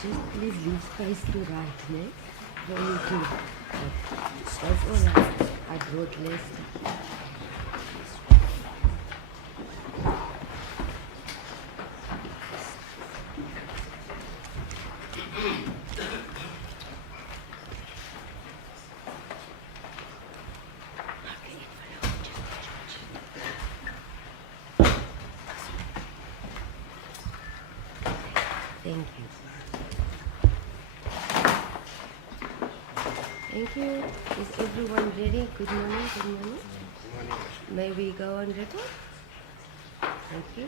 just please leave space to write, ne? For me too. That's all I brought less. Thank you. Thank you. Is everyone ready? Good morning. Good morning. May we go on record? Thank you.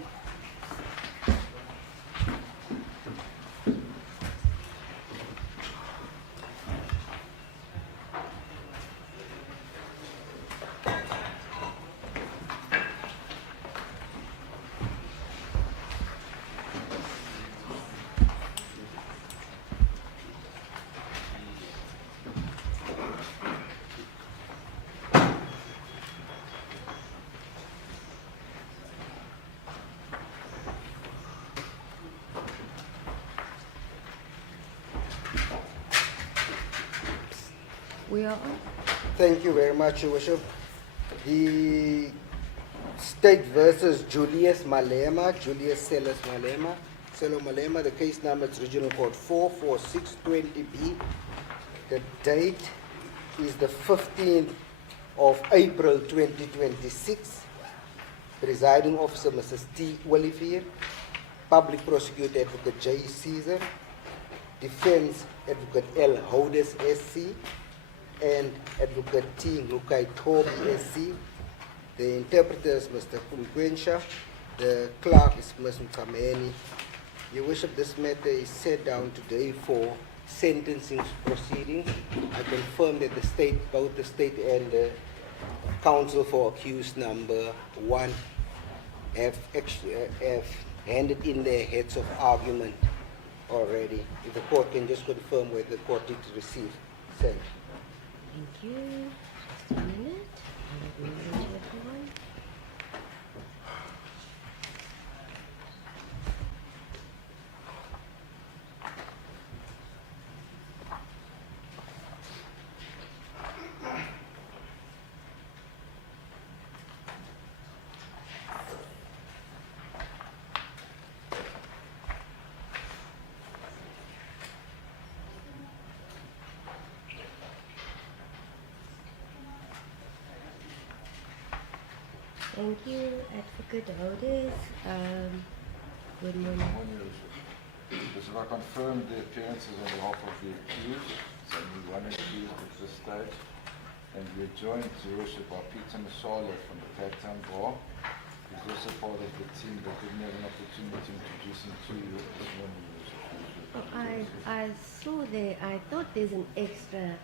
We are on. Thank you very much, Your Worship. The State versus Julius Malema, Malema, the case number is Regional Court 44620B. The date is the 15th of April 2026. Presiding officer, Mrs. T. Olivier. Public prosecutor, Advocate J. Caesar. Defense, Advocate 𝐿𝐻𝐫𝐿𝐻 SC. And Advocate 𝐃𝐨𝐧'𝐭 SC. The interpreters, Mr. 𝐬𝐮𝐬𝐫𝐿𝐻. The clerk is Ms. Mkameni. Your Worship, this matter is set down today for sentencing proceedings. I confirm that the state, both the state and the counsel for accused number 1 have handed in their heads of argument already. If the court can just confirm whether the court did receive sent. Thank you. Just a minute. I'll acknowledge everyone. Thank you, Advocate 𝐿𝐻𝐫𝐻. Good morning. So I confirm the appearances on behalf of the accused, so only one accused at this stage, and we are joined, Your Worship, by Peter Masala from the Cape Town Bar. He's also part of the team that didn't have an opportunity to introduce him to you this morning, Your Worship. Oh, I saw there, I thought there's an extra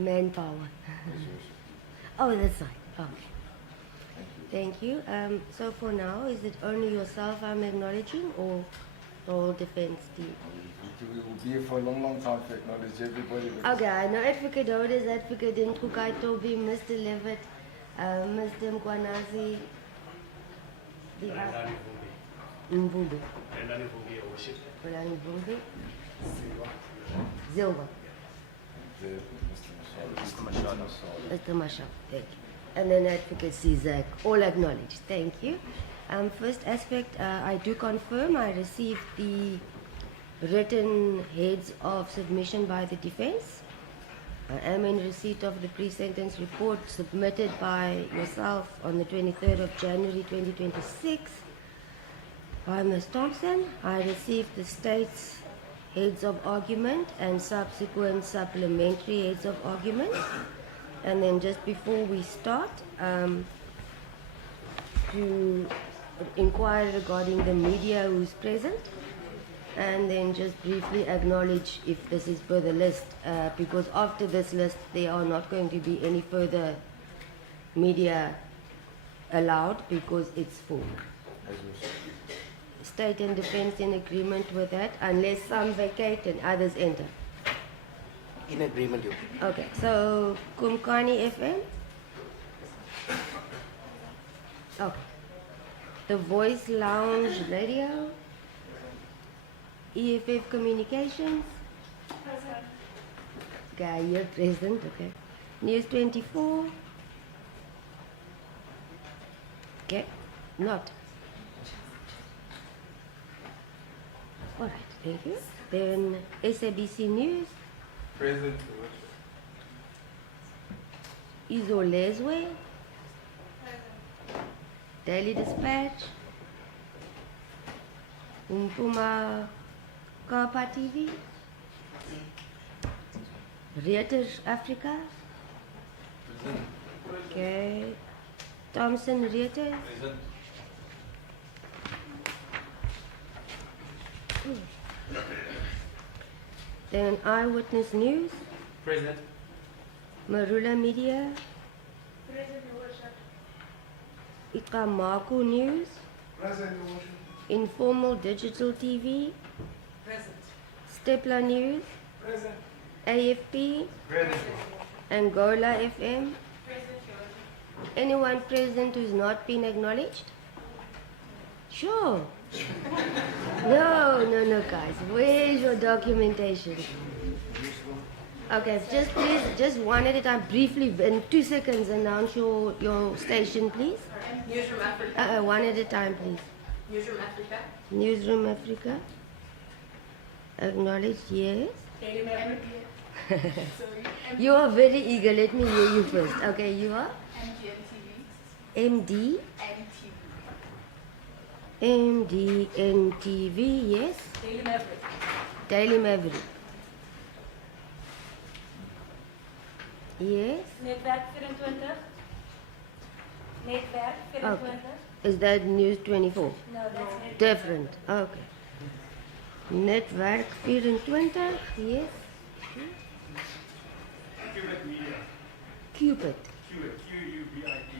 manpower. Yes, Your Worship. Oh, that's right. Okay. Thank you. So for now, is it only yourself I'm acknowledging or the whole defense team? We will be here for a long, long time to acknowledge everybody. Okay, I know Advocate 𝐿𝐻𝐫𝐻, Advocate 𝐬𝐮𝐬𝐜𝐫𝐢𝐻, Mr. Levitt, Mr. Mkwanazi, the Mvumbi. Zilva. Mr. Mashal, thank you. And then Advocate 𝐶𝐧'𝐭, all acknowledged. Thank you. First aspect, I do confirm I received the written heads of submission by the defense. I am in receipt of the pre-sentence report submitted by yourself on the 23rd of January 2026 by Ms. Thompson. I received the state's heads of argument and subsequent supplementary heads of argument. And then just before we start, to inquire regarding the media who's present, and then just briefly acknowledge if this is per the list, because after this list there are not going to be any further media allowed because it's full. State and defense in agreement with that, unless some vacate and others enter. In agreement, Your Okay, so �\𝐶𝐭 FM. Okay. The Voice Lounge Radio. EFF Communications. Okay, you're present, okay. News 24. Okay, not. All right, thank you. Then SABC News. Present. 𝐬𝐮𝐬𝐫𝐞𝐿. Daily Dispatch. Kapa TV. Reuters Africa. Okay. Thomson Reuters. Present. Then Eyewitness News. Present. Marula Media. 𝐬𝐮𝐬𝐫𝐞𝐿 News. Present, Your Worship. Informal Digital TV. Present. Stepla News. Present. AFP. Present. Angola FM. Anyone present who's not been acknowledged? Sure. No, guys. Where's your documentation? Okay, just please, just one at a time, briefly, in 2 seconds, announce your station, please. Newsroom Africa. One at a time, please. Newsroom Africa. Newsroom Africa. Acknowledged, yes. Daily Maverick. You are very eager. Let me hear you first. Okay, you are? MDNtv. MD. NTV. MDNtv, yes. Daily Maverick. Daily Maverick. Yes. Netwerk 24. Netwerk 24. Okay. Is that News 24? No, that's Netwerk. Different. Okay. Netwerk 24, yes. Cubit Media. Cupid. Cubit. Q-U-B-I-T.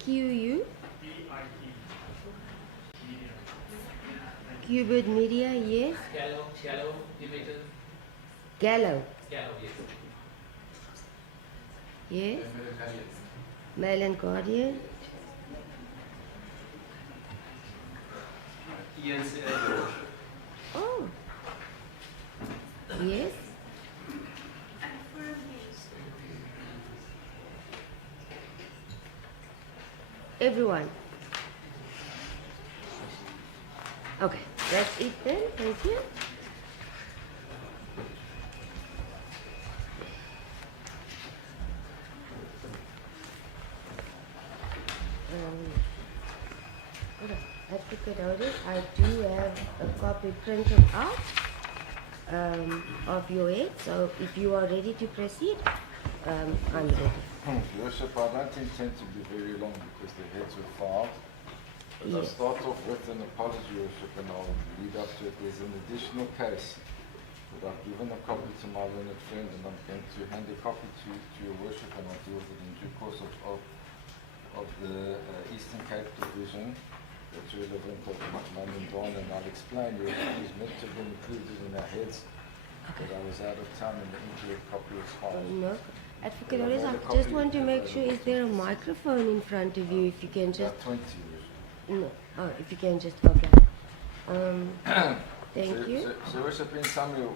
QU. B-I-T. Media. Cubid Media, yes. Shallow, images, Gallo. shallow, yes. Yes. Mail and Guardian. 𝐸𝐮𝐬𝐫𝐞𝐿. Oh. Yes. Everyone. Okay, that's it then. Thank you. Okay, Advocate Otis, I do have a copy printed out of your aid, so if you are ready to proceed, I'm ready. Your Worship, I don't intend to be very long because the heads were filed. But I'll Yes. start off with an apology, Your Worship, and I'll lead up to it. There's an additional case that I've given a copy to my learned friend, and I'm going to hand a copy to Your Worship, and I'll deal with it in due course of the Eastern Cape Division that's relevant of London Dawn, and I'll explain it. It was meant to be included in our heads, but I was out of town and the incorrect copy was filed. No. Advocate Otis, I just want to make sure, is there a microphone in front of you? If you can just, About 20, Your Worship. no, oh, if you can just, okay. Thank you. So, Worship, in summary,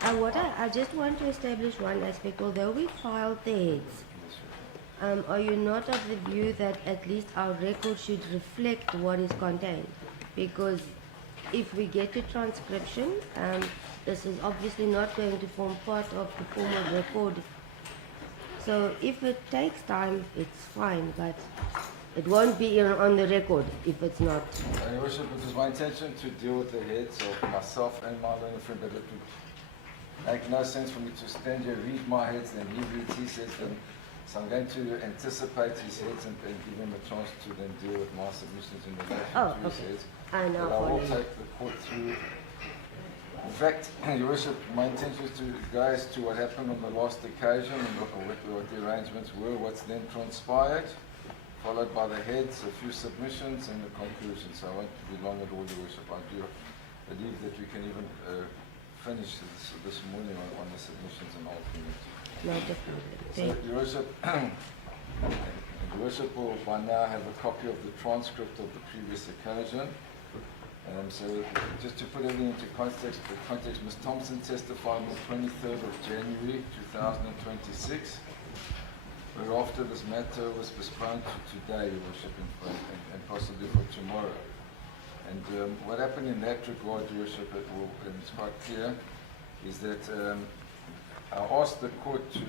I just want to establish one aspect. Although we filed the heads, are you not of the view that at least our record should reflect what is contained? Because if we get to transcription, this is obviously not going to form part of the formal record. So if it takes time, it's fine, but it won't be on the record if it's not. Your Worship, it was my intention to deal with the heads of myself and my learned friend, but it would make no sense for me to stand here, read my heads, then he reads his heads, then so I'm going to anticipate his heads and give him a chance to then deal with my submissions in relation to his heads. I know. But I will take the court through. In fact, Your Worship, my intention is to go as to what happened on the last occasion and what the arrangements were, what's then transpired, followed by the heads, a few submissions and the conclusion. So I won't be long at all, Your Worship. I do believe that we can even finish this morning on the submissions and arguments. Not a problem. So, Your Worship, Your Worship will by now have a copy of the transcript of the previous occasion. So just to put everything into context, Ms. Thompson testified on the 23rd of January 2026, whereafter this matter was postponed to today, Your Worship, and possibly for tomorrow. And what happened in that regard, Your Worship, and it's quite clear, is that I asked the court to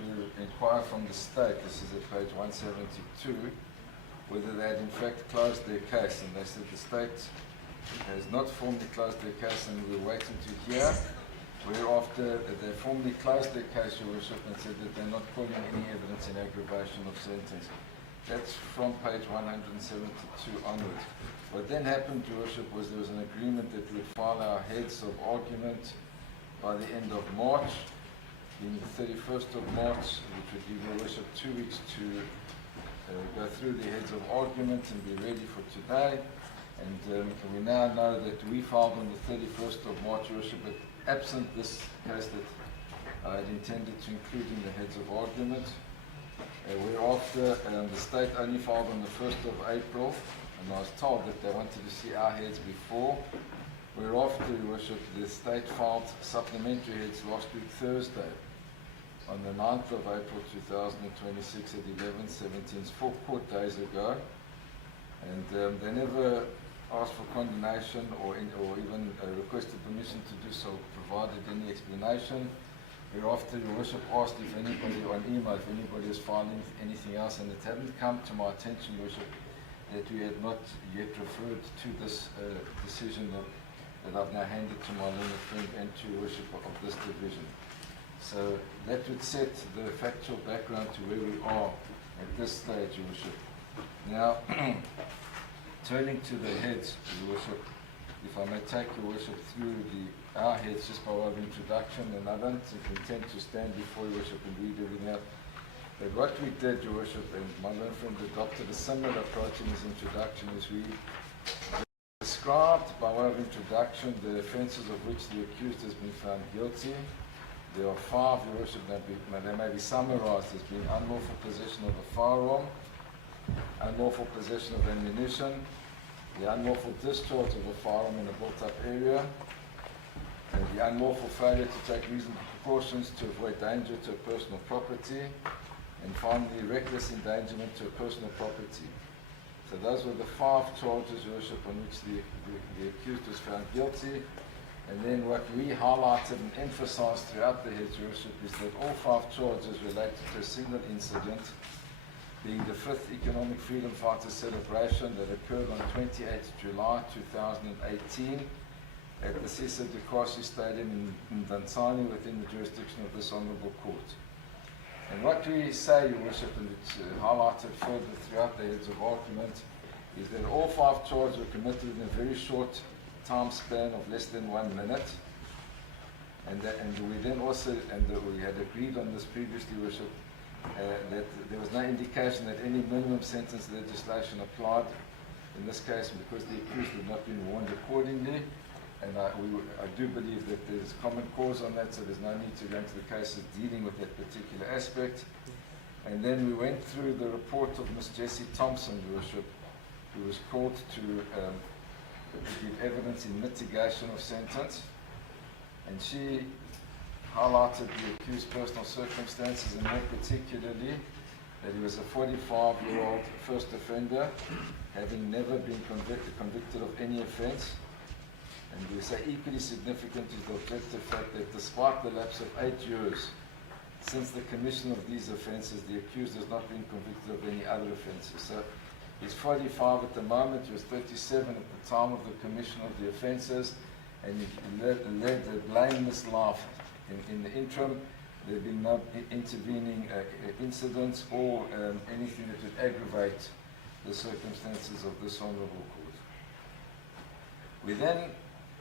inquire from the state, this is at page 172, whether they had in fact closed their case, and they said the state has not formally closed their case and we're waiting to hear, whereafter they formally closed their case, Your Worship, and said that they're not calling any evidence in aggravation of sentence. That's from page 172 onwards. What then happened, Your Worship, was there was an agreement that we'd file our heads of argument by the end of March, being the 31st of March, which would give Your Worship 2 weeks to go through the heads of argument and be ready for today. And we now know that we filed on the 31st of March, Your Worship, but absent this case that I had intended to include in the heads of argument. Whereafter the state only filed on the 1st of April, and I was told that they wanted to see our heads before. Whereafter, Your Worship, the state filed supplementary heads last week Thursday, on the 9th of April 2026 at 11:17, 4 court days ago. And they never asked for condemnation or even requested permission to do so, provided any explanation. Whereafter, Your Worship, asked if anybody on email, if anybody was filing anything else, and it hadn't come to my attention, Your Worship, that we had not yet referred to this decision that I've now handed to my learned friend and to Your Worship of this division. So that would set the factual background to where we are at this stage, Your Worship. Now, turning to the heads, Your Worship, if I may take Your Worship through our heads just by way of introduction, and I don't intend to stand before Your Worship and read everything out. But what we did, Your Worship, and my learned friend adopted a similar approach in his introduction, is we described by way of introduction the offences of which the accused has been found guilty. There are 5, Your Worship, they may be summarised as being unlawful possession of a firearm, unlawful possession of ammunition, the unlawful discharge of a firearm in a built-up area, and the unlawful failure to take reasonable precautions to avoid danger to a personal property, and finally, reckless endangerment to a personal property. So those were the 5 charges, Your Worship, on which the accused was found guilty. And then what we highlighted and emphasised throughout the heads, Your Worship, is that all 5 charges related to a single incident, being the 5th Economic Freedom Fighters celebration that occurred on 28th July 2018 at the 𝐼𝐶𝐸 Stadium in Mdantsane within the jurisdiction of this Honourable Court. And what we say, Your Worship, and it's highlighted further throughout the heads of argument, is that all 5 charges were committed in a very short time span of less than 1 minute. And we then also, we had agreed on this previously, Your Worship, that there was no indication that any minimum sentence legislation applied in this case because the accused had not been warned accordingly. And I do believe that there's common cause on that, so there's no need to go into the cases dealing with that particular aspect. And then we went through the report of Ms. Jessie Thompson, Your Worship, who was called to give evidence in mitigation of sentence. And she highlighted the accused's personal circumstances, and more particularly that he was a 45-year-old first offender, having never been convicted of any offence. And we say equally significant is the objective fact that despite the lapse of 8 years since the commission of these offences, the accused has not been convicted of any other offences. So he's 45 at the moment, he was 37 at the time of the commission of the offences, and he led a blameless life. In the interim, there have been no intervening incidents or anything that would aggravate the circumstances of this Honourable Court. We then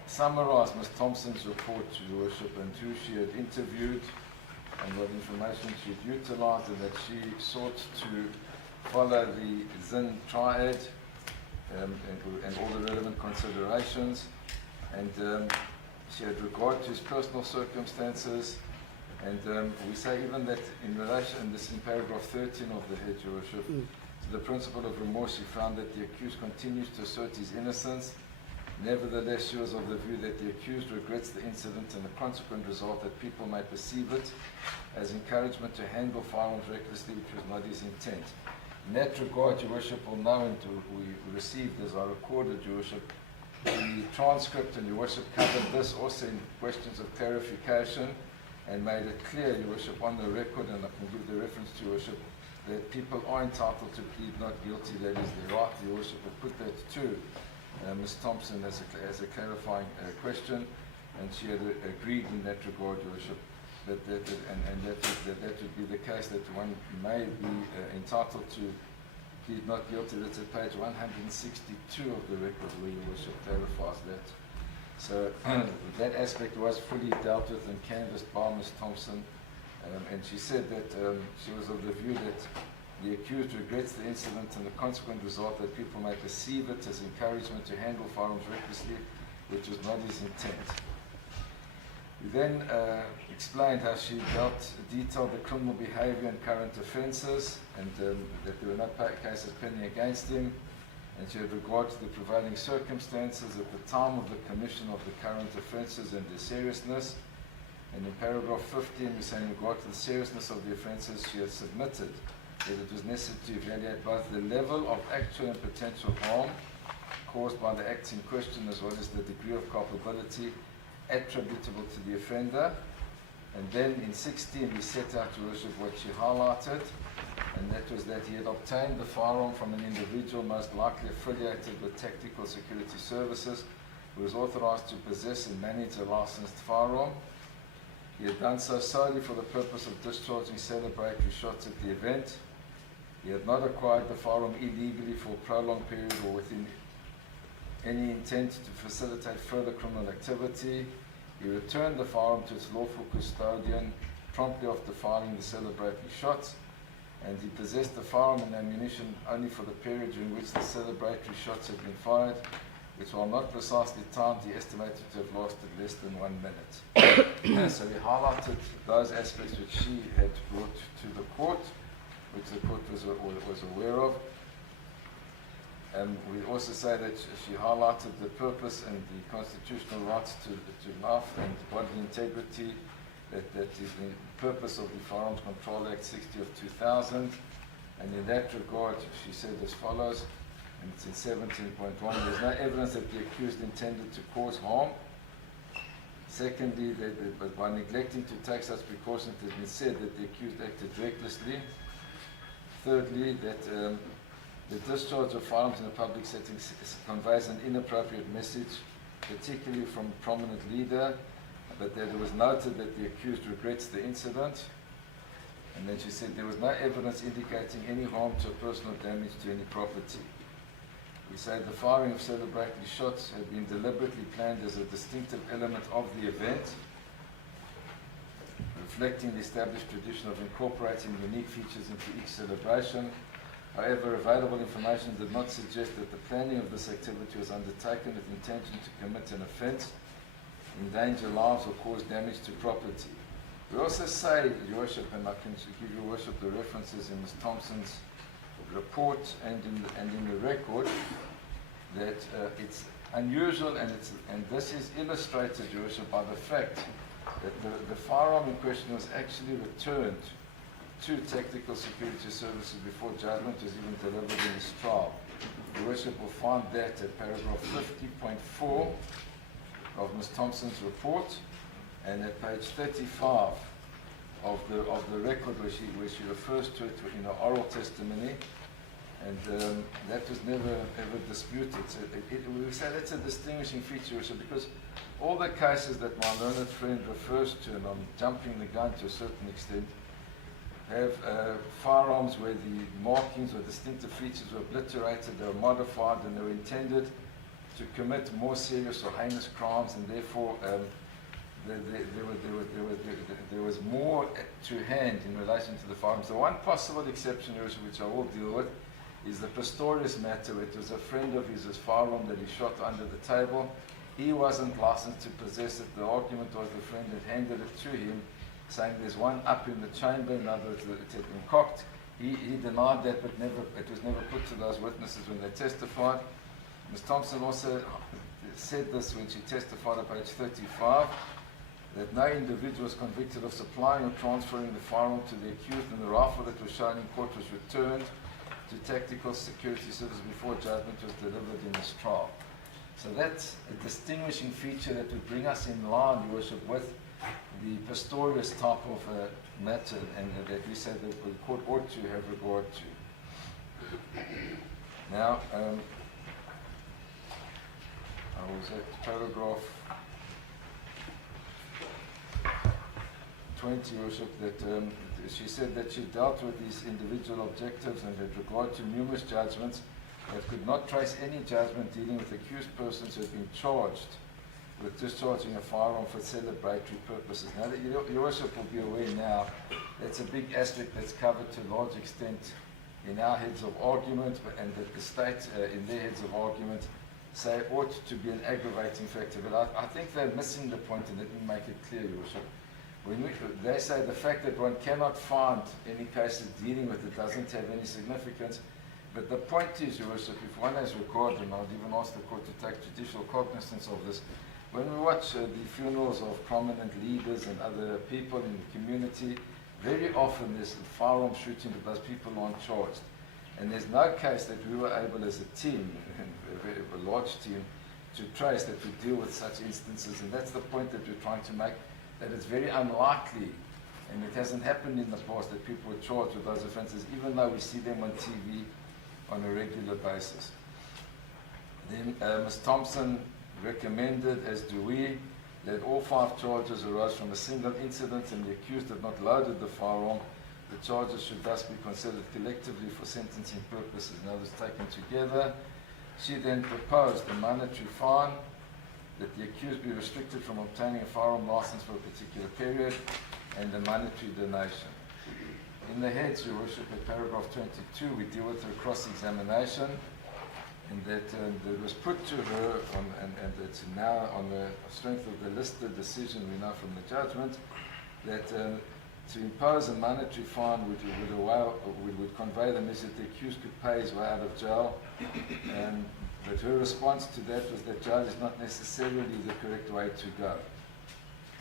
summarised Ms. Thompson's report, Your Worship, and who she had interviewed and what information she had utilised, and that she sought to follow the 𝐬𝐮 triad and all the relevant considerations. And she had regard to his personal circumstances, and we say even that in relation, and this is in paragraph 13 of the head, Your Worship, to the principle of remorse, she found that the accused continues to assert his innocence Nevertheless, she was of the view that the accused regrets the incident and the consequent result that people may perceive it as encouragement to handle firearms recklessly, which was not his intent. In that regard, Your Worship will know, and we received, as I recorded, Your Worship, the transcript, and Your Worship covered this also in questions of clarification and made it clear, Your Worship, on the record, and I can give the reference to Your Worship, that people are entitled to plead not guilty. That is their right. Your Worship will put that to Ms. Thompson as a clarifying question, and she had agreed in that regard, Your Worship, that would be the case, that one may be entitled to plead not guilty. That's at page 162 of the record where Your Worship clarifies that. So that aspect was fully dealt with and canvassed by Ms. Thompson, and she said that she was of the view that the accused regrets the incident and the consequent result that people may perceive it as encouragement to handle firearms recklessly, which was not his intent. We then explained how she detailed the criminal behavior and current offences, and that there were no cases pending against him, and she had regard to the prevailing circumstances at the time of the commission of the current offences and their seriousness. And in paragraph 15, we say in regard to the seriousness of the offences, she had submitted that it was necessary to evaluate both the level of actual and potential harm caused by the acts in question, as well as the degree of culpability attributable to the offender. And then in 16, we set out, Your Worship, what she highlighted, and that was that he had obtained the firearm from an individual most likely affiliated with tactical security services, who was authorized to possess and manage a licensed firearm. He had done so solely for the purpose of discharging celebratory shots at the event. He had not acquired the firearm illegally for a prolonged period or within any intent to facilitate further criminal activity. He returned the firearm to its lawful custodian promptly after firing the celebratory shots, and he possessed the firearm and ammunition only for the period during which the celebratory shots had been fired, which, while not precisely timed, he estimated to have lasted less than 1 minute. So we highlighted those aspects which she had brought to the court, which the court was aware of. We also say that she highlighted the purpose and the constitutional rights to life and bodily integrity, that is the purpose of the Firearms Control Act 60 of 2000. And in that regard, she said as follows, and it's in 17.1, there's no evidence that the accused intended to cause harm. Secondly, but by neglecting to take such precautions, it has been said that the accused acted recklessly. Thirdly, that the discharge of firearms in a public setting conveys an inappropriate message, particularly from a prominent leader, but that it was noted that the accused regrets the incident. And then she said there was no evidence indicating any harm to a person or damage to any property. We say the firing of celebratory shots had been deliberately planned as a distinctive element of the event, reflecting the established tradition of incorporating unique features into each celebration. However, available information did not suggest that the planning of this activity was undertaken with intention to commit an offence, endanger lives, or cause damage to property. We also say, Your Worship, and I can give Your Worship the references in Ms. Thompson's report and in the record, that it's unusual, and this is illustrated, Your Worship, by the fact that the firearm in question was actually returned to Tactical Security Services before judgment was even delivered in this trial. Your Worship will find that at paragraph 50.4 of Ms. Thompson's report, and at page 35 of the record where she refers to it in her oral testimony, and that was never ever disputed. So we say that's a distinguishing feature, because all the cases that my learned friend refers to, and I'm jumping the gun to a certain extent, have firearms where the markings or distinctive features were obliterated, they were modified, and they were intended to commit more serious or heinous crimes, and therefore there was more to hand in relation to the firearms. The one possible exception, which I will deal with, is the Pistorius matter. It was a friend of his firearm that he shot under the table. He wasn't licensed to possess it. The argument was the friend had handed it to him, saying there's one up in the chamber, in other words, it had been cocked. He denied that, but it was never put to those witnesses when they testified. Ms. Thompson also said this when she testified at page 35, that no individual was convicted of supplying or transferring the firearm to the accused, and the rifle that was shown in court was returned to Tactical Security Service before judgment was delivered in this trial. So that's a distinguishing feature that would bring us in line, Your Worship, with the Pistorius type of matter, and that we say that the court ought to have regard to. Now, I was at paragraph 20, Your Worship, that she said that she dealt with these individual objectives and had regard to numerous judgments that could not trace any judgment dealing with accused persons who had been charged with discharging a firearm for celebratory purposes. Now, that Your Worship will be aware now, that's a big aspect that's covered to a large extent in our heads of argument, and that the state, in their heads of argument, say ought to be an aggravating factor. But I think they're missing the point, and let me make it clear, Your Worship. They say the fact that one cannot find any cases dealing with it doesn't have any significance. But the point is, Your Worship, if one has regard, and I'd even ask the court to take judicial cognizance of this, when we watch the funerals of prominent leaders and other people in the community, very often there's a firearm shooting, but those people aren't charged. And there's no case that we were able as a team, a large team, to trace that we deal with such instances. And that's the point that we're trying to make, that it's very unlikely, and it hasn't happened in the past, that people were charged with those offences, even though we see them on TV on a regular basis. Then Ms. Thompson recommended, as do we, that all 5 charges arose from a single incident and the accused had not loaded the firearm. The charges should thus be considered collectively for sentencing purposes. Now, it was taken together. She then proposed a monetary fine, that the accused be restricted from obtaining a firearm license for a particular period, and a monetary donation. In the heads, Your Worship, at paragraph 22, we deal with her cross-examination, and that it was put to her, and it's now on the strength of the listed decision we know from the judgment, that to impose a monetary fine would convey the message that the accused could pay his way out of jail, but her response to that was that jail is not necessarily the correct way to go.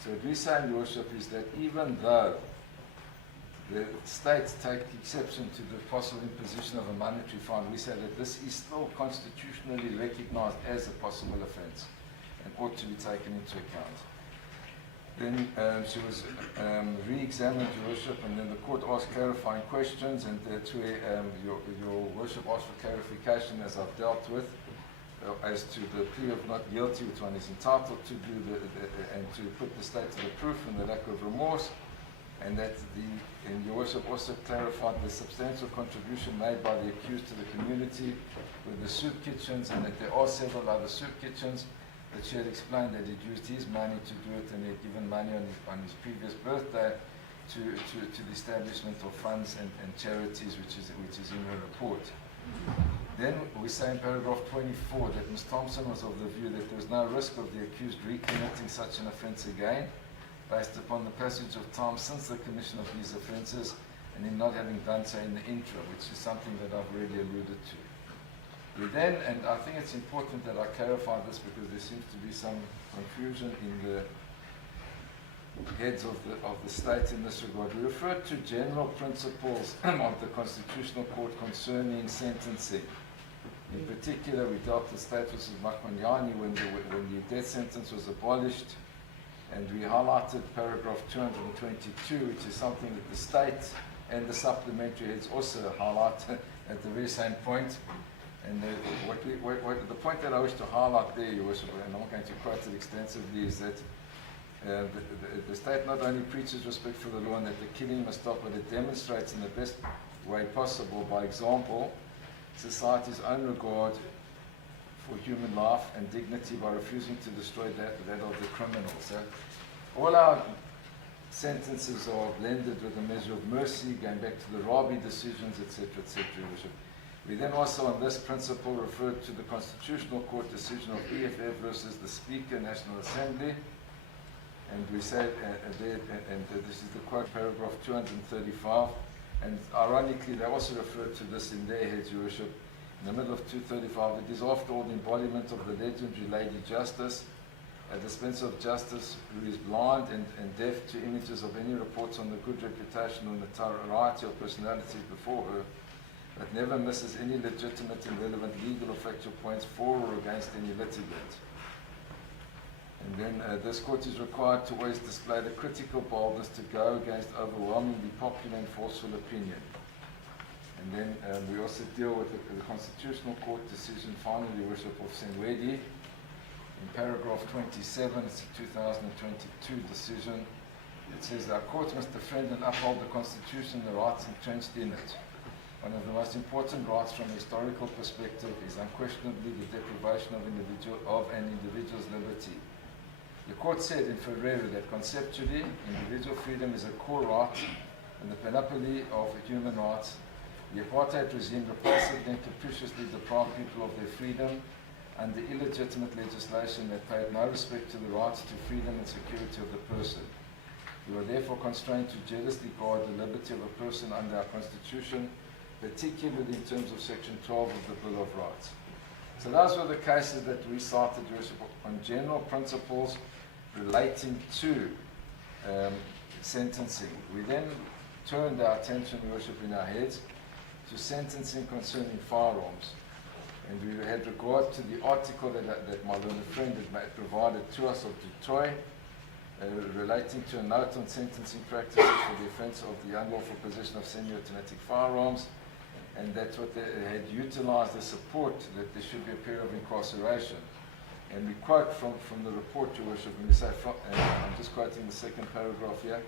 So what we say, Your Worship, is that even though the states take exception to the possible imposition of a monetary fine, we say that this is still constitutionally recognized as a possible offense and ought to be taken into account. Then she was re-examined, Your Worship, and then the court asked clarifying questions, and that's where Your Worship asked for clarification, as I've dealt with, as to the plea of not guilty, which one is entitled to do, and to put the state to the proof and the lack of remorse. And that and Your Worship also clarified the substantial contribution made by the accused to the community with the soup kitchens, and that there are several other soup kitchens, that she had explained that he'd used his money to do it, and he had given money on his previous birthday to the establishment of funds and charities, which is in her report. Then we say in paragraph 24 that Ms. Thompson was of the view that there was no risk of the accused recommitting such an offence again, based upon the passage of time since the commission of these offences, and in not having done so in the interim, which is something that I've already alluded to. We then, and I think it's important that I clarify this because there seems to be some confusion in the heads of the state in this regard. We referred to general principles of the Constitutional Court concerning sentencing. In particular, we dealt with State v. Makonyani when the death sentence was abolished, and we highlighted paragraph 222, which is something that the state and the supplementary heads also highlight at the very same point. And the point that I wish to highlight there, Your Worship, and I'm not going to quote it extensively, is that the state not only preaches respect for the law and that the killing must stop, but it demonstrates in the best way possible, by example, society's own regard for human life and dignity by refusing to destroy that of the criminal. So all our sentences are blended with a measure of mercy, going back to the Rabi decisions, etc., Your Worship. We then also on this principle referred to the Constitutional Court decision of EFF versus the Speaker, National Assembly, and we said, this is the quote, paragraph 235, and ironically they also referred to this in their heads, Your Worship, in the middle of 235, it is after all the embodiment of the legendary Lady Justice, a dispenser of justice who is blind and deaf to images of any reports on the good reputation or notoriety of personalities before her, but never misses any legitimate and relevant legal or factual points for or against any litigant. And then this court is required to always display the critical boldness to go against overwhelmingly popular and forceful opinion. And then we also deal with the Constitutional Court decision, finally, Your Worship, of 𝐬𝐮𝐬𝐫𝐞. In paragraph 27, it's a 2022 decision. It says our court must defend and uphold the Constitution and the rights entrenched in it. One of the most important rights from a historical perspective is unquestionably the deprivation of an individual's liberty. The court said in Ferreira that conceptually, individual freedom is a core right and the panoply of human rights. The apartheid regime repulsively and capriciously deprived people of their freedom under illegitimate legislation that paid no respect to the rights to freedom and security of the person. We are therefore constrained to jealously guard the liberty of a person under our Constitution, particularly in terms of Section 12 of the Bill of Rights. So those were the cases that we cited, Your Worship, on general principles relating to sentencing. We then turned our attention, Your Worship, in our heads to sentencing concerning firearms. And we had regard to the article that my learned friend had provided to us of 𝐷 relating to a note on sentencing practices for the offence of the unlawful possession of semi-automatic firearms, and that's what they had utilized the support that there should be a period of incarceration. And we quote from the report, Your Worship, when we say, and I'm just quoting the second paragraph here,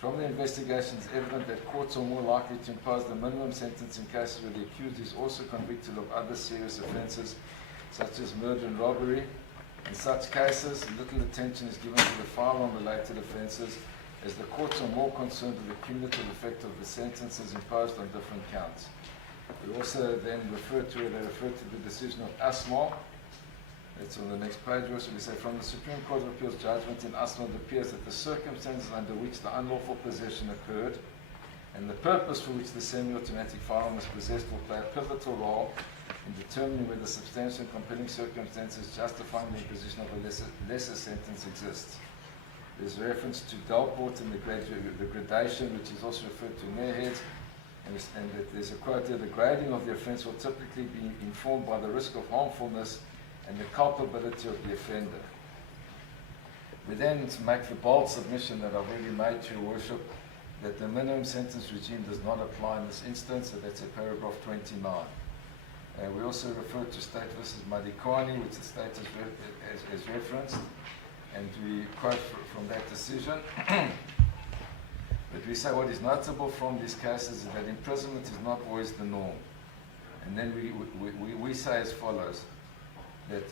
from the investigation it's evident that courts are more likely to impose the minimum sentence in cases where the accused is also convicted of other serious offences, such as murder and robbery. In such cases, little attention is given to the firearm-related offences, as the courts are more concerned with the cumulative effect of the sentences imposed on different counts. We also then refer to the decision of 𝐼𝐻𝐺. It's on the next page. Also, we say, from the Supreme Court of Appeal's judgment in 𝐼𝐻𝐺, it appears that the circumstances under which the unlawful possession occurred and the purpose for which the semi-automatic firearm was possessed will play a pivotal role in determining whether substantial and compelling circumstances justifying the imposition of a lesser sentence exists. There's reference to 𝐷ALPORT and the gradation, which is also referred to in their heads, and that there's a quote there, the grading of the offence will typically be informed by the risk of harmfulness and the culpability of the offender. We then make the bold submission that I've already made to Your Worship, that the minimum sentence regime does not apply in this instance, so that's at paragraph 29. We also refer to State v. Madikani, which the State has referenced, and we quote from that decision. But we say what is notable from these cases is that imprisonment is not always the norm. And then we say as follows, that,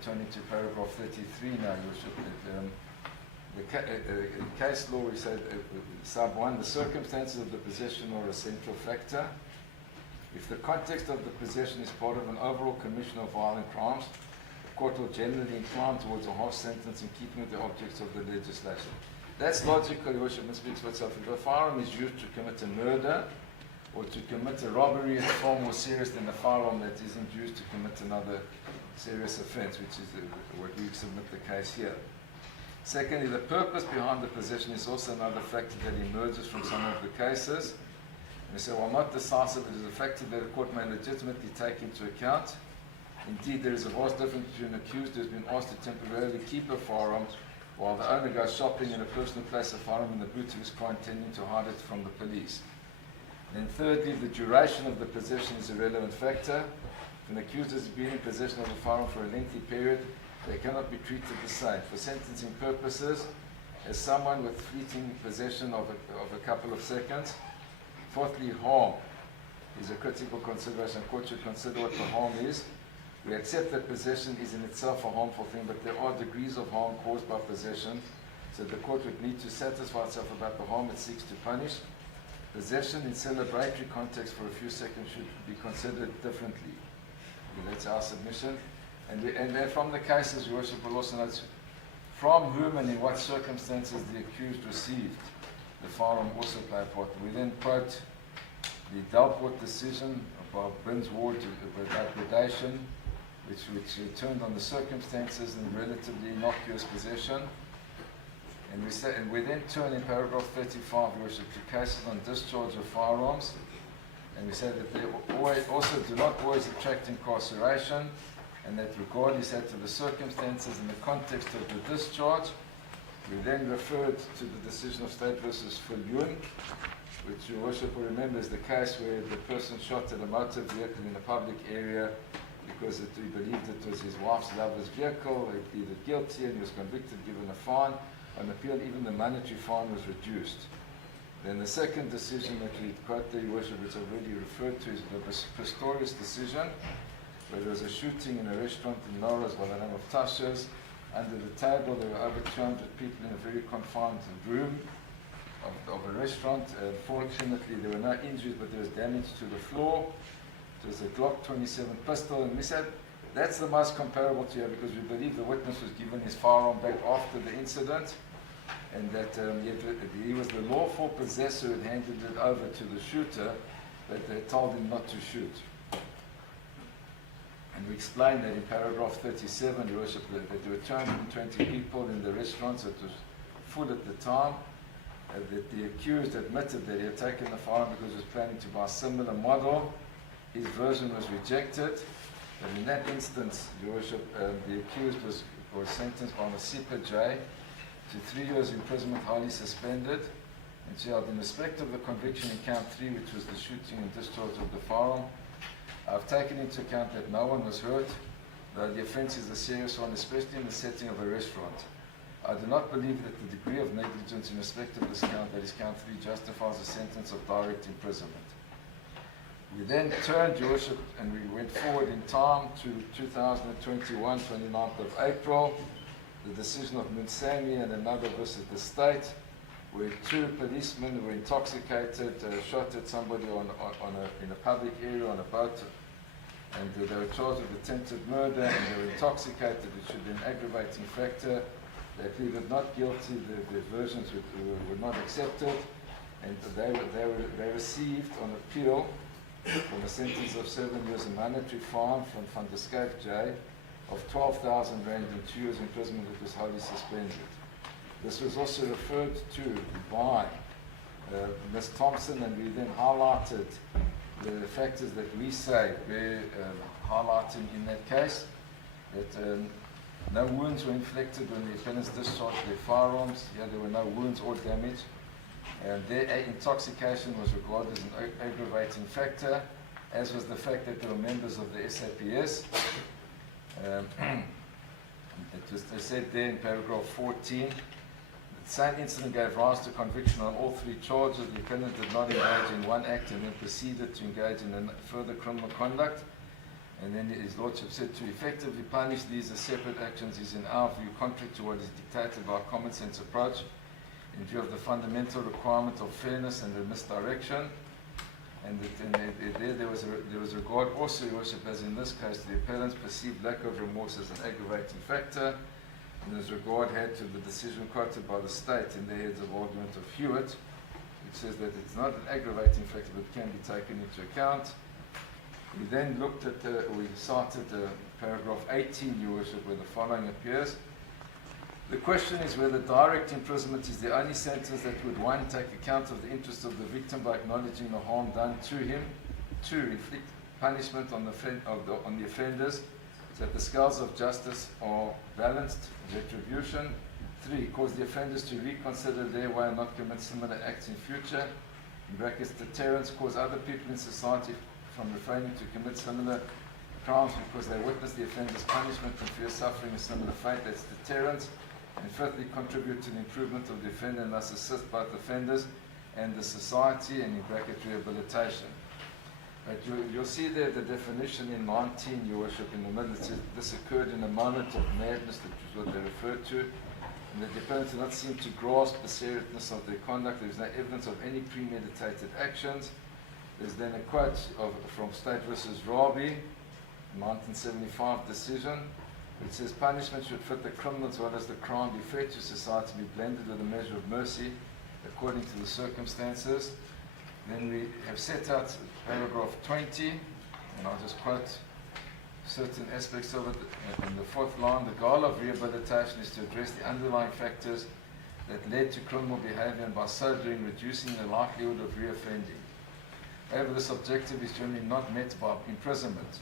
turning to paragraph 33 now, Your Worship, the case law, we said, sub 1, the circumstances of the possession are a central factor. If the context of the possession is part of an overall commission of violent crimes, the court will generally incline towards a harsh sentence in keeping with the objects of the legislation. That's logical, Your Worship, and speaks for itself. If a firearm is used to commit a murder or to commit a robbery, it's far more serious than a firearm that isn't used to commit another serious offence, which is what we submit the case here. Secondly, the purpose behind the possession is also another factor that emerges from some of the cases. And we say, while not decisive, it is a factor that a court may legitimately take into account. Indeed, there is a vast difference between an accused who has been asked to temporarily keep a firearm while the owner goes shopping in a personal place a firearm in the boot of his car intending to hide it from the police. And then thirdly, the duration of the possession is a relevant factor. If an accused has been in possession of a firearm for a lengthy period, they cannot be treated the same. For sentencing purposes, as someone with fleeting possession of a couple of seconds. Fourthly, harm is a critical consideration. The court should consider what the harm is. We accept that possession is in itself a harmful thing, but there are degrees of harm caused by possession, so the court would need to satisfy itself about the harm it seeks to punish. Possession in celebratory context for a few seconds should be considered differently. That's our submission. And then from the cases, Your Worship will also note from whom and in what circumstances the accused received the firearm also play a part. We then quote the 𝐷ALPORT decision of Bob Bin's ward about predation, which turned on the circumstances and relatively innocuous possession. And we then turn in paragraph 35, Your Worship, to cases on discharge of firearms. And we say that they also do not always attract incarceration, and that regard is had to the circumstances and the context of the discharge. We then referred to the decision of State versus Viljoen, which Your Worship will remember is the case where the person shot at a motor vehicle in a public area because he believed it was his wife's lover's vehicle. He pleaded guilty and he was convicted, given a fine. On appeal, even the monetary fine was reduced. Then the second decision that we quote there, Your Worship, which I've already referred to, is the Pistorius decision, where there was a shooting in a restaurant in Norris by the name of Tasha's. Under the table, there were over 200 people in a very confined room of a restaurant. Fortunately, there were no injuries, but there was damage to the floor. It was a Glock 27 pistol, and we said that's the most comparable to here because we believe the witness was given his firearm back after the incident, and that he was the lawful possessor who had handed it over to the shooter, but they told him not to shoot. And we explained that in paragraph 37, Your Worship, that there were 220 people in the restaurant, so it was full at the time, that the accused admitted that he had taken the firearm because he was planning to buy a similar model. His version was rejected, and in that instance, Your Worship, the accused was sentenced by 𝐬𝐮𝐬𝐫𝐿 to 3 years imprisonment, highly suspended, and jailed in respect of the conviction in count 3, which was the shooting and discharge of the firearm. I've taken into account that no one was hurt, though the offence is a serious one, especially in the setting of a restaurant. I do not believe that the degree of negligence in respect of this count, that is count 3, justifies a sentence of direct imprisonment. We then turned, Your Worship, and we went forward in time to 2021, 29th of April, the decision of Munsami and another versus the state, where 2 policemen who were intoxicated shot at somebody in a public area on a boat, and they were charged with attempted murder, and they were intoxicated, which should be an aggravating factor. They pleaded not guilty, their versions were not accepted, and they received on appeal from a sentence of 7 years a monetary fine from van der 𝐮𝐽 of 12,000 rand and 2 years imprisonment that was wholly suspended. This was also referred to by Ms. Thompson, and we then highlighted the factors that we say were highlighting in that case, that no wounds were inflicted when the offenders discharged their firearms. Here there were no wounds or damage. Their intoxication was regarded as an aggravating factor, as was the fact that they were members of the SAPS. They said there in paragraph 14, the same incident gave rise to conviction on all 3 charges. The defendant did not engage in one act and then proceeded to engage in further criminal conduct. And then His Lordship said to effectively punish these as separate actions is in our view contrary to what is dictated by a common sense approach in view of the fundamental requirement of fairness and the misdirection. And there was regard also, Your Worship, as in this case, the appellant's perceived lack of remorse as an aggravating factor. And there's regard had to the decision quoted by the state in the heads of argument of Hewitt, which says that it's not an aggravating factor but can be taken into account. We then looked at, we cited paragraph 18, Your Worship, where the following appears. The question is whether direct imprisonment is the only sentence that would, 1, take account of the interests of the victim by acknowledging the harm done to him, 2, inflict punishment on the offenders so that the scales of justice are balanced, retribution, 3, cause the offenders to reconsider their way and not commit similar acts in future, in brackets deterrence, cause other people in society from refraining to commit similar crimes because they witness the offender's punishment and fear suffering a similar fate, that's deterrence. And 5thly, contribute to the improvement of the offender and thus assist both offenders and the society, and in bracket rehabilitation. But you'll see there the definition in 19, Your Worship, in the middle. It says this occurred in a moment of madness, that was what they referred to. And the defendants did not seem to grasp the seriousness of their conduct. There is no evidence of any premeditated actions. There's then a quote from State versus 𝐼𝐸𝐺, 1975 decision, which says punishment should fit the criminal as well as the crime, be fair to society, be blended with a measure of mercy according to the circumstances. Then we have set out paragraph 20, and I'll just quote certain aspects of it. In the fourth line, the goal of rehabilitation is to address the underlying factors that led to criminal behavior and by so doing reducing the likelihood of reoffending. However, this objective is generally not met by imprisonment.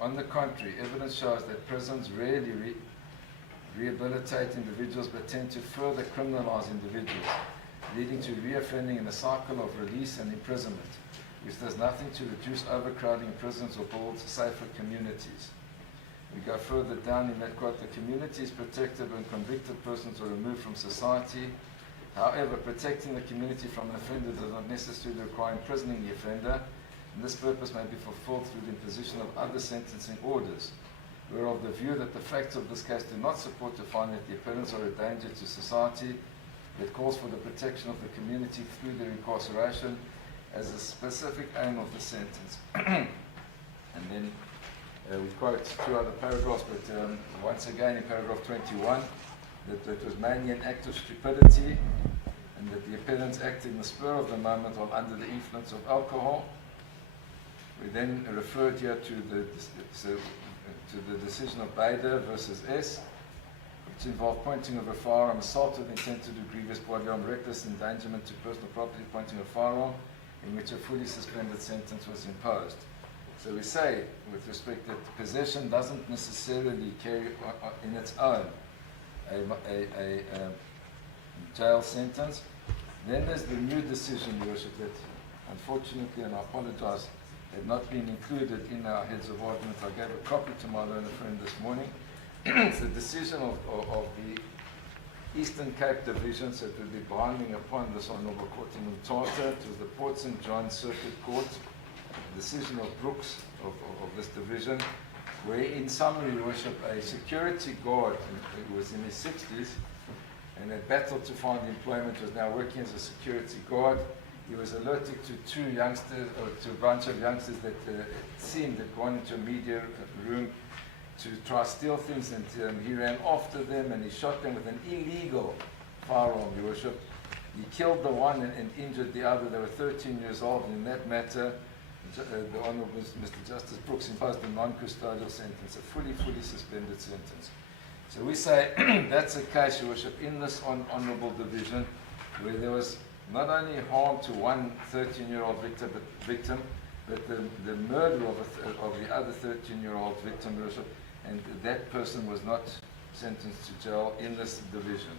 On the contrary, evidence shows that prisons rarely rehabilitate individuals but tend to further criminalize individuals, leading to reoffending in a cycle of release and imprisonment, which does nothing to reduce overcrowding in prisons or build safer communities. We go further down in that quote, the community is protected when convicted persons are removed from society. However, protecting the community from an offender does not necessarily require imprisoning the offender, and this purpose may be fulfilled through the imposition of other sentencing orders. We are of the view that the facts of this case do not support the finding that the appellants are a danger to society. It calls for the protection of the community through their incarceration as a specific aim of the sentence. And then we quote two other paragraphs, but once again in paragraph 21, that it was mainly an act of stupidity and that the appellants acted in the spur of the moment while under the influence of alcohol. We then referred here to the decision of Bader versus S, which involved pointing of a firearm, assault with intent to do grievous bodily harm, reckless endangerment to personal property, pointing of a firearm, in which a fully suspended sentence was imposed. So we say, with respect, that possession doesn't necessarily carry in its own a jail sentence. Then there's the new decision, Your Worship, that unfortunately, and I apologize, had not been included in our heads of argument. I gave a copy to my learned friend this morning. It's the decision of the Eastern Cape Division, so it will be binding upon this Honourable Court in Mthatha. It was the Port St. John Circuit Court, decision of Brooks of this division, where in summary, Your Worship, a security guard who was in his 60s and had battled to find employment, was now working as a security guard. He was allergic to two youngsters, or to a bunch of youngsters that it seemed had gone into a media room to try to steal things, and he ran after them and he shot them with an illegal firearm, Your Worship. He killed the one and injured the other. They were 13 years old, and in that matter, the Honourable Mr. Justice Brooks imposed a non-custodial sentence, a fully suspended sentence. So we say that's a case, Your Worship, in this Honourable Division where there was not only harm to one 13-year-old victim, but the murder of the other 13-year-old victim, Your Worship, and that person was not sentenced to jail in this division.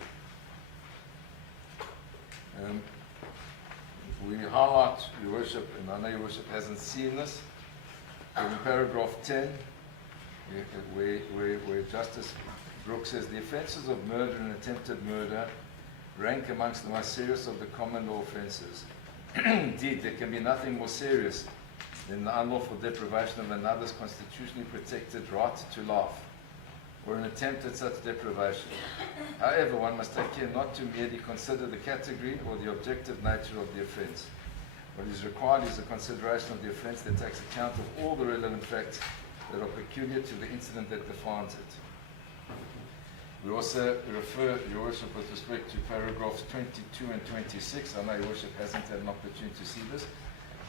We highlight, Your Worship, and I know Your Worship hasn't seen this, in paragraph 10, where Justice Brooks says the offences of murder and attempted murder rank amongst the most serious of the common law offences. Indeed, there can be nothing more serious than the unlawful deprivation of another's constitutionally protected right to life, or an attempt at such deprivation. However, one must take care not to merely consider the category or the objective nature of the offence. What is required is a consideration of the offence that takes account of all the relevant facts that are peculiar to the incident that defines it. We also refer, Your Worship, with respect to paragraphs 22 and 26. I know Your Worship hasn't had an opportunity to see this,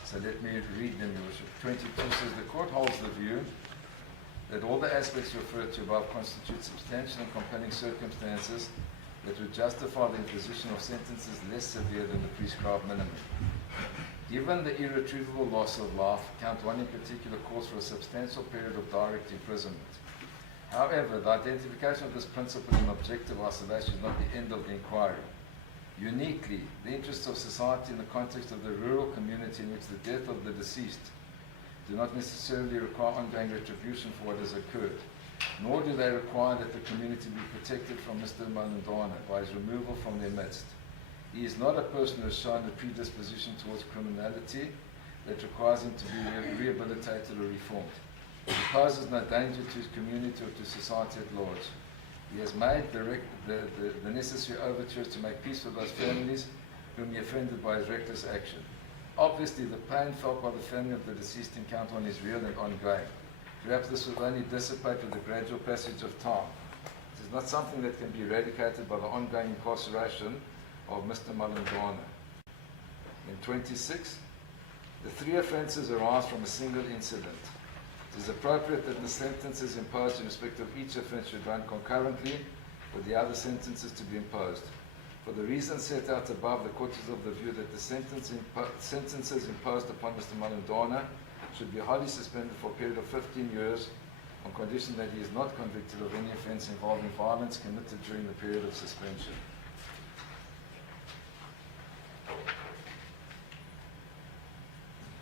so let me read them, Your Worship. 22 says, the Court holds the view that all the aspects referred to above constitute substantial and compelling circumstances that would justify the imposition of sentences less severe than the prescribed minimum. Given the irretrievable loss of life, Count 1 in particular calls for a substantial period of direct imprisonment. However, the identification of this principle in objective isolation is not the end of the inquiry. Uniquely, the interests of society in the context of the rural community in which the death of the deceased do not necessarily require ongoing retribution for what has occurred, nor do they require that the community be protected from Mr. Malema by his removal from their midst. He is not a person who has shown a predisposition towards criminality that requires him to be rehabilitated or reformed. He poses no danger to his community or to society at large. He has made the necessary overtures to make peace with those families whom he offended by his reckless action. Obviously, the pain felt by the family of the deceased in Count 1 is real and ongoing. Perhaps this will only dissipate with the gradual passage of time. It is not something that can be eradicated by the ongoing incarceration of Mr. Malema. In 26, the three offences arise from a single incident. It is appropriate that the sentences imposed in respect of each offence should run concurrently with the other sentences to be imposed. For the reasons set out above, the court is of the view that the sentences imposed upon Mr. Malema should be wholly suspended for a period of 15 years on condition that he is not convicted of any offence involving violence committed during the period of suspension.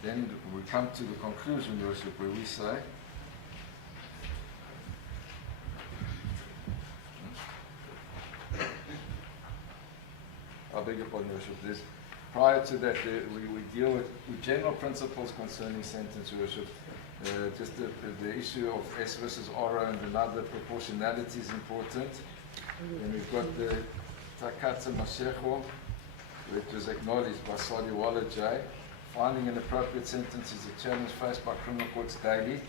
Then we come to the conclusion, Your Worship, where we say, I beg your pardon, Your Worship, prior to that, we deal with general principles concerning sentence, Your Worship. Just the issue of S versus RO and another proportionality is important. And we've got the 𝐾𝐨𝐧'𝐭, which was acknowledged by 𝐟𝐨𝐫𝐿𝐵. Finding an appropriate sentence is a challenge faced by criminal courts daily.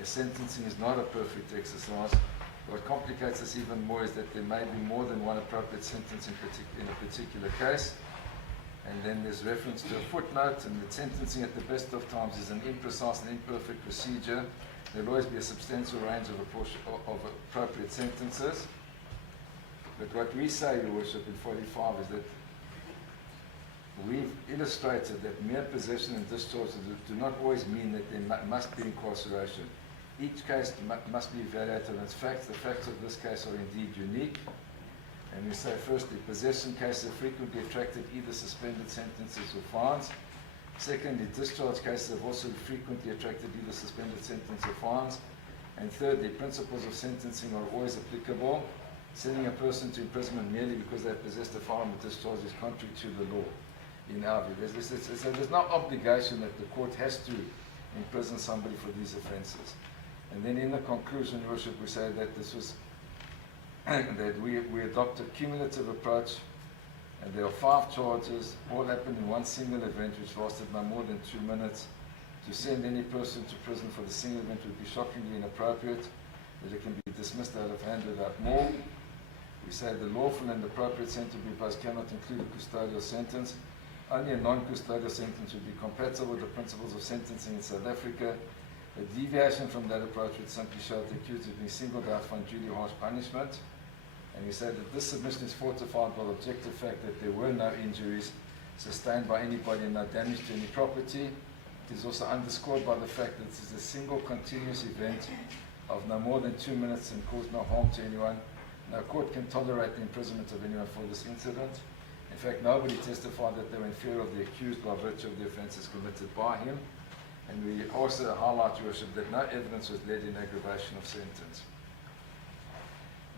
As sentencing is not a perfect exercise, what complicates this even more is that there may be more than one appropriate sentence in a particular case. And then there's reference to a footnote, and that sentencing at the best of times is an imprecise and imperfect procedure. There will always be a substantial range of appropriate sentences. But what we say, Your Worship, in 45 is that we've illustrated that mere possession and discharge do not always mean that there must be incarceration. Each case must be evaluated on its facts. The facts of this case are indeed unique. And we say, firstly, possession cases have frequently attracted either suspended sentences or fines. Secondly, discharge cases have also frequently attracted either suspended sentence or fines. And thirdly, principles of sentencing are always applicable. Sending a person to imprisonment merely because they possessed a firearm with discharge is contrary to the law, in our view. So there's no obligation that the court has to imprison somebody for these offences. And then in the conclusion, Your Worship, we say that this was that we adopt a cumulative approach, and there are 5 charges, all happened in one single event which lasted no more than 2 minutes. To send any person to prison for the single event would be shockingly inappropriate, that it can be dismissed out of hand without more. We say the lawful and appropriate sentence to be imposed cannot include a custodial sentence. Only a non-custodial sentence would be compatible with the principles of sentencing in South Africa. A deviation from that approach would simply show that the accused is being singled out for unduly harsh punishment. And we say that this submission is fortified by the objective fact that there were no injuries sustained by anybody and no damage to any property. It is also underscored by the fact that this is a single continuous event of no more than 2 minutes and caused no harm to anyone. No court can tolerate the imprisonment of anyone for this incident. In fact, nobody testified that they were in fear of the accused by virtue of the offences committed by him. And we also highlight, Your Worship, that no evidence was led in aggravation of sentence.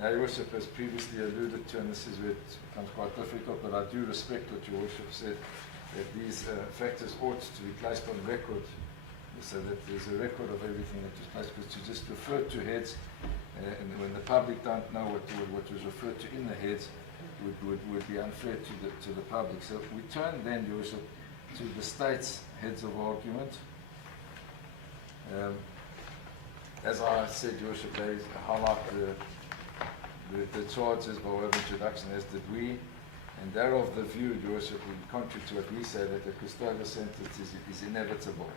Now, Your Worship, as previously alluded to, and this is where it becomes quite difficult, but I do respect what Your Worship said, that these factors ought to be placed on record, so that there's a record of everything that was placed, because to just refer to heads, and when the public don't know what was referred to in the heads, would be unfair to the public. So we turn then, Your Worship, to the state's heads of argument. As I said, Your Worship, they highlight the charges by way of introduction, as did we, and they're of the view, Your Worship, contrary to what we say, that the custodial sentence is inevitable.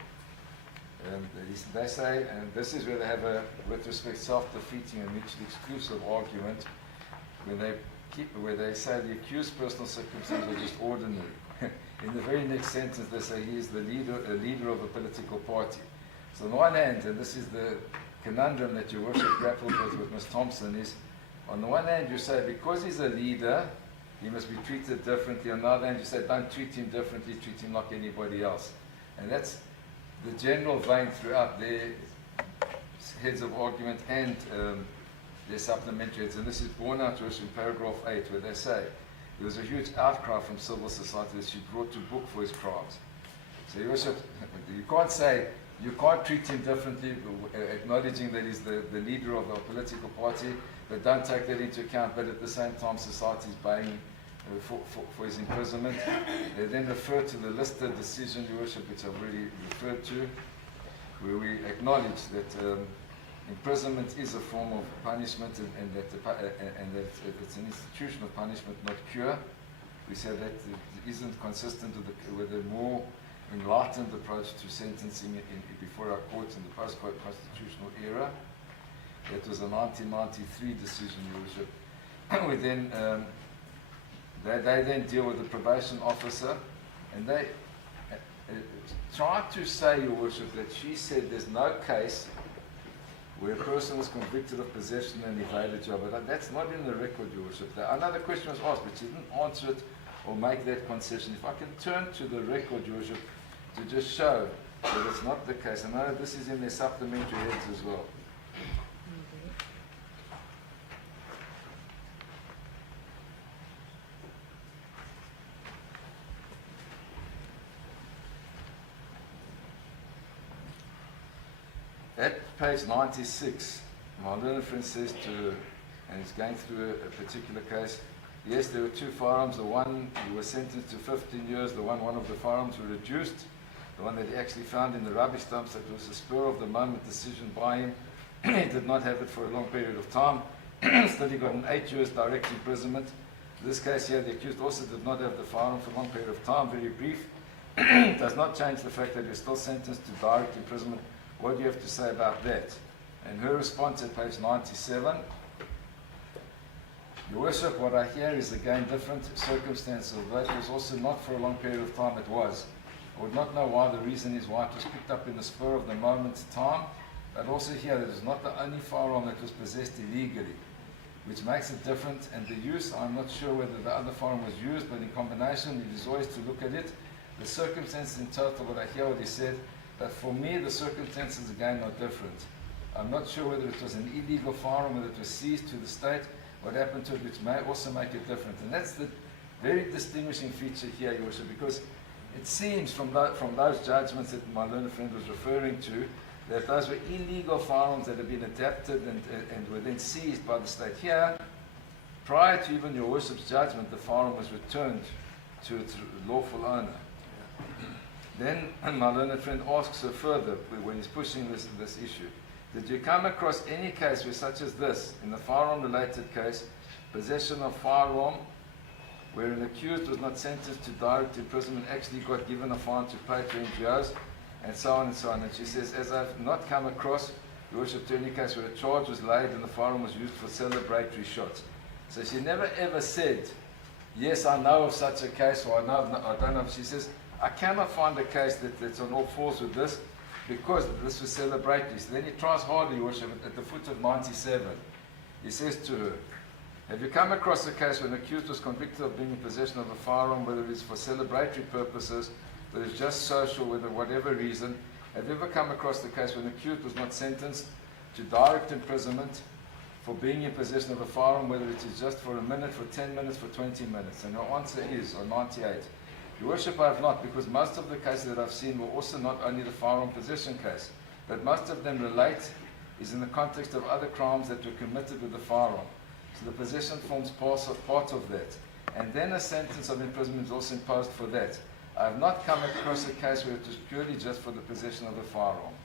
They say, and this is where they have a, with respect, self-defeating and mutually exclusive argument, where they say the accused's personal circumstances are just ordinary. In the very next sentence, they say he is a leader of a political party. So on the one hand, and this is the conundrum that Your Worship grappled with Ms. Thompson, is on the one hand you say because he's a leader, he must be treated differently. On the other hand, you say don't treat him differently, treat him like anybody else. And that's the general vein throughout their heads of argument and their supplementary heads. And this is borne out, Your Worship, in paragraph 8, where they say there was a huge outcry from civil society that she brought to book for his crimes. So Your Worship, you can't say you can't treat him differently, acknowledging that he's the leader of a political party, but don't take that into account, but at the same time society is paying for his imprisonment. They then refer to the listed decision, Your Worship, which I've already referred to, where we acknowledge that imprisonment is a form of punishment and that it's an institution of punishment, not cure. We say that it isn't consistent with the more enlightened approach to sentencing before our courts in the post-constitutional era. That was a 1993 decision, Your Worship. We then, they then deal with the probation officer, and they try to say, Your Worship, that she said there's no case where a person was convicted of possession and evaded jail, but that's not in the record, Your Worship. I know the question was asked, but she didn't answer it or make that concession. If I can turn to the record, Your Worship, to just show that it's not the case. I know this is in their supplementary heads as well. At page 96, my learned friend says to her, and he's going through a particular case, yes, there were two firearms. The one he was sentenced to 15 years, one of the firearms were reduced. The one that he actually found in the rubbish dumps, that was a spur of the moment decision by him. He did not have it for a long period of time. Still, he got an 8 years direct imprisonment. In this case here, the accused also did not have the firearm for a long period of time, very brief. Does not change the fact that he was still sentenced to direct imprisonment. What do you have to say about that? And her response at page 97, Your Worship, what I hear is again different circumstances. Although it was also not for a long period of time, it was. I would not know why the reason is why it was picked up in the spur of the moment's time, but also here it is not the only firearm that was possessed illegally, which makes it different. And the use, I'm not sure whether the other firearm was used, but in combination, it is always to look at it. The circumstances in total, what I hear what he said, but for me, the circumstances again are different. I'm not sure whether it was an illegal firearm, whether it was seized to the state, what happened to it, which may also make it different. And that's the very distinguishing feature here, Your Worship, because it seems from those judgments that my learned friend was referring to, that those were illegal firearms that had been adapted and were then seized by the state. Here, prior to even Your Worship's judgment, the firearm was returned to its lawful owner. Then my learned friend asks her further, when he's pushing this issue, did you come across any case where such as this, in the firearm-related case, possession of firearm, where an accused was not sentenced to direct imprisonment, actually got given a fine to pay to NGOs, and so on and so on. And she says, as I've not come across, Your Worship, to any case where a charge was laid and the firearm was used for celebratory shots. So she never ever said, yes, I know of such a case, or I don't know. She says, I cannot find a case that's on all fours with this, because this was celebratory. So then he tries harder, Your Worship, at the foot of 97. He says to her, have you come across a case when an accused was convicted of being in possession of a firearm, whether it's for celebratory purposes, whether it's just social, whether whatever reason? Have you ever come across the case when an accused was not sentenced to direct imprisonment for being in possession of a firearm, whether it is just for a minute, for 10 minutes, for 20 minutes? And her answer is, on 98, Your Worship, I have not, because most of the cases that I've seen were also not only the firearm possession case, but most of them relate is in the context of other crimes that were committed with the firearm. So the possession forms part of that. And then a sentence of imprisonment is also imposed for that. I have not come across a case where it was purely just for the possession of a firearm.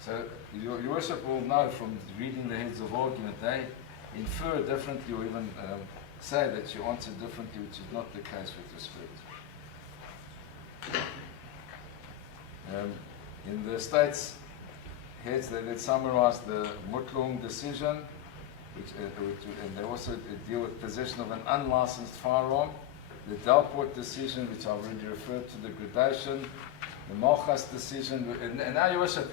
So Your Worship will know from reading the heads of argument, they infer differently or even say that you answer differently, which is not the case with respect. In the state's heads, they summarize the Mutlung decision, and they also deal with possession of an unlicensed firearm, the Delport decision, which I already referred to, the gradation, the Malchus decision, and now Your Worship,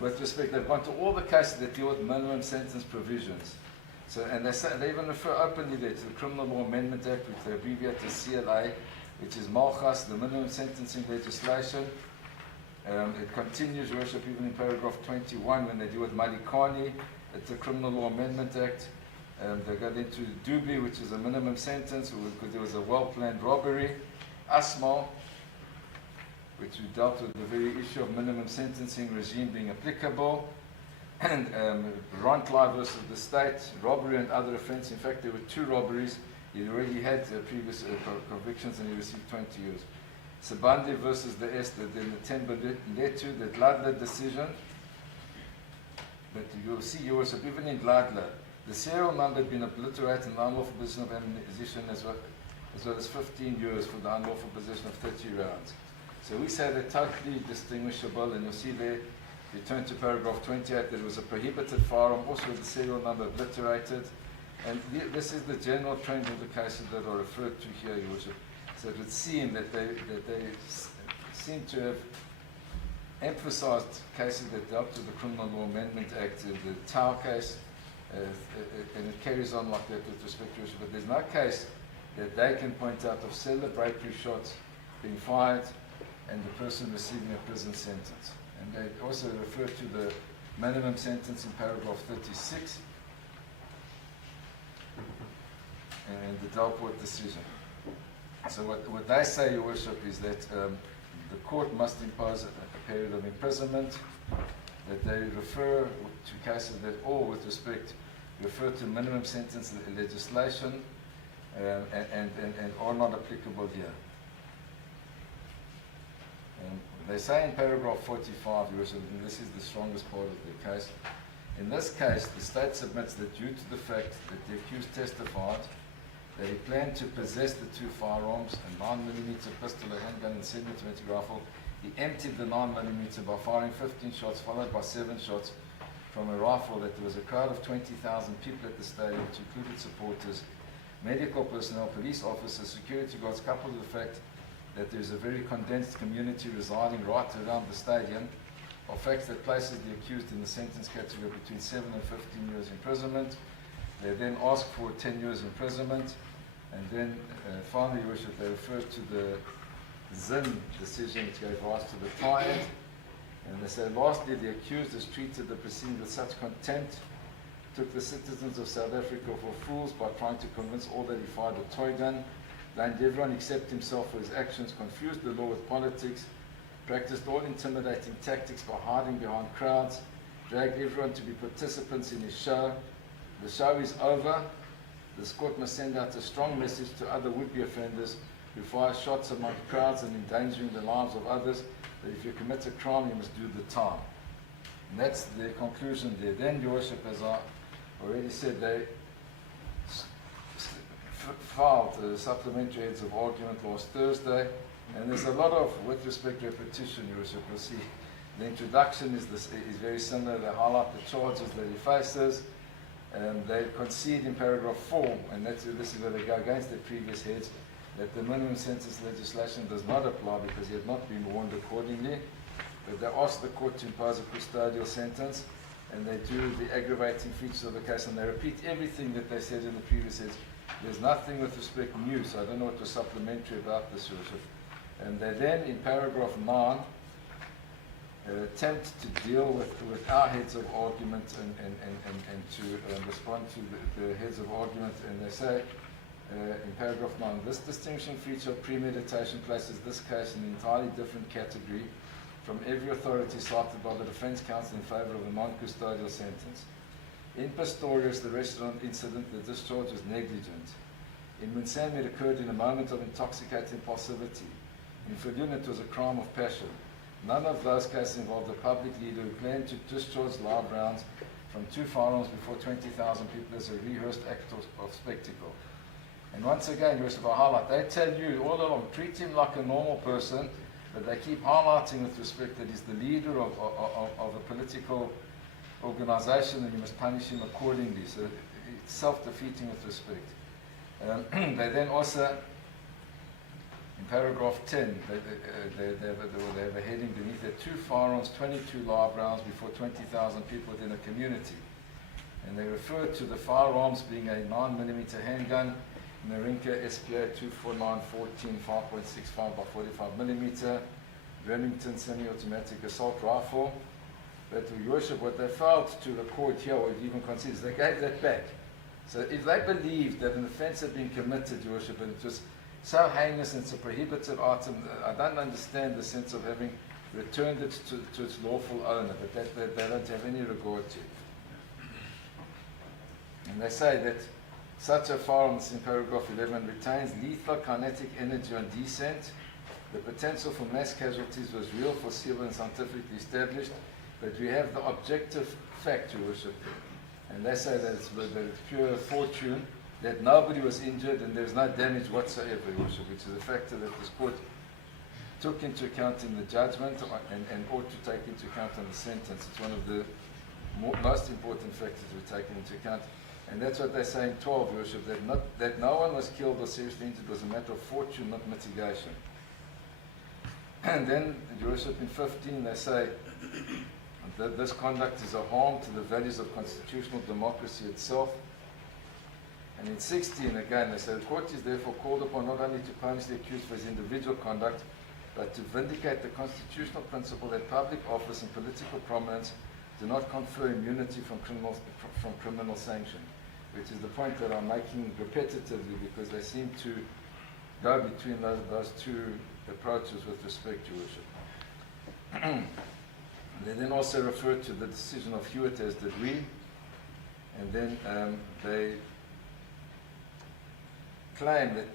with respect, they've gone to all the cases that deal with minimum sentence provisions. So, and they even refer openly there to the Criminal Law Amendment Act, which they abbreviate to CLA, which is Malchus, the minimum sentencing legislation. It continues, Your Worship, even in paragraph 21, when they deal with Malikani, it's the Criminal Law Amendment Act. They go into Dubi, which is a minimum sentence, because there was a well-planned robbery. Asmal, which we dealt with the very issue of minimum sentencing regime being applicable. And Rontlai versus the state, robbery and other offence. In fact, there were 2 robberies. He already had previous convictions and he received 20 years. Sabandi versus the Est, then the Temba Letu, the Gladler decision. But you'll see, Your Worship, even in Gladler, the serial number had been obliterated in the unlawful possession of ammunition as well as 15 years for the unlawful possession of 30 rounds. So we say they're totally distinguishable, and you'll see there, if you turn to paragraph 28, there was a prohibited firearm, also with the serial number obliterated. And this is the general trend of the cases that are referred to here, Your Worship. So it would seem that they seem to have emphasized cases that dealt with the Criminal Law Amendment Act in the 𝐬𝐻𝐾 case, and it carries on like that with respect to Your Worship. But there's no case that they can point out of celebratory shots being fired and the person receiving a prison sentence. And they also refer to the minimum sentence in paragraph 36 and the Delport decision. So what they say, Your Worship, is that the court must impose a period of imprisonment, that they refer to cases that all, with respect, refer to minimum sentence legislation and are not applicable here. They say in paragraph 45, Your Worship, and this is the strongest part of the case, in this case, the state submits that due to the fact that the accused testified that he planned to possess the two firearms, a 9mm pistol, a handgun, and semi-automatic rifle, he emptied the 9mm by firing 15 shots, followed by 7 shots from a rifle. That there was a crowd of 20,000 people at the stadium, which included supporters, medical personnel, police officers, security guards, coupled with the fact that there is a very condensed community residing right around the stadium, are facts that places the accused in the sentence category between 7 and 15 years imprisonment. They then ask for 10 years imprisonment, and then finally, Your Worship, they refer to the 𝐬𝐮𝐻𝐿 decision which gave rise to the triad, and they say, lastly, the accused has treated the proceeding with such contempt, took the citizens of South Africa for fools by trying to convince all that he fired a toy gun, blamed everyone except himself for his actions, confused the law with politics, practiced all intimidating tactics by hiding behind crowds, dragged everyone to be participants in his show. The show is over. This court must send out a strong message to other would-be offenders who fire shots among crowds and endangering the lives of others, that if you commit a crime, you must do the time. And that's their conclusion there. Then, Your Worship, as I already said, they filed supplementary heads of argument last Thursday, and there's a lot of, with respect, repetition, Your Worship. You'll see the introduction is very similar. They highlight the charges that he faces. They concede in paragraph 4, and this is where they go against their previous heads, that the minimum sentence legislation does not apply because he had not been warned accordingly. But they ask the court to impose a custodial sentence, and they do the aggravating features of the case, and they repeat everything that they said in the previous heads. There's nothing with respect new, so I don't know what was supplementary about this, Your Worship. And they then, in paragraph 9, attempt to deal with our heads of argument and to respond to the heads of argument, and they say in paragraph 9, this distinction feature of premeditation places this case in an entirely different category from every authority cited by the defense counsel in favor of a non-custodial sentence. In Pistorius, the restaurant incident, the discharge was negligent. In 𝐬𝐿, it occurred in a moment of intoxicating impulsivity. In Viljoen, it was a crime of passion. None of those cases involved a public leader who planned to discharge live rounds from two firearms before 20,000 people as a rehearsed act of spectacle. And once again, Your Worship, I highlight, they tell you all along, treat him like a normal person, but they keep highlighting with respect that he's the leader of a political organization and you must punish him accordingly. So it's self-defeating with respect. They then also, in paragraph 10, they have a heading beneath there, 2 firearms, 22 live rounds before 20,000 people within a community. And they refer to the firearms being a 9mm handgun, 𝐬𝐿 SPA 24914 5.65 by 45mm, Remington semi-automatic assault rifle. But, Your Worship, what they failed to record here, or even consider, is they gave that back. So if they believed that an offence had been committed, Your Worship, and it was so heinous and it's a prohibitive item, I don't understand the sense of having returned it to its lawful owner, but that they don't have any regard to. And they say that such a firearm, in paragraph 11, retains lethal kinetic energy on descent. The potential for mass casualties was real, foreseeable and scientifically established, but we have the objective fact, Your Worship. And they say that it's pure fortune, that nobody was injured and there's no damage whatsoever, Your Worship, which is a factor that this court took into account in the judgment and ought to take into account in the sentence. It's one of the most important factors we're taking into account. And that's what they say in 12, Your Worship, that no one was killed or seriously injured was a matter of fortune, not mitigation. And then, Your Worship, in 15, they say that this conduct is a harm to the values of constitutional democracy itself. And in 16, again, they say the court is therefore called upon not only to punish the accused for his individual conduct, but to vindicate the constitutional principle that public office and political prominence do not confer immunity from criminal sanction, which is the point that I'm making repetitively because they seem to go between those two approaches with respect, Your Worship. They then also refer to the decision of 𝐬𝐻𝐫𝐞𝐿, and then they claim that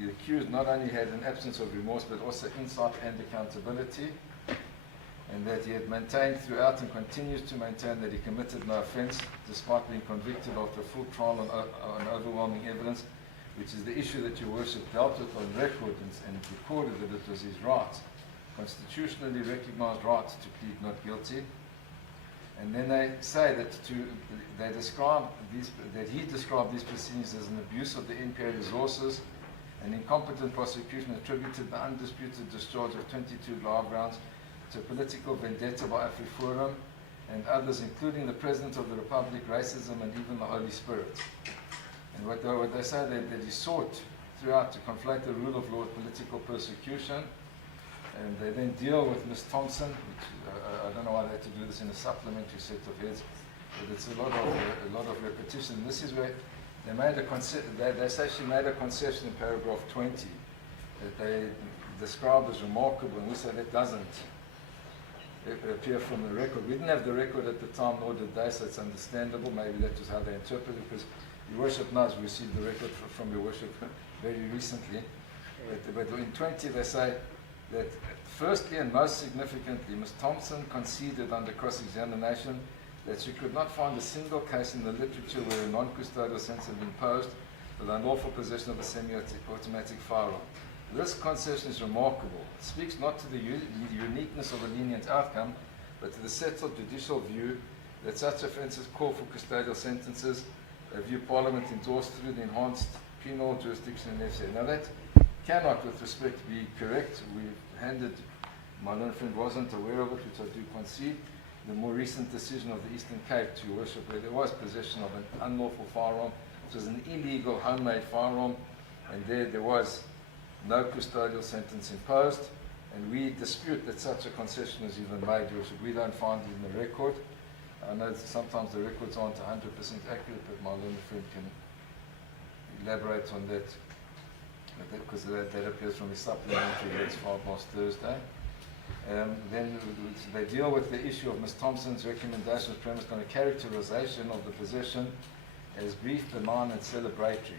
the accused not only had an absence of remorse but also insight and accountability, and that he had maintained throughout and continues to maintain that he committed no offence despite being convicted after a full trial on overwhelming evidence, which is the issue that Your Worship dealt with on record and recorded that it was his right, constitutionally recognised right to plead not guilty. And then they say that he described these proceedings as an abuse of the NPA resources, an incompetent prosecution attributed the undisputed discharge of 22 live rounds to a political vendetta by AfriForum and others, including the President of the Republic, racism, and even the Holy Spirit. And what they say that he sought throughout to conflate the rule of law with political persecution. And they then deal with Ms. Thompson, which I don't know why they had to do this in a supplementary set of heads, but it's a lot of repetition. This is where they made they say she made a concession in paragraph 20 that they described as remarkable, and we say that doesn't appear from the record. We didn't have the record at the time, nor did they, so it's understandable. Maybe that was how they interpreted it, because Your Worship knows we received the record from Your Worship very recently. But in 20 they say that firstly and most significantly, Ms. Thompson conceded under cross-examination that she could not find a single case in the literature where a non-custodial sentence had been imposed for the unlawful possession of a semi-automatic firearm. This concession is remarkable. It speaks not to the uniqueness of a lenient outcome, but to the settled judicial view that such offences call for custodial sentences, a view Parliament endorsed through the enhanced penal jurisdiction in FCA. Now that cannot, with respect, be correct. We've handed, my learned friend wasn't aware of it, which I do concede, the more recent decision of the Eastern Cape, to Your Worship, where there was possession of an unlawful firearm. It was an illegal homemade firearm, and there was no custodial sentence imposed, and we dispute that such a concession is even made, Your Worship. We don't find it in the record. I know that sometimes the records aren't 100% accurate, but my learned friend can elaborate on that, because that appears from his supplementary that's filed last Thursday. Then they deal with the issue of Ms. Thompson's recommendations premised on a characterization of the possession as brief, benign, and celebratory.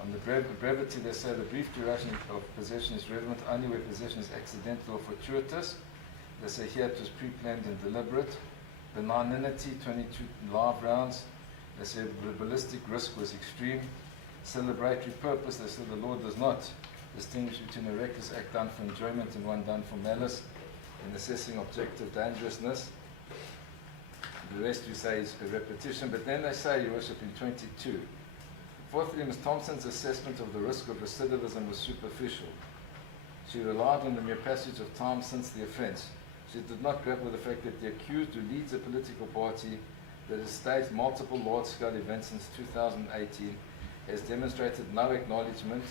On the brevity, they say the brief duration of possession is relevant only where possession is accidental or fortuitous. They say here it was pre-planned and deliberate. Benignity, 22 live rounds. They say the ballistic risk was extreme. Celebratory purpose, they say the law does not distinguish between a reckless act done for enjoyment and one done for malice in assessing objective dangerousness. The rest we say is a repetition, but then they say, Your Worship, in 22. Fourthly, Ms. Thompson's assessment of the risk of recidivism was superficial. She relied on the mere passage of time since the offence. She did not grapple with the fact that the accused, who leads a political party that has staged multiple large-scale events since 2018, has demonstrated no acknowledgement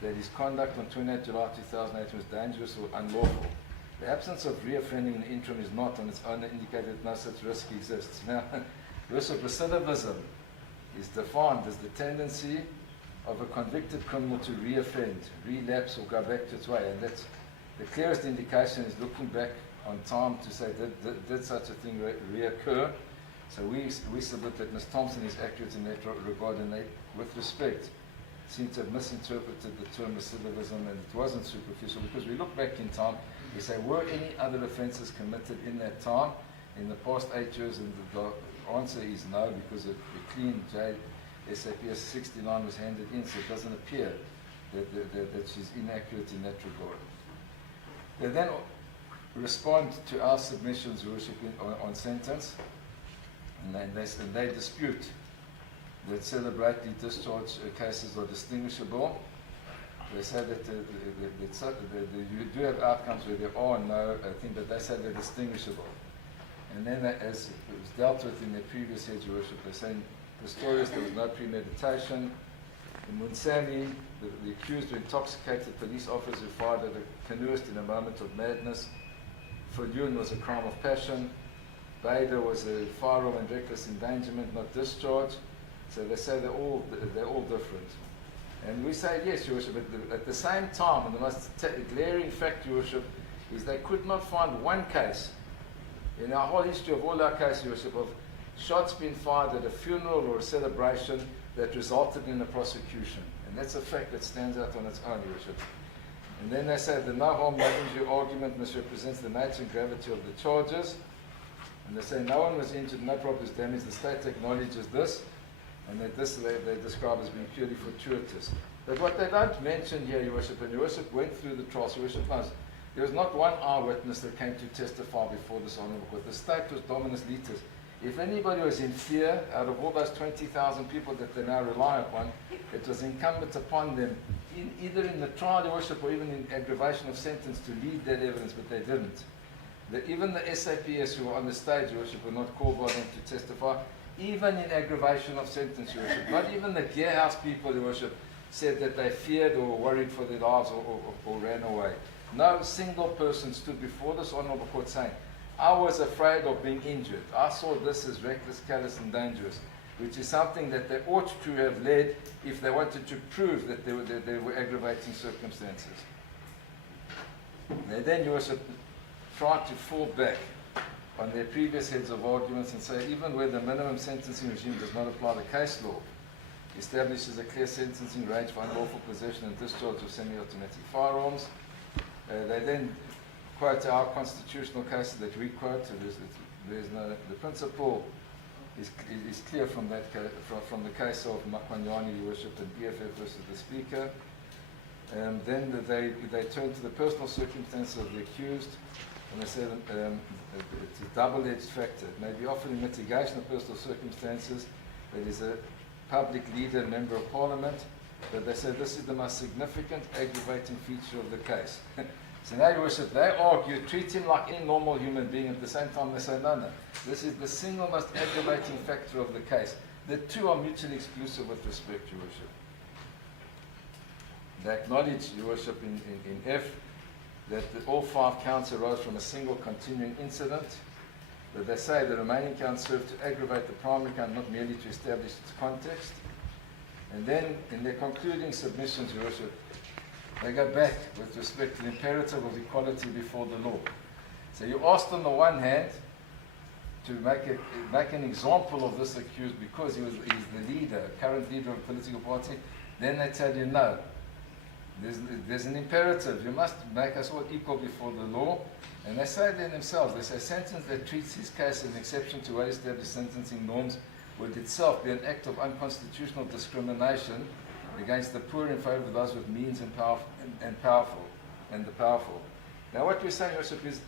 that his conduct on 28 July 2008 was dangerous or unlawful. The absence of reoffending in the interim is not on its own indicated that no such risk exists. Now, risk of recidivism is defined as the tendency of a convicted criminal to reoffend, relapse, or go back to its way. And that's the clearest indication is looking back on time to say, did such a thing reoccur? So we submit that Ms. Thompson is accurate in that regard, and they, with respect, seem to have misinterpreted the term recidivism, and it wasn't superficial, because we look back in time, we say, were any other offences committed in that time, in the past 8 years? And the answer is no, because a clean SAPS 69 was handed in, so it doesn't appear that she's inaccurate in that regard. They then respond to our submissions, Your Worship, on sentence, and they dispute that celebratory discharge cases are distinguishable. They say that you do have outcomes where there are no thing, but they say they're distinguishable. And then, as it was dealt with in their previous heads, Your Worship, they're saying Pistorius, there was no premeditation. In Munsani, the accused were intoxicated police officers who fired at a canoeist in a moment of madness. For Yun was a crime of passion. Bader was a firearm and reckless endangerment, not discharge. So they say they're all different. And we say yes, Your Worship, but at the same time, and the most glaring fact, Your Worship, is they could not find one case in our whole history of all our cases, Your Worship, of shots being fired at a funeral or a celebration that resulted in a prosecution. And that's a fact that stands out on its own, Your Worship. And then they say the no harm, no injury argument misrepresents the nature and gravity of the charges. And they say no one was injured, no property was damaged. The state acknowledges this, and that this they describe as being purely fortuitous. But what they don't mention here, Your Worship, and Your Worship went through the trial, Your Worship knows, there was not one eyewitness that came to testify before this honourable court. The state was dominus litis. If anybody was in fear, out of all those 20,000 people that they now rely upon, it was incumbent upon them, either in the trial, Your Worship, or even in aggravation of sentence, to lead that evidence, but they didn't. Even the SAPS who were on the stage, Your Worship, were not called by them to testify, even in aggravation of sentence, Your Worship. Not even the 𝐬𝐮𝐬𝐽𝐻 people, Your Worship, said that they feared or worried for their lives or ran away. No single person stood before this honourable court saying, I was afraid of being injured. I saw this as reckless, callous, and dangerous, which is something that they ought to have led if they wanted to prove that there were aggravating circumstances. They then, Your Worship, tried to fall back on their previous heads of arguments and say even where the minimum sentencing regime does not apply to case law, establishes a clear sentencing range for unlawful possession and discharge of semi-automatic firearms. They then quote our constitutional cases that we quote. The principle is clear from that from the case of Makwanyani, Your Worship, and BFF versus the Speaker. Then they turn to the personal circumstances of the accused, and they say it's a double-edged factor. It may be offered in mitigation of personal circumstances that is a public leader and member of parliament, but they say this is the most significant aggravating feature of the case. So now, Your Worship, they argue, treat him like any normal human being. At the same time, they say, no, this is the single most aggravating factor of the case. The two are mutually exclusive with respect, Your Worship. They acknowledge, Your Worship, in F, that all 5 counts arose from a single continuing incident, that they say the remaining counts serve to aggravate the primary count, not merely to establish its context. And then, in their concluding submissions, Your Worship, they go back with respect to the imperative of equality before the law. So you asked on the one hand to make an example of this accused because he's the leader, current leader of a political party. Then they tell you no. There's an imperative. You must make us all equal before the law. And they say then themselves, they say sentence that treats his case as an exception to well-established sentencing norms would itself be an act of unconstitutional discrimination against the poor in favour of those with means and the powerful. Now what we're saying, Your Worship, is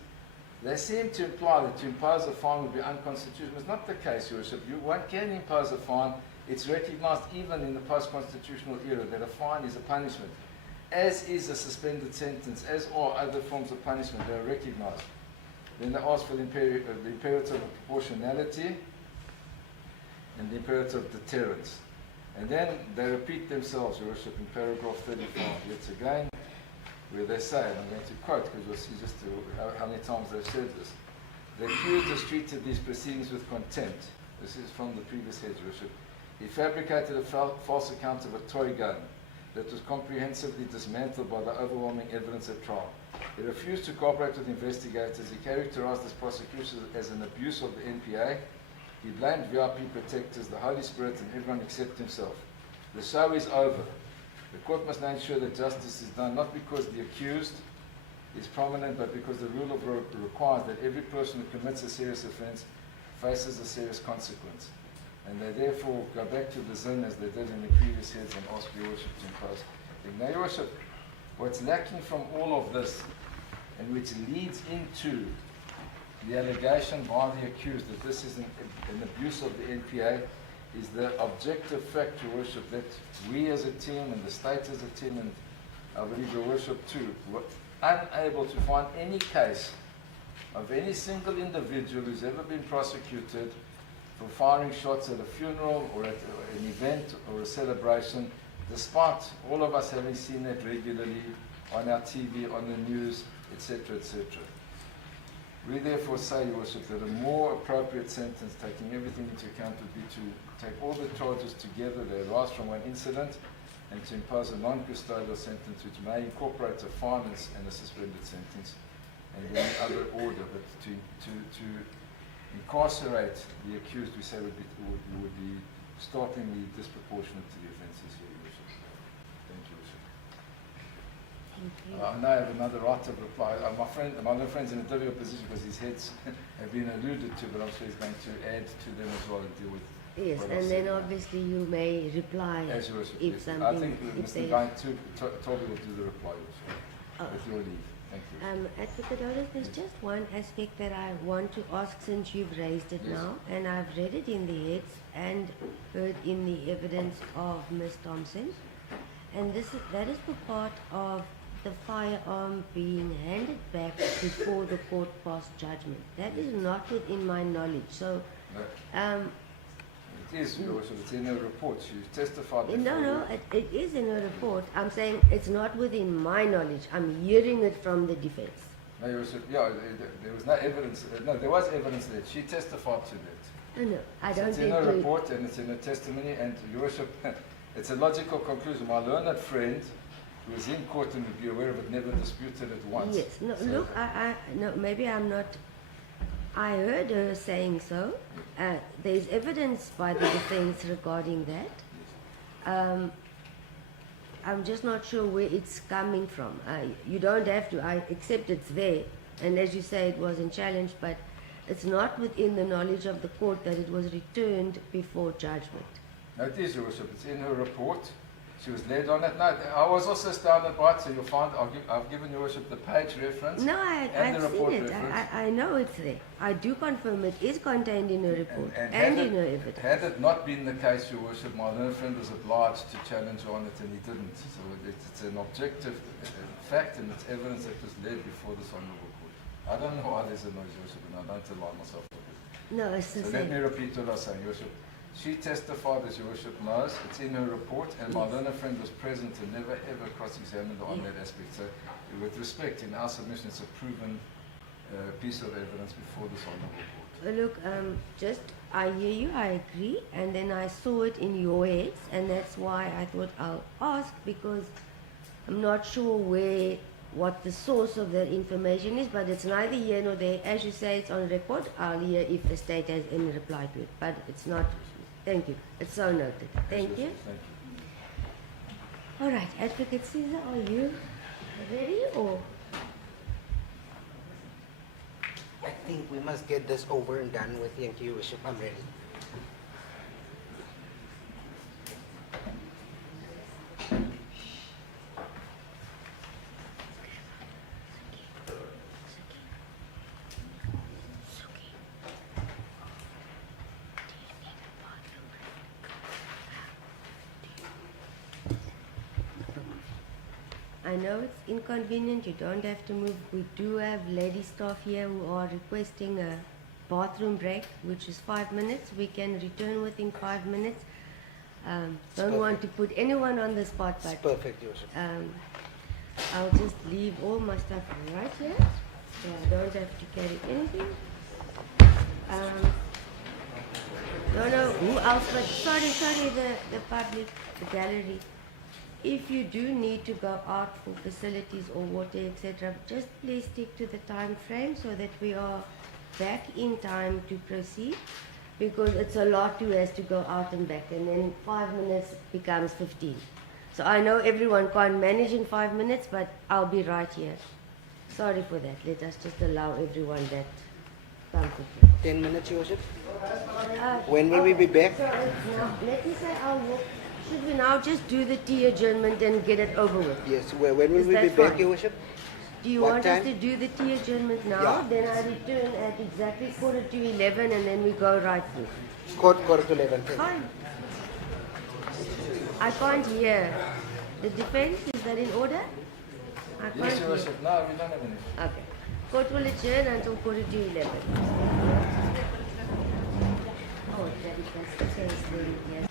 they seem to imply that to impose a fine would be unconstitutional. It's not the case, Your Worship. One can impose a fine. It's recognised even in the post-constitutional era that a fine is a punishment, as is a suspended sentence, as are other forms of punishment. They are recognised. Then they ask for the imperative of proportionality and the imperative of deterrence. And then they repeat themselves, Your Worship, in paragraph 35 yet again, where they say, and I'm going to quote because you'll see just how many times they've said this, the accused has treated these proceedings with contempt. This is from the previous head, Your Worship. He fabricated a false account of a toy gun that was comprehensively dismantled by the overwhelming evidence at trial. He refused to cooperate with investigators. He characterized this prosecution as an abuse of the NPA. He blamed VIP protectors, the Holy Spirit, and everyone except himself. The show is over. The court must now ensure that justice is done, not because the accused is prominent, but because the rule of law requires that every person who commits a serious offence faces a serious consequence. And they therefore go back to the 𝐬𝐮𝐬𝐽 as they did in the previous heads and ask Your Worship to impose. Now, Your Worship, what's lacking from all of this, and which leads into the allegation by the accused that this is an abuse of the NPA, is the objective fact, Your Worship, that we as a team and the state as a team, and I believe Your Worship too, were unable to find any case of any single individual who's ever been prosecuted for firing shots at a funeral or at an event or a celebration, despite all of us having seen that regularly on our TV, on the news, etc., etc. We therefore say, Your Worship, that a more appropriate sentence, taking everything into account, would be to take all the charges together that arise from one incident and to impose a non-custodial sentence which may incorporate a fine and a suspended sentence and any other order, but to incarcerate the accused, we say would be startlingly disproportionate to the offences here, Your Worship. Thank you, Your Worship. Thank you. I now have another right of reply. My little friend's in a difficult position because his heads have been alluded to, but I'm sure he's going to add to them as well and deal with. Yes, what I've and said then now. obviously you may reply As Your Worship, if yes. something. I think if Mr. there's- Guy Toby will do the reply, Your Worship, Oh. with your leave. Thank you. Advocate Otis, there's just one aspect that I want to ask since you've raised it Yes. now, and I've read it in the heads and heard in the evidence of Ms. Thompson, and that is the part of the firearm being handed back before the court passed judgment. That is not within my knowledge. So, No, it is, Your Worship. It's in her report. She testified before. no, it is in a report. I'm saying it's not within my knowledge. I'm hearing it from the defense. No, Your Worship, yeah, there was no evidence. No, there was evidence that she testified to that. No, I So don't it's in think her you- report and it's in her testimony, and Your Worship, it's a logical conclusion. My learned friend, who was in court and would be aware of it, never disputed it once. Yes. No, So- look, no, maybe I'm not. I heard her saying so. There's evidence by the defense regarding that. I'm just not sure where it's coming from. You don't have to. I accept it's there, and as you say, it wasn't challenged, but it's not within the knowledge of the court that it was returned before judgment. No, it is, Your Worship. It's in her report. She was led on it. No, I was also astounded by it, so you'll find I've given Your Worship the page reference. No, and I've the seen report it. reference. I know it's there. I do confirm it is contained in her report and had in her evidence. Had it not been the case, Your Worship, my learned friend was obliged to challenge on it, and he didn't. So it's an objective fact, and it's evidence that was led before this honourable court. I don't know why there's a noise, Your Worship, and I don't alarm myself with it. No, it's the So let me same. repeat what I was saying, Your Worship. She testified, as Your Worship knows, it's in her report, and my learned friend was present and never ever cross-examined her on that aspect. So, with respect, in our submission, it's a proven piece of evidence before this honourable court. Look, I hear you, I agree, and then I saw it in your heads, and that's why I thought I'll ask, because I'm not sure what the source of that information is, but it's neither here nor there. As you say, it's on record. I'll hear if the state has any reply to it, but it's not. Thank you. It's so noted. Thank you. Thank you. All right, Advocate Caesar, are you ready or? I think we must get this over and done with. Thank you, Your Worship. I'm ready. I know it's inconvenient, you don't have to move. We do have lady staff here who are requesting a bathroom break, which is 5 minutes. We can return within 5 minutes. Don't want to put anyone on the spot, It's but perfect, Your Worship. I'll just leave all my stuff right here, so I don't have to carry anything. No, who else? But sorry, the public, the gallery. If you do need to go out for facilities or water, etc., just please stick to the time frame so that we are back in time to proceed, because it's a lot who has to go out and back, and then 5 minutes becomes 15. So I know everyone can't manage in 5 minutes, but I'll be right here. Sorry for that. Let us just allow everyone that comfort. 10 minutes, Your Worship. Uh, When will we be back? So now, let me say, should we now just do the tea adjournment and get it over with? Yes, when will Is we that be back, fine? Your Worship? Do you What want us time? to do the tea adjournment now? Yeah. Then I return at exactly 11:15 and then we go right through. Quarter to 11. Fine. I can't hear. The defense, is that in order? I can't Yes, Your hear. Worship. No, we don't have anything. Okay. Court will adjourn until 11:45. Oh, that is the case then, yes.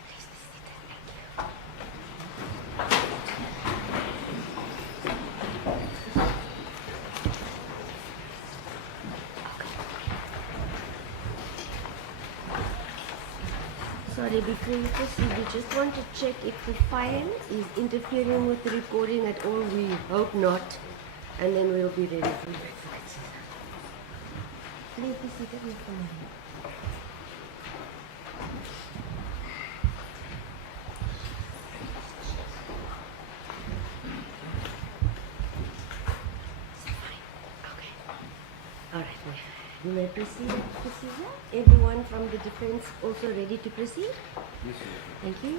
Sorry, before you proceed, we just want to check if the file is interfering with the recording at all. We hope not. And then we'll be ready for you. Please be seated, Mr. Malema. Okay. All right. You may proceed with the procedure. Everyone from the defense also ready to proceed? Yes, Your Worship. Thank you.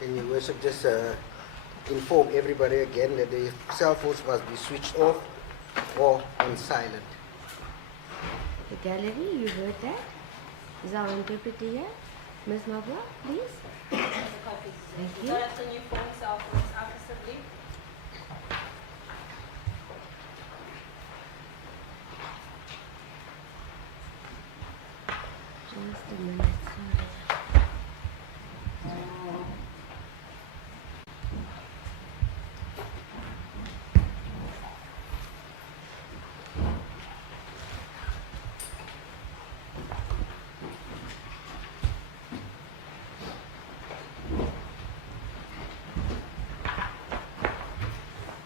Can Your Worship just inform everybody again that the cell phones must be switched off or on silent. The gallery, you heard that? Is our interpreter here? Ms. Mabwa, please. Thank you. Not on your phone, cell phones, officer, please. Just a minute, sorry.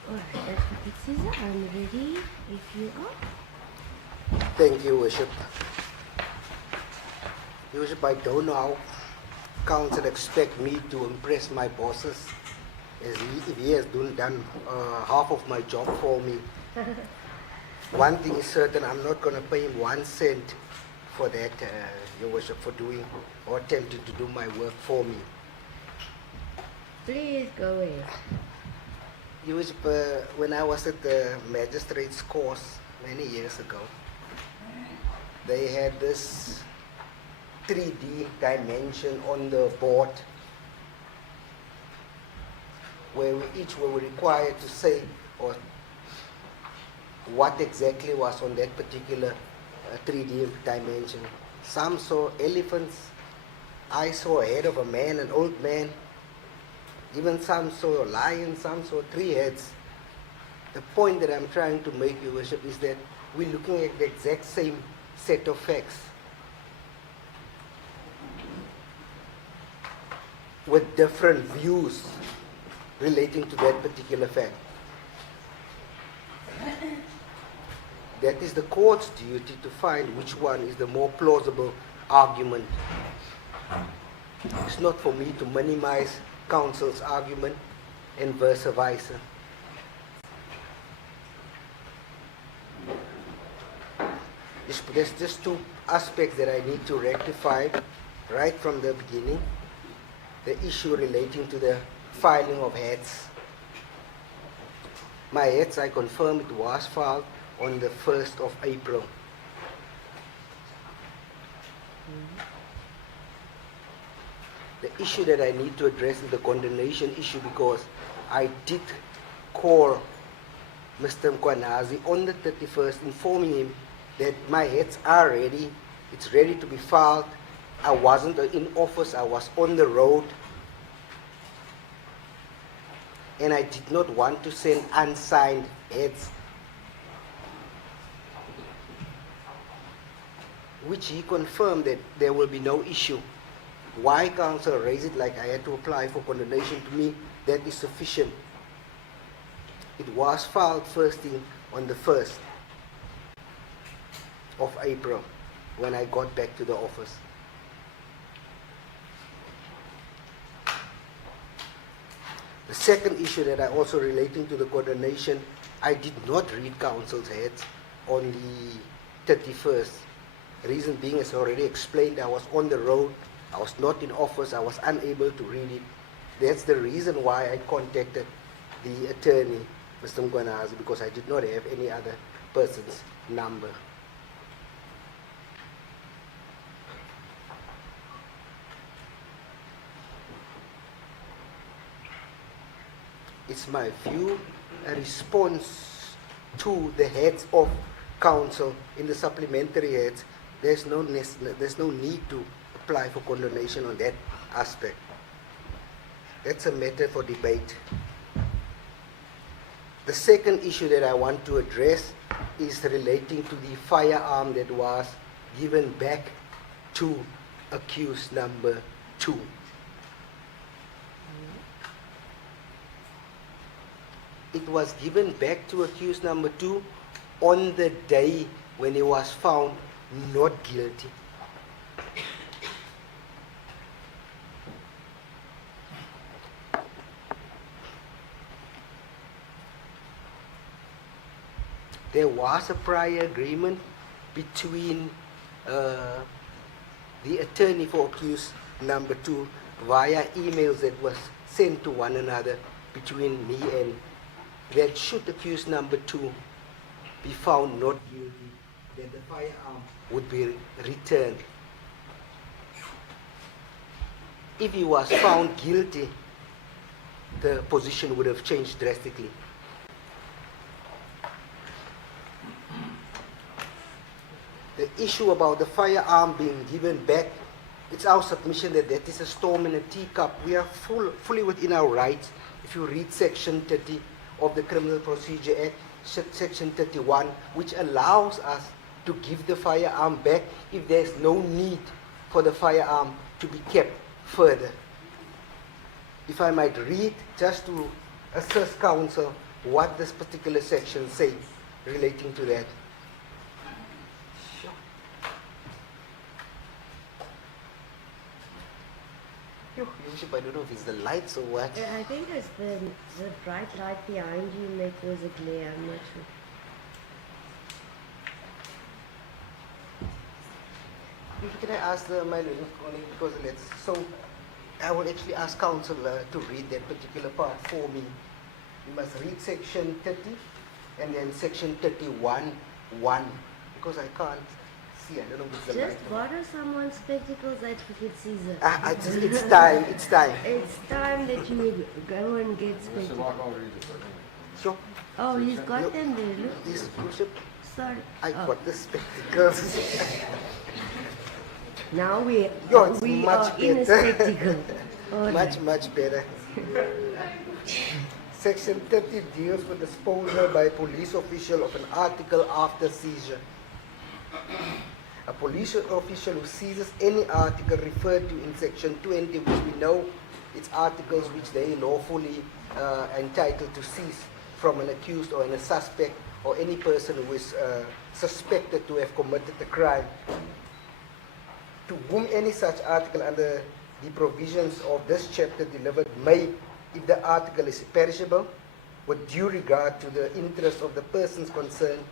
Alright, Advocate Caesar, I'm ready if you are. Thank you, Worship. Your Worship, I don't know how counsel expect me to impress my bosses as if he has done half of my job for me. One thing is certain, I'm not going to pay him 1 cent for that, Your Worship, for doing or attempting to do my work for me. Please go ahead. Your Worship, when I was at the magistrate's course many years ago, they had this 3D dimension on the board where we each were required to say or what exactly was on that particular 3D dimension. Some saw elephants, I saw a head of a man, an old man, even some saw a lion, some saw 3 heads. The point that I'm trying to make, Your Worship, is that we're looking at the exact same set of facts with different views relating to that particular fact. That is the court's duty to find which one is the more plausible argument. It's not for me to minimize counsel's argument and vice versa. There's just 2 aspects that I need to rectify right from the beginning. The issue relating to the filing of heads. My heads, I confirm it was filed on the 1st of April. The issue that I need to address is the condemnation issue, because I did call Mr. Mkhwanazi on the 31st, informing him that my heads are ready, it's ready to be filed. I wasn't in office, I was on the road, and I did not want to send unsigned heads, which he confirmed that there will be no issue. Why counsel raised it like I had to apply for condemnation? To me, that is sufficient. It was filed first thing on the 1st of April when I got back to the office. The second issue that I also relating to the condemnation, I did not read counsel's heads on the 31st. Reason being, as already explained, I was on the road, I was not in office, I was unable to read it. That's the reason why I contacted the attorney Mr. 𝐿𝐿𝐻𝐿𝐻𝐿, because I did not have any other person's number. It's my view, a response to the heads of council in the supplementary heads. There's no need to apply for condonation on that aspect. That's a matter for debate. The second issue that I want to address is relating to the firearm that was given back to accused number 2. It was given back to accused number 2 on the day when he was found not guilty. There was a prior agreement between the attorney for accused number 2 via emails that was sent to one another between me and that should accused number 2 be found not guilty, that the firearm would be returned. If he was found guilty, the position would have changed drastically. The issue about the firearm being given back, it's our submission that that is a storm in a teacup. We are fully within our rights. If you read Section 30 of the Criminal Procedure Act, Section 31, which allows us to give the firearm back if there's no need for the firearm to be kept further. If I might read, just to assist counsel, what this particular section says relating to that. I don't know if it's the lights or what. I think it's the bright light behind you may cause a glare, I'm not sure. Can I ask my little colleague, because so I will actually ask counsel to read that particular part for me. You must read section 30 and then section 31(1), because I can't see. I don't know if it's the light. Just borrow someone's spectacles, Advocate Caesar. It's time. It's time. It's time that you go and get Mr. spectacles. Mark, I'll read it. Sure. Oh, he's got them there, look. Yes, Bishop. Sorry. I Oh. got the spectacles. Now we It's are much in a better. spectacle. All right. Much better. Section 30 deals with disposal by a police official of an article after seizure. A police official who seizes any article referred to in section 20, which we know it's articles which they lawfully entitled to seize from an accused or a suspect or any person who is suspected to have committed a crime, to whom any such article under the provisions of this chapter delivered may, if the article is perishable, with due regard to the interest of the persons concerned,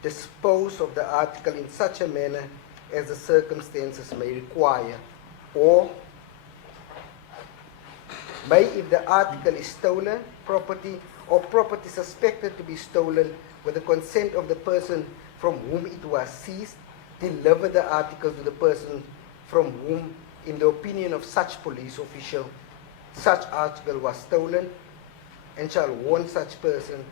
dispose of the article in such a manner as the circumstances may require, or may, if the article is stolen property or property suspected to be stolen with the consent of the person from whom it was seized, deliver the article to the person from whom, in the opinion of such police official, such article was stolen, and shall warn such person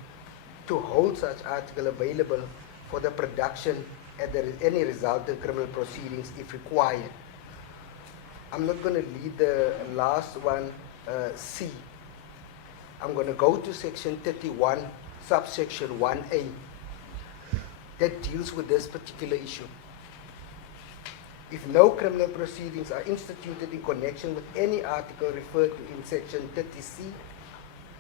to hold such article available for the production at any resultant criminal proceedings if required. I'm not going to read the last one, C. I'm going to go to section 31, subsection 1A, that deals with this particular issue. If no criminal proceedings are instituted in connection with any article referred to in section 30C,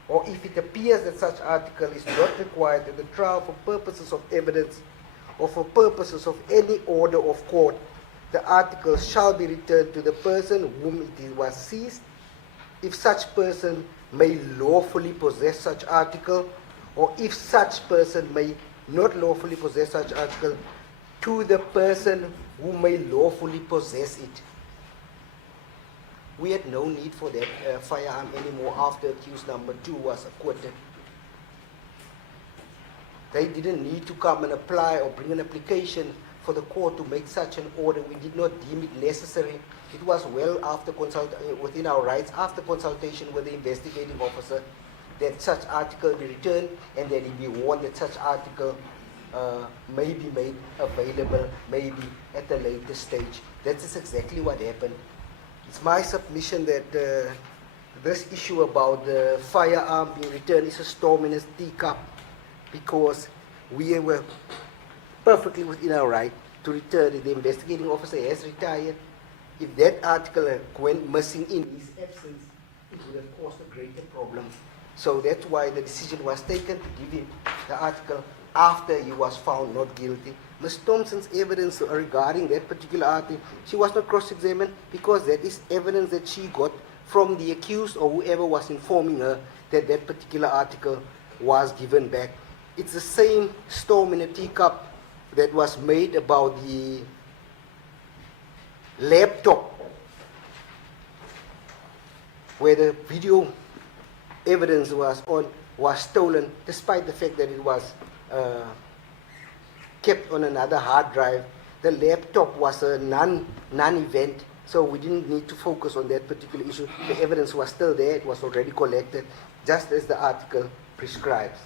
or if it appears that such article is not required in the trial for purposes of evidence or for purposes of any order of court, the article shall be returned to the person whom it was seized, if such person may lawfully possess such article, or if such person may not lawfully possess such article, to the person who may lawfully possess it. We had no need for that firearm anymore after accused number 2 was acquitted. They didn't need to come and apply or bring an application for the court to make such an order. We did not deem it necessary. It was well after within our rights, after consultation with the investigating officer, that such article be returned and that it be warned that such article may be made available maybe at a later stage. That is exactly what happened. It's my submission that this issue about the firearm being returned is a storm in a teacup, because we were perfectly within our right to return it. The investigating officer has retired. If that article went missing in his absence, it would have caused a greater problem. So that's why the decision was taken to give him the article after he was found not guilty. Ms. Thompson's evidence regarding that particular article, she was not cross-examined because that is evidence that she got from the accused or whoever was informing her that that particular article was given back. It's the same storm in a teacup that was made about the laptop, where the video evidence was stolen, despite the fact that it was kept on another hard drive. The laptop was a non-event, so we didn't need to focus on that particular issue. The evidence was still there, it was already collected, just as the article prescribes.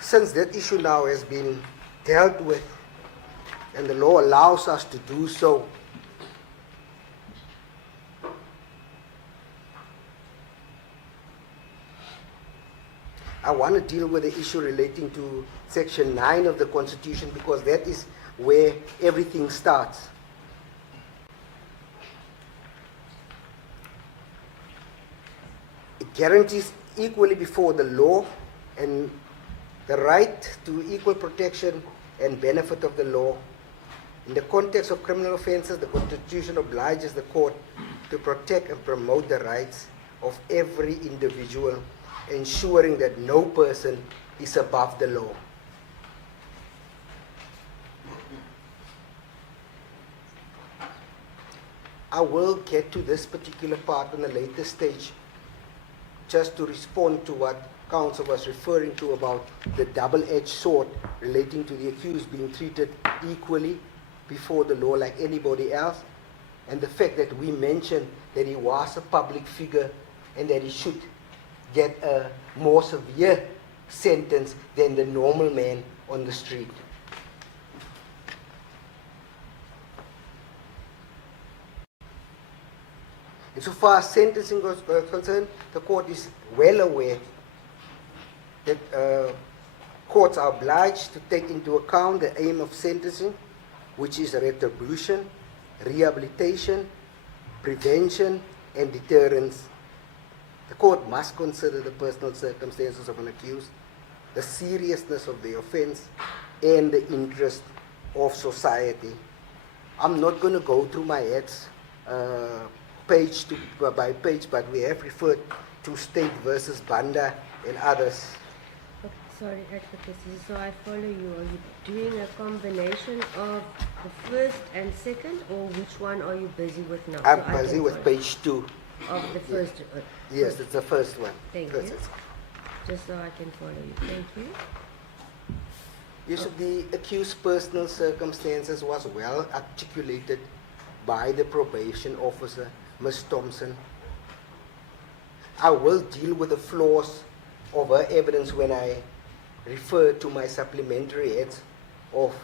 Since that issue now has been dealt with, and the law allows us to do so, I want to deal with the issue relating to Section 9 of the Constitution, because that is where everything starts. It guarantees equally before the law and the right to equal protection and benefit of the law. In the context of criminal offenses, the Constitution obliges the court to protect and promote the rights of every individual, ensuring that no person is above the law. I will get to this particular part on a later stage, just to respond to what Counsel was referring to about the double-edged sword relating to the accused being treated equally before the law like anybody else, and the fact that we mentioned that he was a public figure and that he should get a more severe sentence than the normal man on the street. Insofar as sentencing was concerned, the court is well aware that courts are obliged to take into account the aim of sentencing, which is retribution, rehabilitation, prevention, and deterrence. The court must consider the personal circumstances of an accused, the seriousness of the offense, and the interest of society. I'm not going to go through my ads page by page, but we have referred to State versus Banda and others. Sorry, advocacy. So I follow you. Are you doing a combination of the first and second, or which one are you busy with now? I'm So busy with page 2. Of the first. Yes, it's the first one. Thank First you. is- Just so I can follow you. Thank you. Yes, the accused's personal circumstances was well articulated by the probation officer, Ms. Thompson. I will deal with the flaws of her evidence when I refer to my supplementary heads of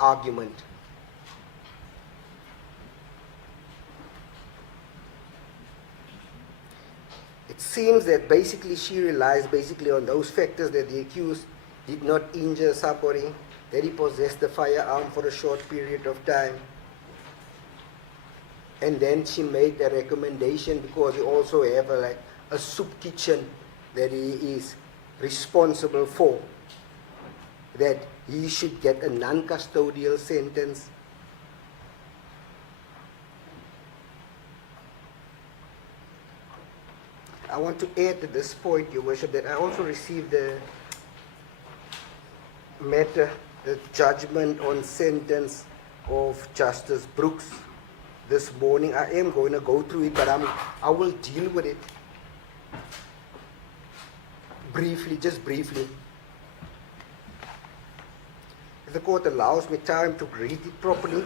argument. It seems that basically she relies on those factors that the accused did not injure somebody, that he possessed the firearm for a short period of time. And then she made a recommendation, because he also have a soup kitchen that he is responsible for, that he should get a non-custodial sentence. I want to add to this point, Your Worship, that I also received the matter, the judgment on sentence of Justice Brooks, this morning. I am going to go through it, but I will deal with it briefly, just briefly. If the court allows me time to read it properly,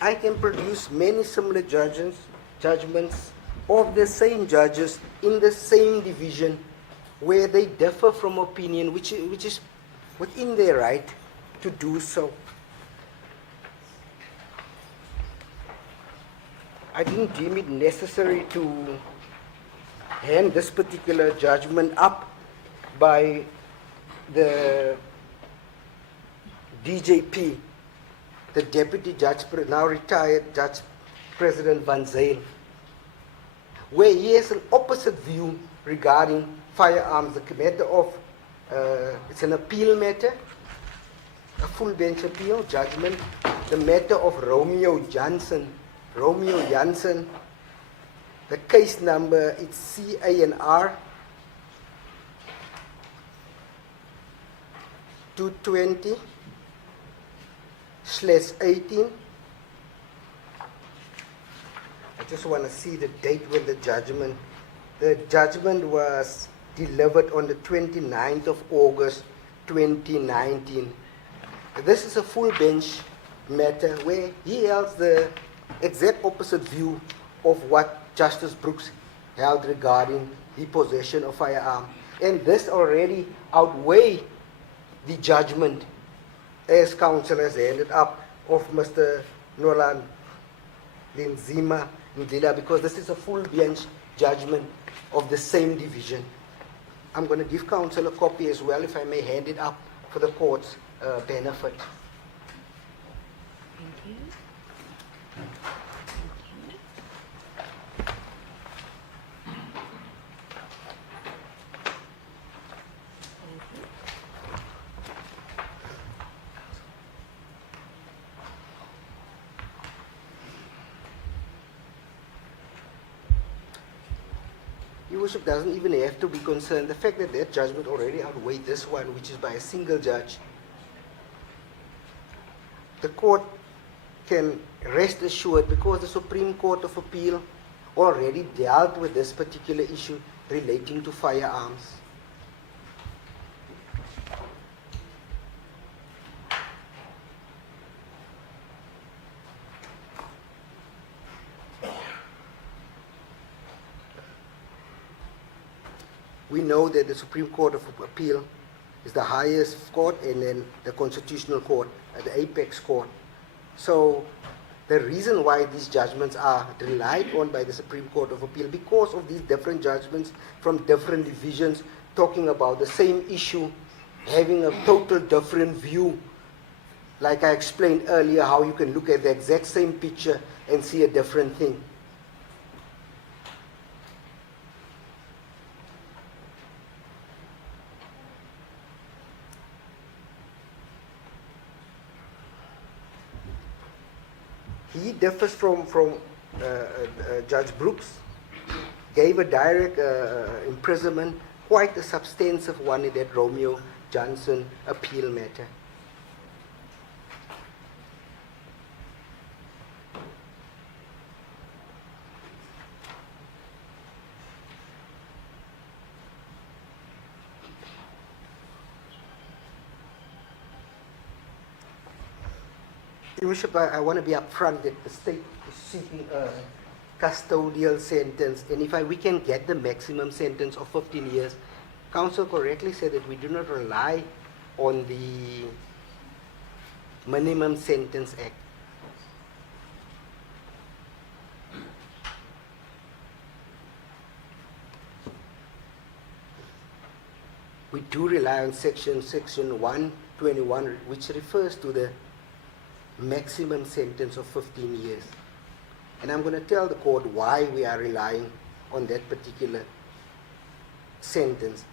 I can produce many similar judgments of the same judges in the same division where they differ from opinion, which is within their right to do so. I didn't deem it necessary to hand this particular judgment up by the DJP, the Deputy Judge, now retired Judge President Van Zyl, where he has an opposite view regarding firearms. The matter of, it's an appeal matter, a full bench appeal judgment. The matter of 𝐬𝐿𝐫𝐸, the case number, it's CANR 220/18. I just want to see the date when the judgment was delivered on the 29th of August 2019. This is a full bench matter where he holds the exact opposite view of what Justice Brooks held regarding the possession of firearm. And this already outweighed the judgment as counsel has handed up of Mr. Nolan Linzima Ndila, because this is a full bench judgment of the same division. I'm going to give counsel a copy as well, if I may hand it up for the court's benefit. Thank you. Your Worship doesn't even have to be concerned. The fact that that judgment already outweighed this one, which is by a single judge, the court can rest assured, because the Supreme Court of Appeal already dealt with this particular issue relating to firearms. We know that the Supreme Court of Appeal is the highest court, and then the Constitutional Court, the apex court. So the reason why these judgments are relied on by the Supreme Court of Appeal, because of these different judgments from different divisions talking about the same issue, having a total different view. Like I explained earlier, how you can look at the exact same picture and see a different thing. He differs from Judge Brooks, gave a direct imprisonment, quite a substantive one in that 𝐬𝐿𝐫𝐸 appeal matter. Your Worship, I want to be upfront that the state is seeking a custodial sentence, and if we can get the maximum sentence of 15 years, Counsel correctly said that we do not rely on the Minimum Sentence Act. We do rely on section 121, which refers to the maximum sentence of 15 years. And I'm going to tell the court why we are relying on that particular sentence,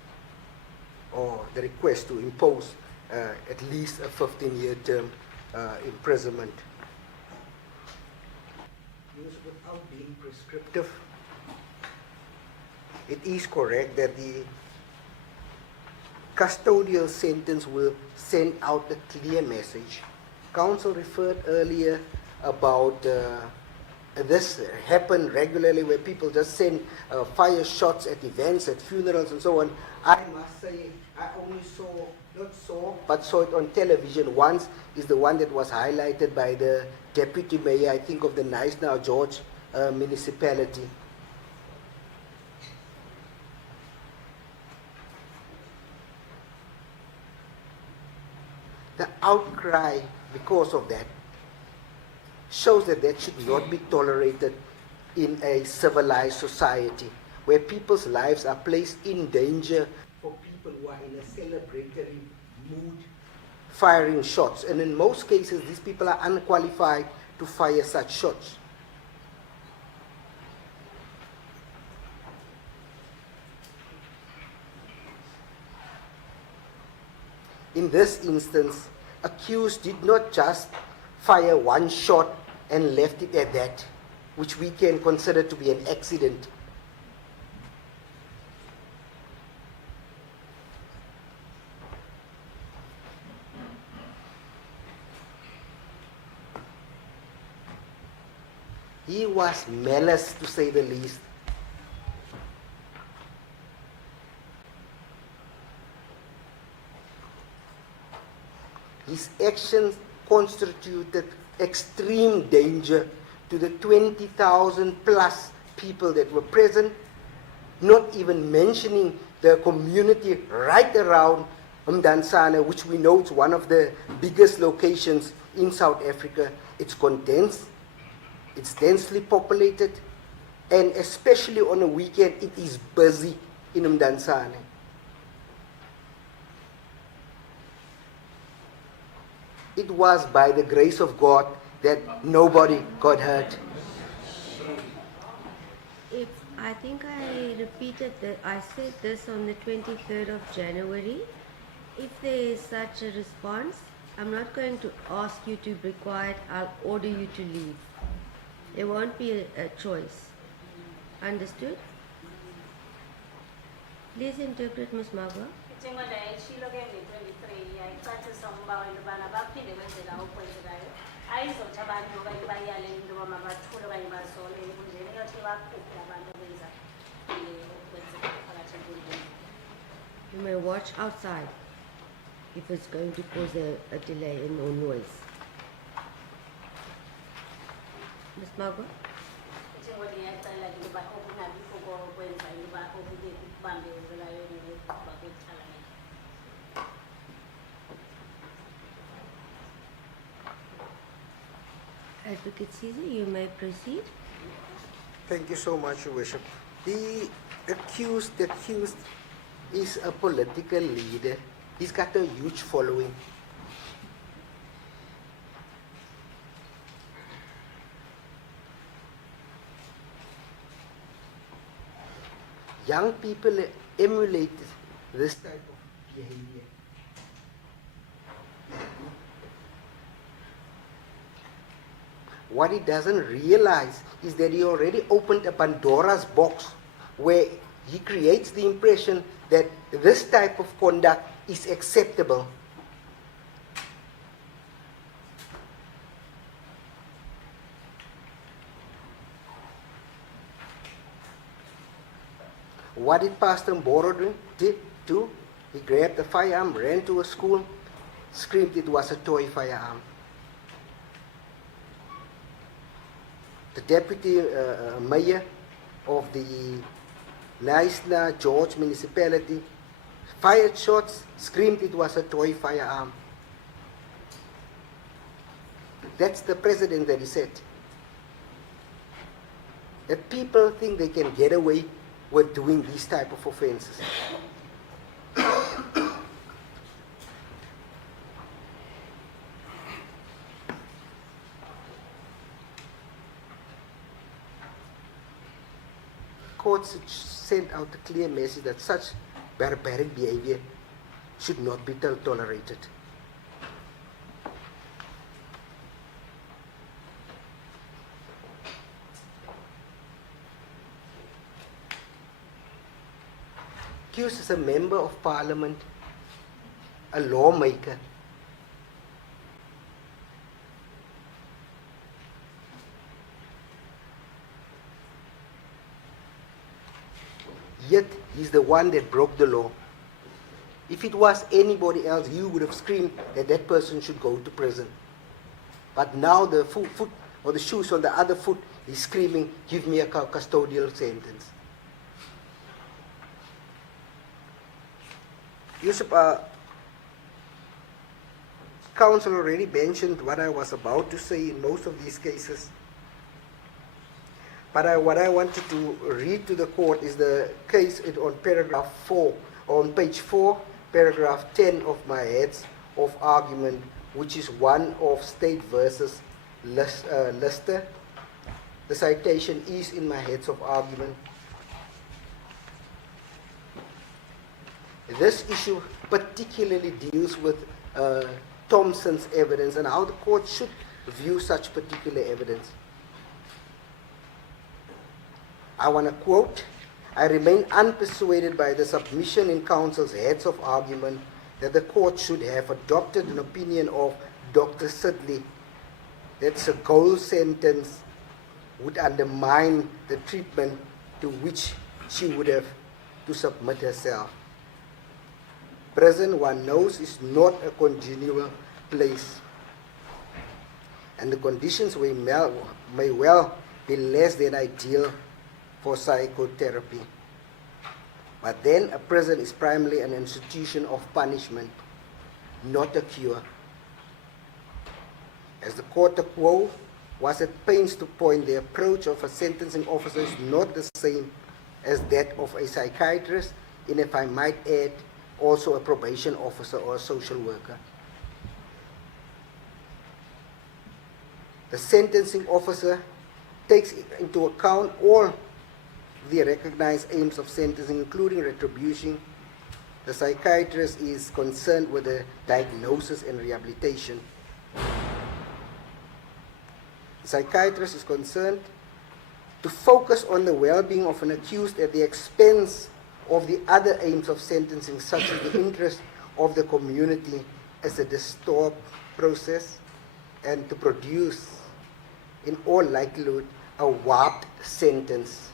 or the request to impose at least a 15-year term imprisonment. Without being prescriptive, it is correct that the custodial sentence will send out a clear message. Counsel referred earlier about this happen regularly, where people just send fire shots at events, at funerals and so on. I must say, I only saw it on television once, is the one that was highlighted by the deputy mayor, I think, of the 𝐬𝐻𝐫𝐞𝐽 municipality. The outcry because of that shows that that should not be tolerated in a civilized society, where people's lives are placed in danger for people who are in a celebratory mood, firing shots. And in most cases, these people are unqualified to fire such shots. In this instance, accused did not just fire one shot and left it at that, which we can consider to be an accident. He was malice, to say the least. His actions constituted extreme danger to the 20,000 plus people that were present, not even mentioning the community right around Mdantsane, which we know is one of the biggest locations in South Africa. It's condensed, it's densely populated, and especially on a weekend, it is busy in Mdantsane. It was by the grace of God that nobody got hurt. I think I repeated that. I said this on the 23rd of January. If there is such a response, I'm not going to ask you to be quiet. I'll order you to leave. There won't be a choice. Understood? Please interpret, Ms. Magwa. You may watch outside if it's going to cause a delay or noise. Ms. Magwa? Advocate 𝐶𝐬𝐫𝐿, you may proceed. Thank you so much, Your Worship. The accused is a political leader. He's got a huge following. Young people emulate this type of behavior. What he doesn't realize is that he already opened a Pandora's box where he creates the impression that this type of conduct is acceptable. What did Pastor Mboro do? He grabbed a firearm, ran to a school, screamed it was a toy firearm. The deputy mayor of the 𝐬𝐻𝐫𝐿 municipality fired shots, screamed it was a toy firearm. That's the precedent that he set. That people think they can get away with doing these type of offenses. Courts sent out a clear message that such barbaric behavior should not be tolerated. Accused is a member of parliament, a lawmaker. He's the one that broke the law. If it was anybody else, you would have screamed that that person should go to prison. But now the foot or the shoes on the other foot is screaming, give me a custodial sentence. Yusuf, Counsel already mentioned what I was about to say in most of these cases. But what I wanted to read to the court is the case on paragraph 4, on page 4, paragraph 10 of my heads of argument, which is one of State versus Lister. The citation is in my heads of argument. This issue particularly deals with Thompson's evidence and how the court should view such particular evidence. I want to quote, I remain unpersuaded by the submission in counsel's heads of argument that the court should have adopted an opinion of Dr. Sidley that a goal sentence would undermine the treatment to which she would have to submit herself. Prison, one knows, is not a congenial place, and the conditions may well be less than ideal for psychotherapy. But then a prison is primarily an institution of punishment, not a cure. As the 𝐾𝐿 was at pains to point, the approach of a sentencing officer is not the same as that of a psychiatrist, and if I might add, also a probation officer or a social worker. The sentencing officer takes into account all the recognized aims of sentencing, including retribution. The psychiatrist is concerned with the diagnosis and rehabilitation. The psychiatrist is concerned to focus on the well-being of an accused at the expense of the other aims of sentencing, such as the interest of the community as a disturbed process, and to produce, in all likelihood, a warped sentence.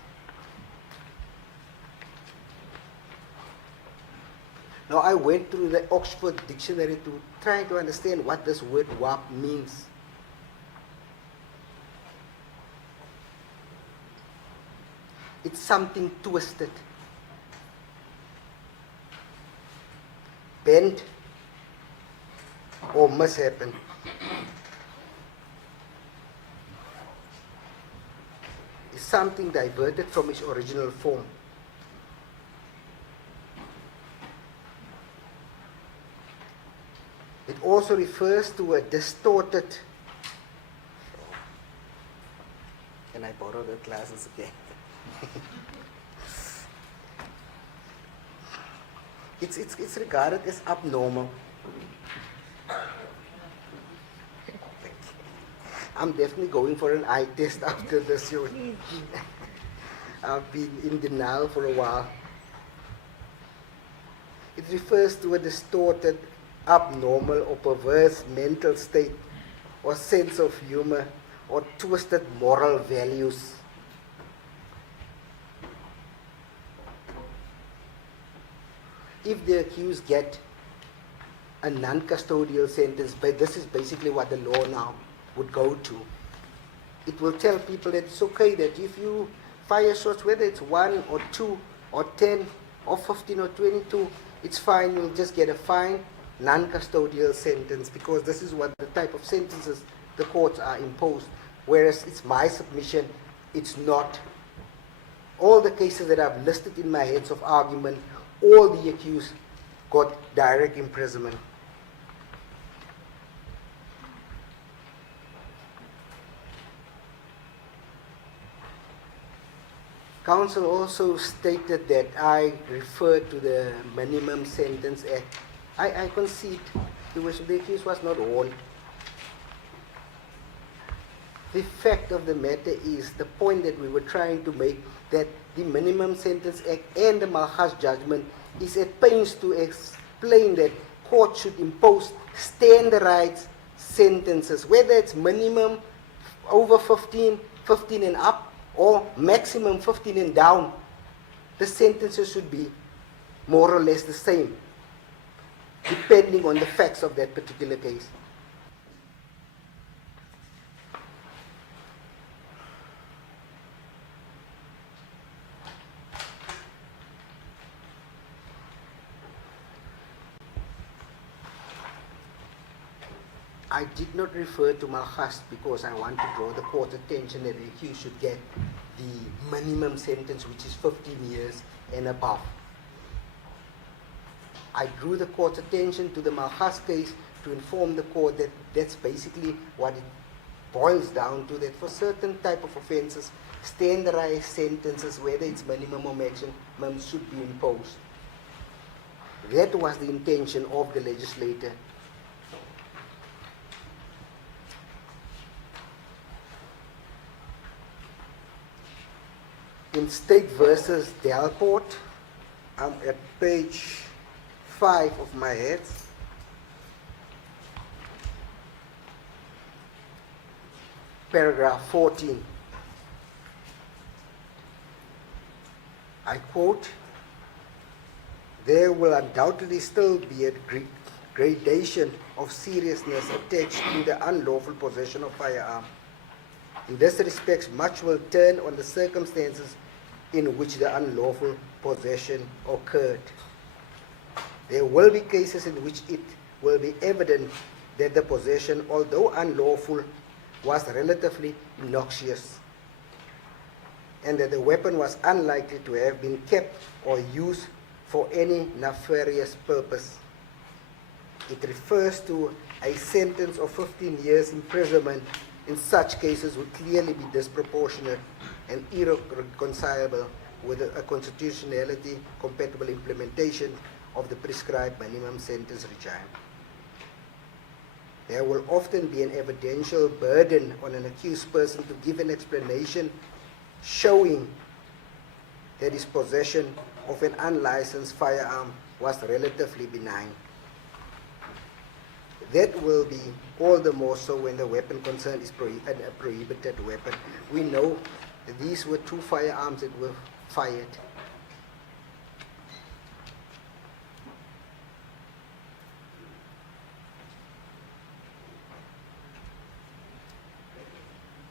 Now, I went through the Oxford Dictionary to try to understand what this word warp means. It's something twisted, bent, or mishappen. It's something diverted from its original form. It also refers to a distorted. Can I borrow the glasses again? It's regarded as abnormal. I'm definitely going for an eye test after this show. I've been in denial for a while. It refers to a distorted, abnormal, or perverse mental state, or sense of humor, or twisted moral values. If the accused get a non-custodial sentence, but this is basically what the law now would go to. It will tell people that it's okay that if you fire shots, whether it's 1 or 2 or 10 or 15 or 22, it's fine, you'll just get a fine, non-custodial sentence, because this is what the type of sentences the courts are imposed. Whereas it's my submission, it's not. All the cases that I've listed in my heads of argument, all the accused got direct imprisonment. Counsel also stated that I referred to the Minimum Sentence Act. I concede the accused was not warned. The fact of the matter is, the point that we were trying to make, that the Minimum Sentence Act and the Malgas judgment is at pains to explain that courts should impose standardized sentences, whether it's minimum over 15, 15 and up, or maximum 15 and down. the sentences should be more or less the same, depending on the facts of that particular case. I did not refer to Malgas because I want to draw the court attention that the accused should get the minimum sentence, which is 15 years and above. I drew the court's attention to the Malgas case to inform the court that that's basically what it boils down to, that for certain type of offenses, standardized sentences, whether it's minimum or maximum, should be imposed. That was the intention of the legislator. In State versus Delport, I'm at page 5 of my head. Paragraph 14. I quote, "There will undoubtedly still be a gradation of seriousness attached to the unlawful possession of firearm. In this respect, much will turn on the circumstances in which the unlawful possession occurred. There will be cases in which it will be evident that the possession, although unlawful, was relatively innocuous, and that the weapon was unlikely to have been kept or used for any nefarious purpose. It refers to a sentence of 15 years imprisonment in such cases would clearly be disproportionate and irreconcilable with a constitutionality compatible implementation of the prescribed minimum sentence regime. There will often be an evidential burden on an accused person to give an explanation showing that his possession of an unlicensed firearm was relatively benign. That will be all the more so when the weapon concerned is a prohibited weapon. We know that these were 2 firearms that were fired.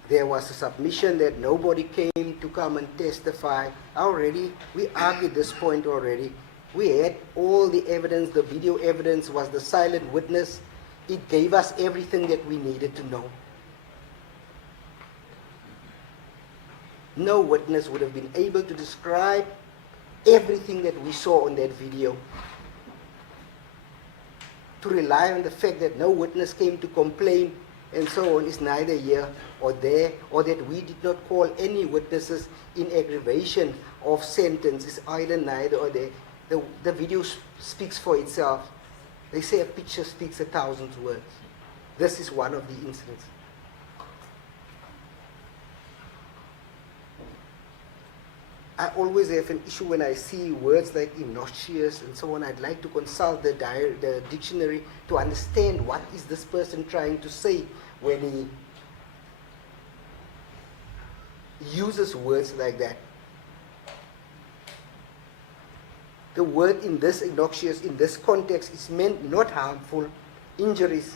There was a submission that nobody came to come and testify. Already, we argued this point already. We had all the evidence. The video evidence was the silent witness. It gave us everything that we needed to know. No witness would have been able to describe everything that we saw on that video. To rely on the fact that no witness came to complain and so on is neither here or there, or that we did not call any witnesses in aggravation of sentence is either neither or there. The video speaks for itself. They say a picture speaks 1,000 words. This is one of the incidents. I always have an issue when I see words like innocuous and so on. I'd like to consult the dictionary to understand what is this person trying to say when he uses words like that. The word in this innocuous, in this context, is meant not harmful, injuries.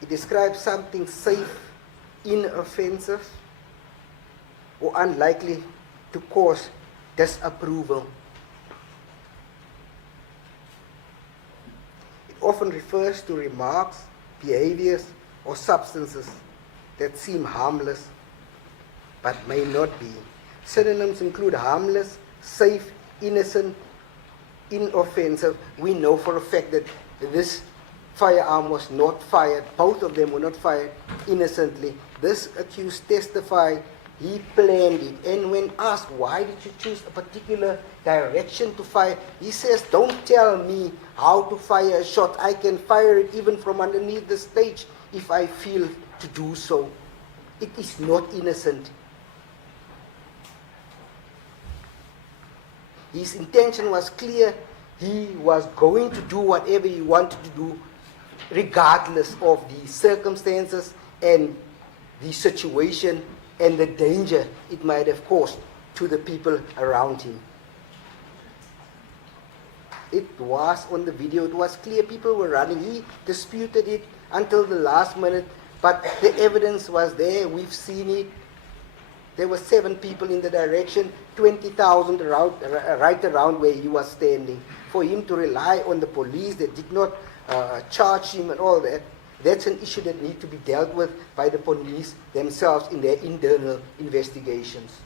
It describes something safe, inoffensive, or unlikely to cause disapproval. It often refers to remarks, behaviors, or substances that seem harmless but may not be. Synonyms include harmless, safe, innocent, inoffensive. We know for a fact that this firearm was not fired. Both of them were not fired innocently. This accused testified he planned it. And when asked, why did you choose a particular direction to fire? He says, don't tell me how to fire a shot. I can fire it even from underneath the stage if I feel to do so. It is not innocent. His intention was clear. He was going to do whatever he wanted to do, regardless of the circumstances and the situation and the danger it might have caused to the people around him. It was on the video, it was clear people were running. He disputed it until the last minute, but the evidence was there, we've seen it. There were 7 people in the direction, 20,000 right around where he was standing. For him to rely on the police that did not charge him and all that, that's an issue that needs to be dealt with by the police themselves in their internal investigations.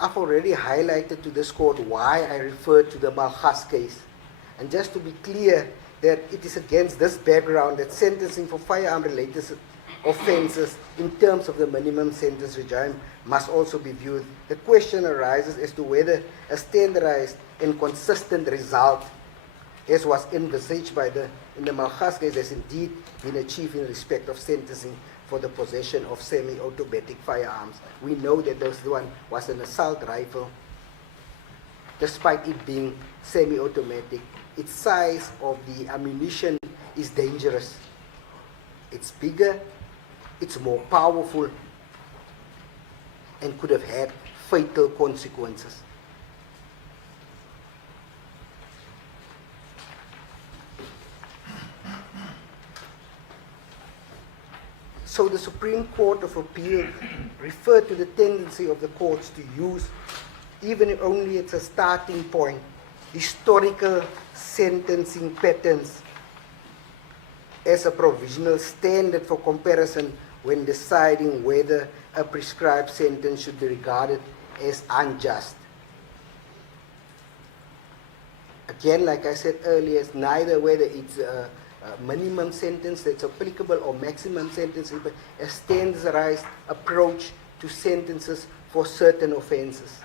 I've already highlighted to this court why I referred to the 𝐬𝐮𝐬𝐫𝐢𝐻𝐿𝐻 case. And just to be clear that it is against this background that sentencing for firearm-related offences in terms of the minimum sentence regime must also be viewed. The question arises as to whether a standardized and consistent result, as was envisaged in the 𝐬𝐻𝐿𝐻 case, has indeed been achieved in respect of sentencing for the possession of semi-automatic firearms. We know that this one was an assault rifle. Despite it being semi-automatic, its size of the ammunition is dangerous. It's bigger, it's more powerful, and could have had fatal consequences. So the Supreme Court of Appeal referred to the tendency of the courts to use, even if only it's a starting point, historical sentencing patterns as a provisional standard for comparison when deciding whether a prescribed sentence should be regarded as unjust. Again, like I said earlier, it's neither whether it's a minimum sentence that's applicable or maximum sentence, but a standardized approach to sentences for certain offenses.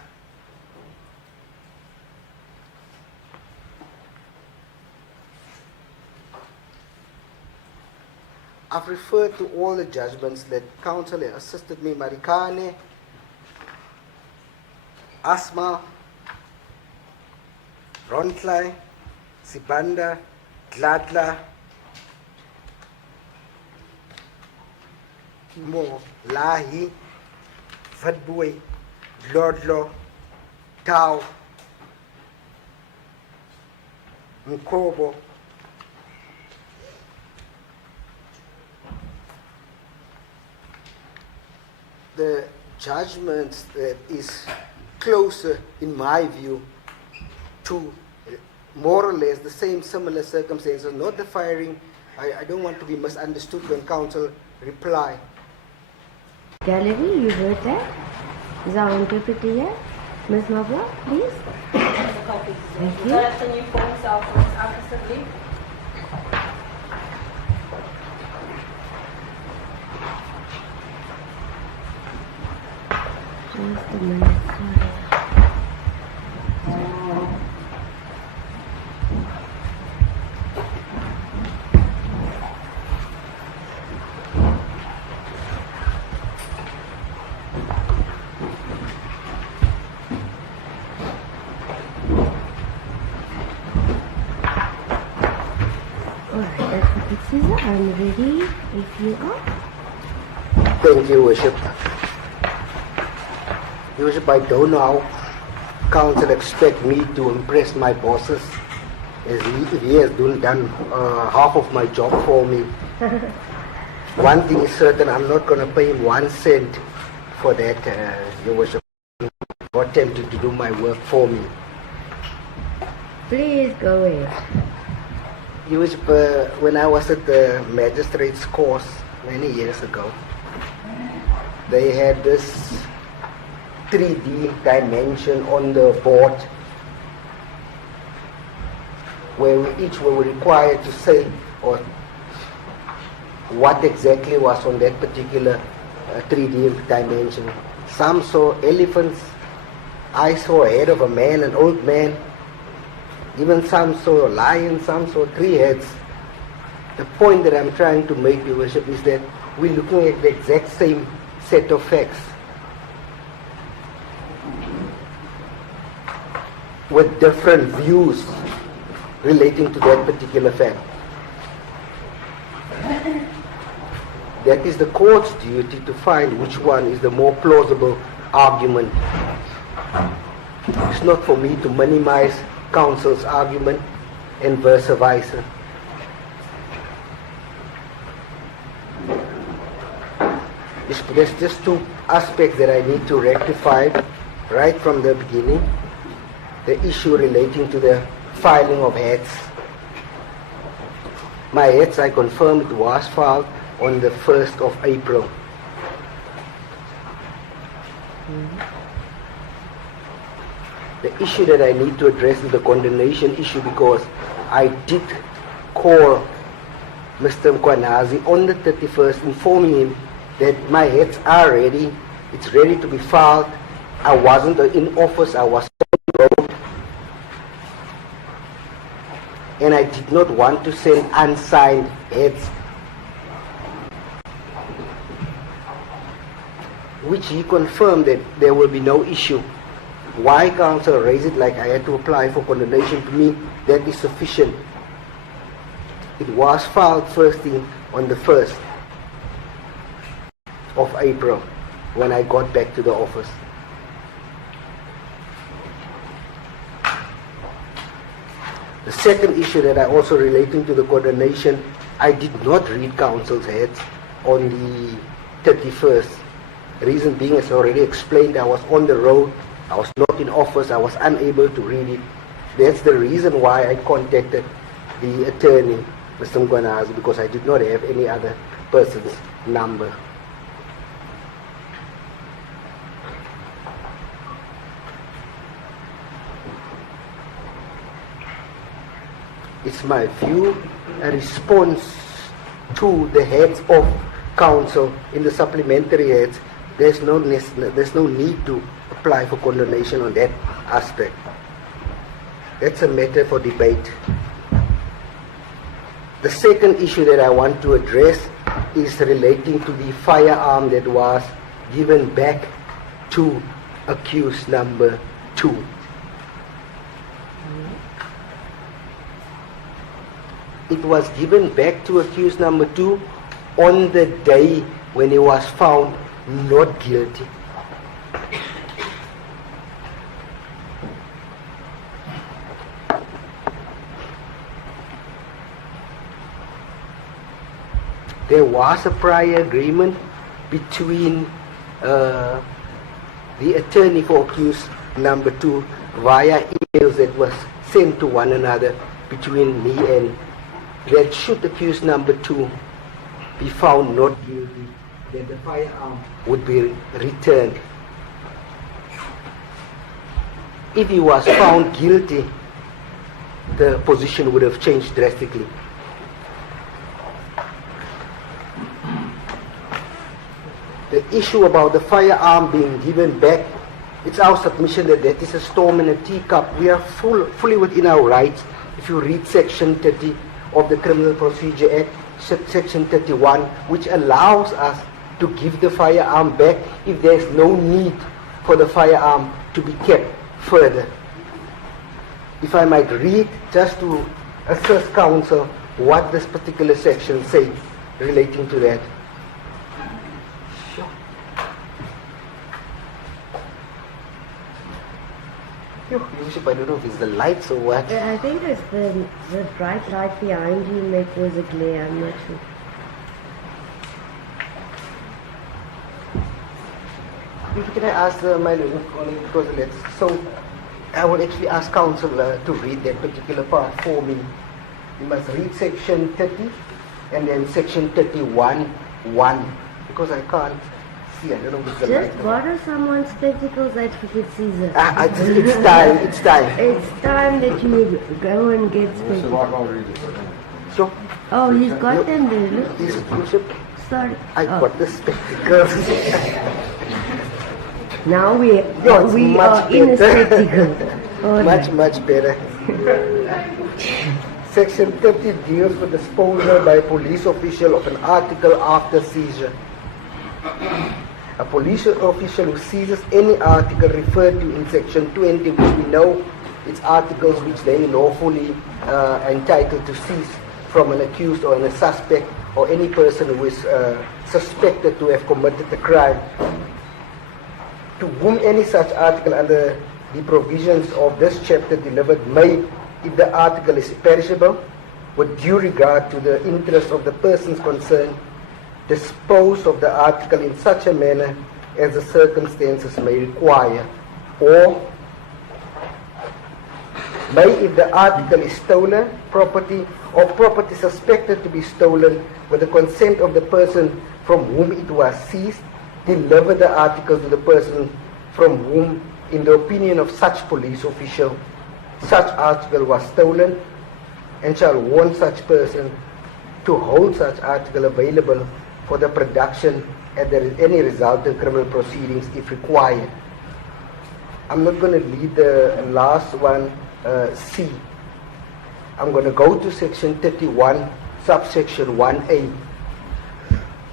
I've referred to all the judgments that counsel has assisted me, Marikane, Asma, Rontlai, Sibanda, Gladla, Mo, Lahi, Vadboy, Lodlo, Tau, Mkobo, the judgment that is closer, in my view, to more or less the same similar circumstances, not the firing. I don't want to be misunderstood when counsel reply. Gallery, you heard that? Is our interpreter here? Ms. Nobla, please. Copy. Thank you. 𝐼𝐻𝐿𝐻 self-defense aggressively. Just a minute, sorry. Alright, Advocate Caesar, I'm ready if you are. Thank you, Worship. Your Worship, I don't know how counsel expect me to impress my bosses, as he has done half of my job for me. One thing is certain, I'm not going to pay him 1 cent for that, Your Worship, for attempting to do my work for me. Please go ahead. Your Worship, when I was at the magistrate's course many years ago, they had this 3D dimension on the board where we each were required to say or what exactly was on that particular 3D dimension. Some saw elephants, I saw a head of a man, an old man, even some saw a lion, some saw 3 heads. The point that I'm trying to make, Your Worship, is that we're looking at the exact same set of facts with different views relating to that particular fact. That is the court's duty to find which one is the more plausible argument. It's not for me to minimize counsel's argument and vice versa. There's just two aspects that I need to rectify right from the beginning. The issue relating to the filing of heads. My heads, I confirm it was filed on the 1st of April. The issue that I need to address is the condemnation issue, because I did call Mr. Mkhwanazi on the 31st, informing him that my heads are ready, it's ready to be filed. I wasn't in office, I was on the road, and I did not want to send unsigned heads, which he confirmed that there will be no issue. Why counsel raised it like I had to apply for condemnation? To me, that is sufficient. It was filed first thing on the 1st of April when I got back to the office. The second issue that I also relating to the condemnation, I did not read counsel's heads on the 31st. Reason being, as already explained, I was on the road, I was not in office, I was unable to read it. That's the reason why I contacted the attorney, Mr. Mkhwanazi, because I did not have any other person's number. It's my view, a response to the heads of counsel in the supplementary heads. There's no need to apply for condemnation on that aspect. That's a matter for debate. The second issue that I want to address is relating to the firearm that was given back to accused number 2. It was given back to accused number 2 on the day when he was found not guilty. There was a prior agreement between the attorney for accused number 2 via emails that was sent to one another between me and that should accused number 2 be found not guilty, then the firearm would be returned. If he was found guilty, the position would have changed drastically. The issue about the firearm being given back, it's our submission that that is a storm in a teacup. We are fully within our rights. If you read Section 30 of the Criminal Procedure Act, Section 31, which allows us to give the firearm back if there is no need for the firearm to be kept further. If I might read, just to assist counsel, what this particular section says relating to that. Bishop, I don't know if it's the lights or what. I think it's the bright light behind you may cause a glare, I'm not sure. Can I ask my learned colleague, because so I would actually ask counsel to read that particular part for me. You must read Section 30 and then Section 31(1), because I can't see. I don't know if it's the light. Just borrow someone's spectacles, Advocate Caesar. It's time. It's time that you go and get spectacles. I'll read it. So, Oh, he's got them there, look. this Bishop, Sorry. I got the spectacles. Now we it's are much in a better. spectacle. All right. Much better. Section 30 deals with disposal by a police official of an article after seizure. A police official who seizes any article referred to in Section 20, which we know It's articles which they lawfully entitled to seize from an accused or a suspect or any person who is suspected to have committed the crime, to whom any such article under the provisions of this chapter delivered may, if the article is perishable, with due regard to the interest of the persons concerned, dispose of the article in such a manner as the circumstances may require, or may, if the article is stolen property or property suspected to be stolen with the consent of the person from whom it was seized, deliver the article to the person from whom, in the opinion of such police official, such article was stolen, and shall warn such person to hold such article available for the production at any resultant criminal proceedings if required. I'm not going to read the last one, C. I'm going to go to section 31, subsection 1A,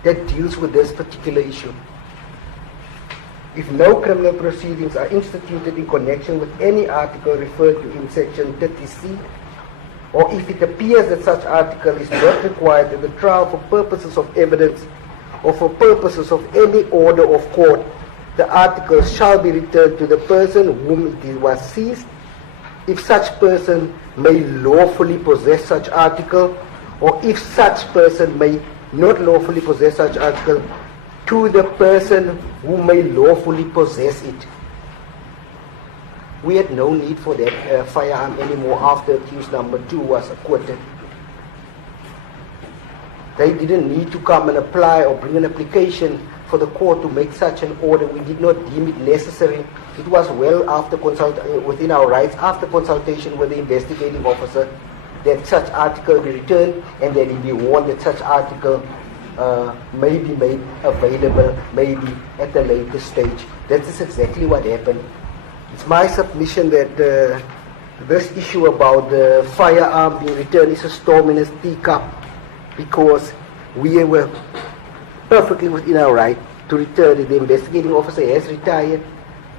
that deals with this particular issue. If no criminal proceedings are instituted in connection with any article referred to in section 30C, or if it appears that such article is not required in the trial for purposes of evidence or for purposes of any order of court, the article shall be returned to the person whom it was seized, if such person may lawfully possess such article, or if such person may not lawfully possess such article, to the person who may lawfully possess it. We had no need for that firearm anymore after accused number 2 was acquitted. They didn't need to come and apply or bring an application for the court to make such an order. We did not deem it necessary. It was well after within our rights, after consultation with the investigating officer, that such article be returned and that it be warned that such article may be made available maybe at a later stage. That is exactly what happened. It's my submission that this issue about the firearm being returned is a storm in a teacup, because we were perfectly within our right to return it. The investigating officer has retired.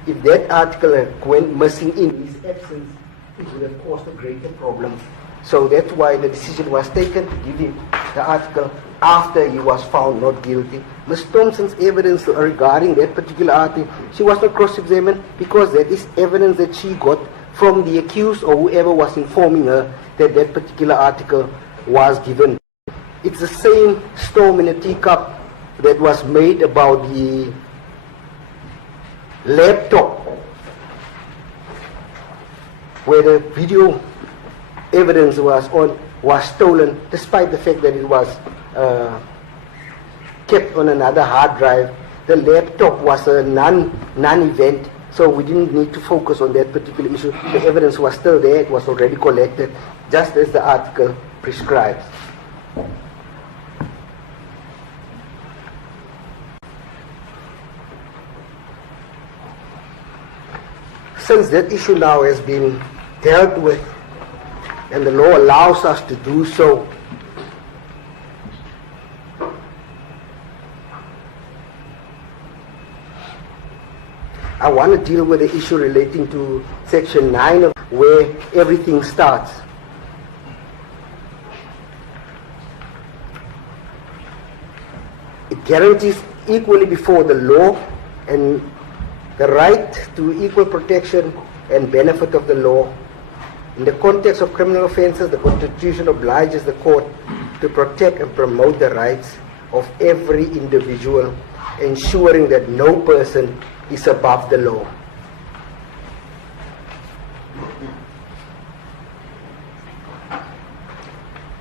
If that article went missing in his absence, it would have caused a greater problem. So that's why the decision was taken to give him the article after he was found not guilty. Ms. Thompson's evidence regarding that particular article, she was not cross-examined because that is evidence that she got from the accused or whoever was informing her that that particular article was given. It's the same storm in a teacup that was made about the laptop, where the video evidence was stolen, despite the fact that it was kept on another hard drive. The laptop was a non-event, so we didn't need to focus on that particular issue. The evidence was still there, it was already collected, just as the article prescribes. Since that issue now has been dealt with, and the law allows us to do so, I want to deal with the issue relating to section 9, of where everything starts. It guarantees equally before the law and the right to equal protection and benefit of the law. In the context of criminal offences, the Constitution obliges the court to protect and promote the rights of every individual, ensuring that no person is above the law.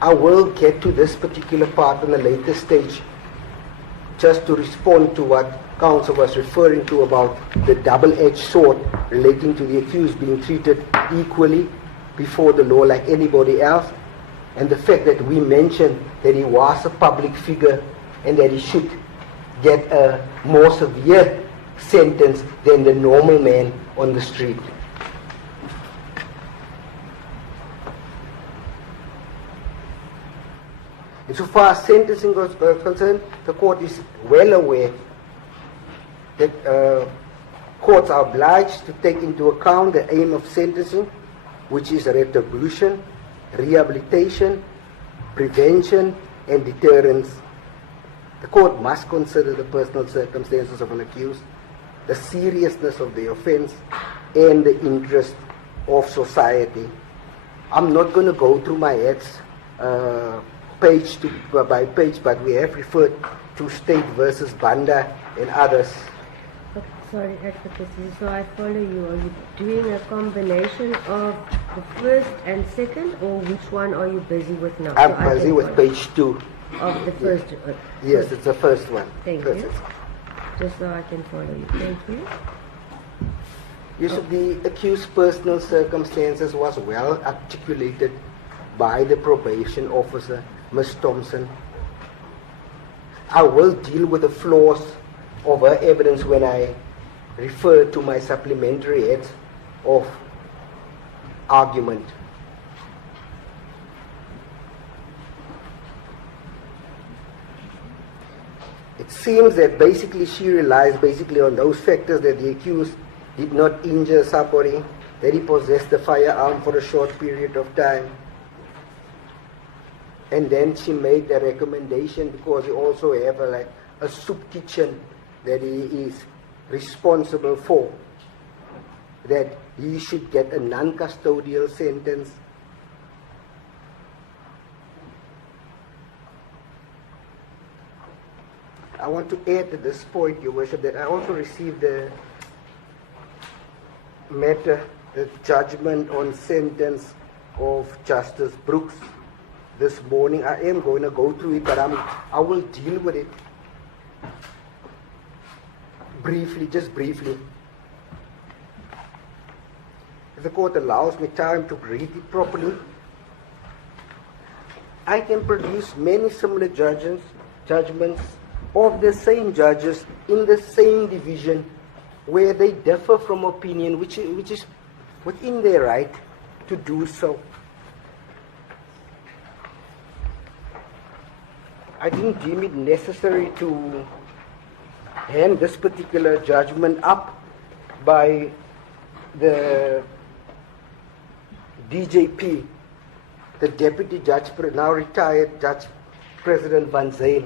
I will get to this particular part in a later stage, just to respond to what Counsel was referring to about the double-edged sword relating to the accused being treated equally before the law like anybody else, and the fact that we mentioned that he was a public figure and that he should get a more severe sentence than the normal man on the street. And so far as sentencing is concerned, the court is well aware that courts are obliged to take into account the aim of sentencing which is retribution, rehabilitation, prevention, and deterrence. The court must consider the personal circumstances of an accused, the seriousness of the offense, and the interest of society. I'm not going to go through my acts page by page, but we have referred to State versus Banda and others. Oh, sorry, advocacy. So I follow you. Are you doing a combination of the first and second, or which one are you busy with now? I'm So I busy can with follow. page 2. Of the first. Yes, it's the first one. Thank First you. is- Just so I can follow you. Thank you. Yes, the accused's personal circumstances was well articulated by the probation officer, Ms. Thompson. I will deal with the flaws of her evidence when I refer to my supplementary heads of argument. It seems that basically she relies on those factors that the accused did not injure somebody, that he possessed a firearm for a short period of time. And then she made a recommendation because he also have a soup kitchen that he is responsible for, that he should get a non-custodial sentence. I want to add to this point, Your Worship, that I also received the matter, the judgment on sentence of Justice Brooks this morning. I am going to go through it, but I will deal with it briefly, just briefly. If the court allows me time to read it properly, I can produce many similar judgments of the same judges in the same division where they differ from opinion, which is within their right to do so. I didn't deem it necessary to hand this particular judgment up by the DJP, the Deputy Judge, now retired Judge President Van Zyl,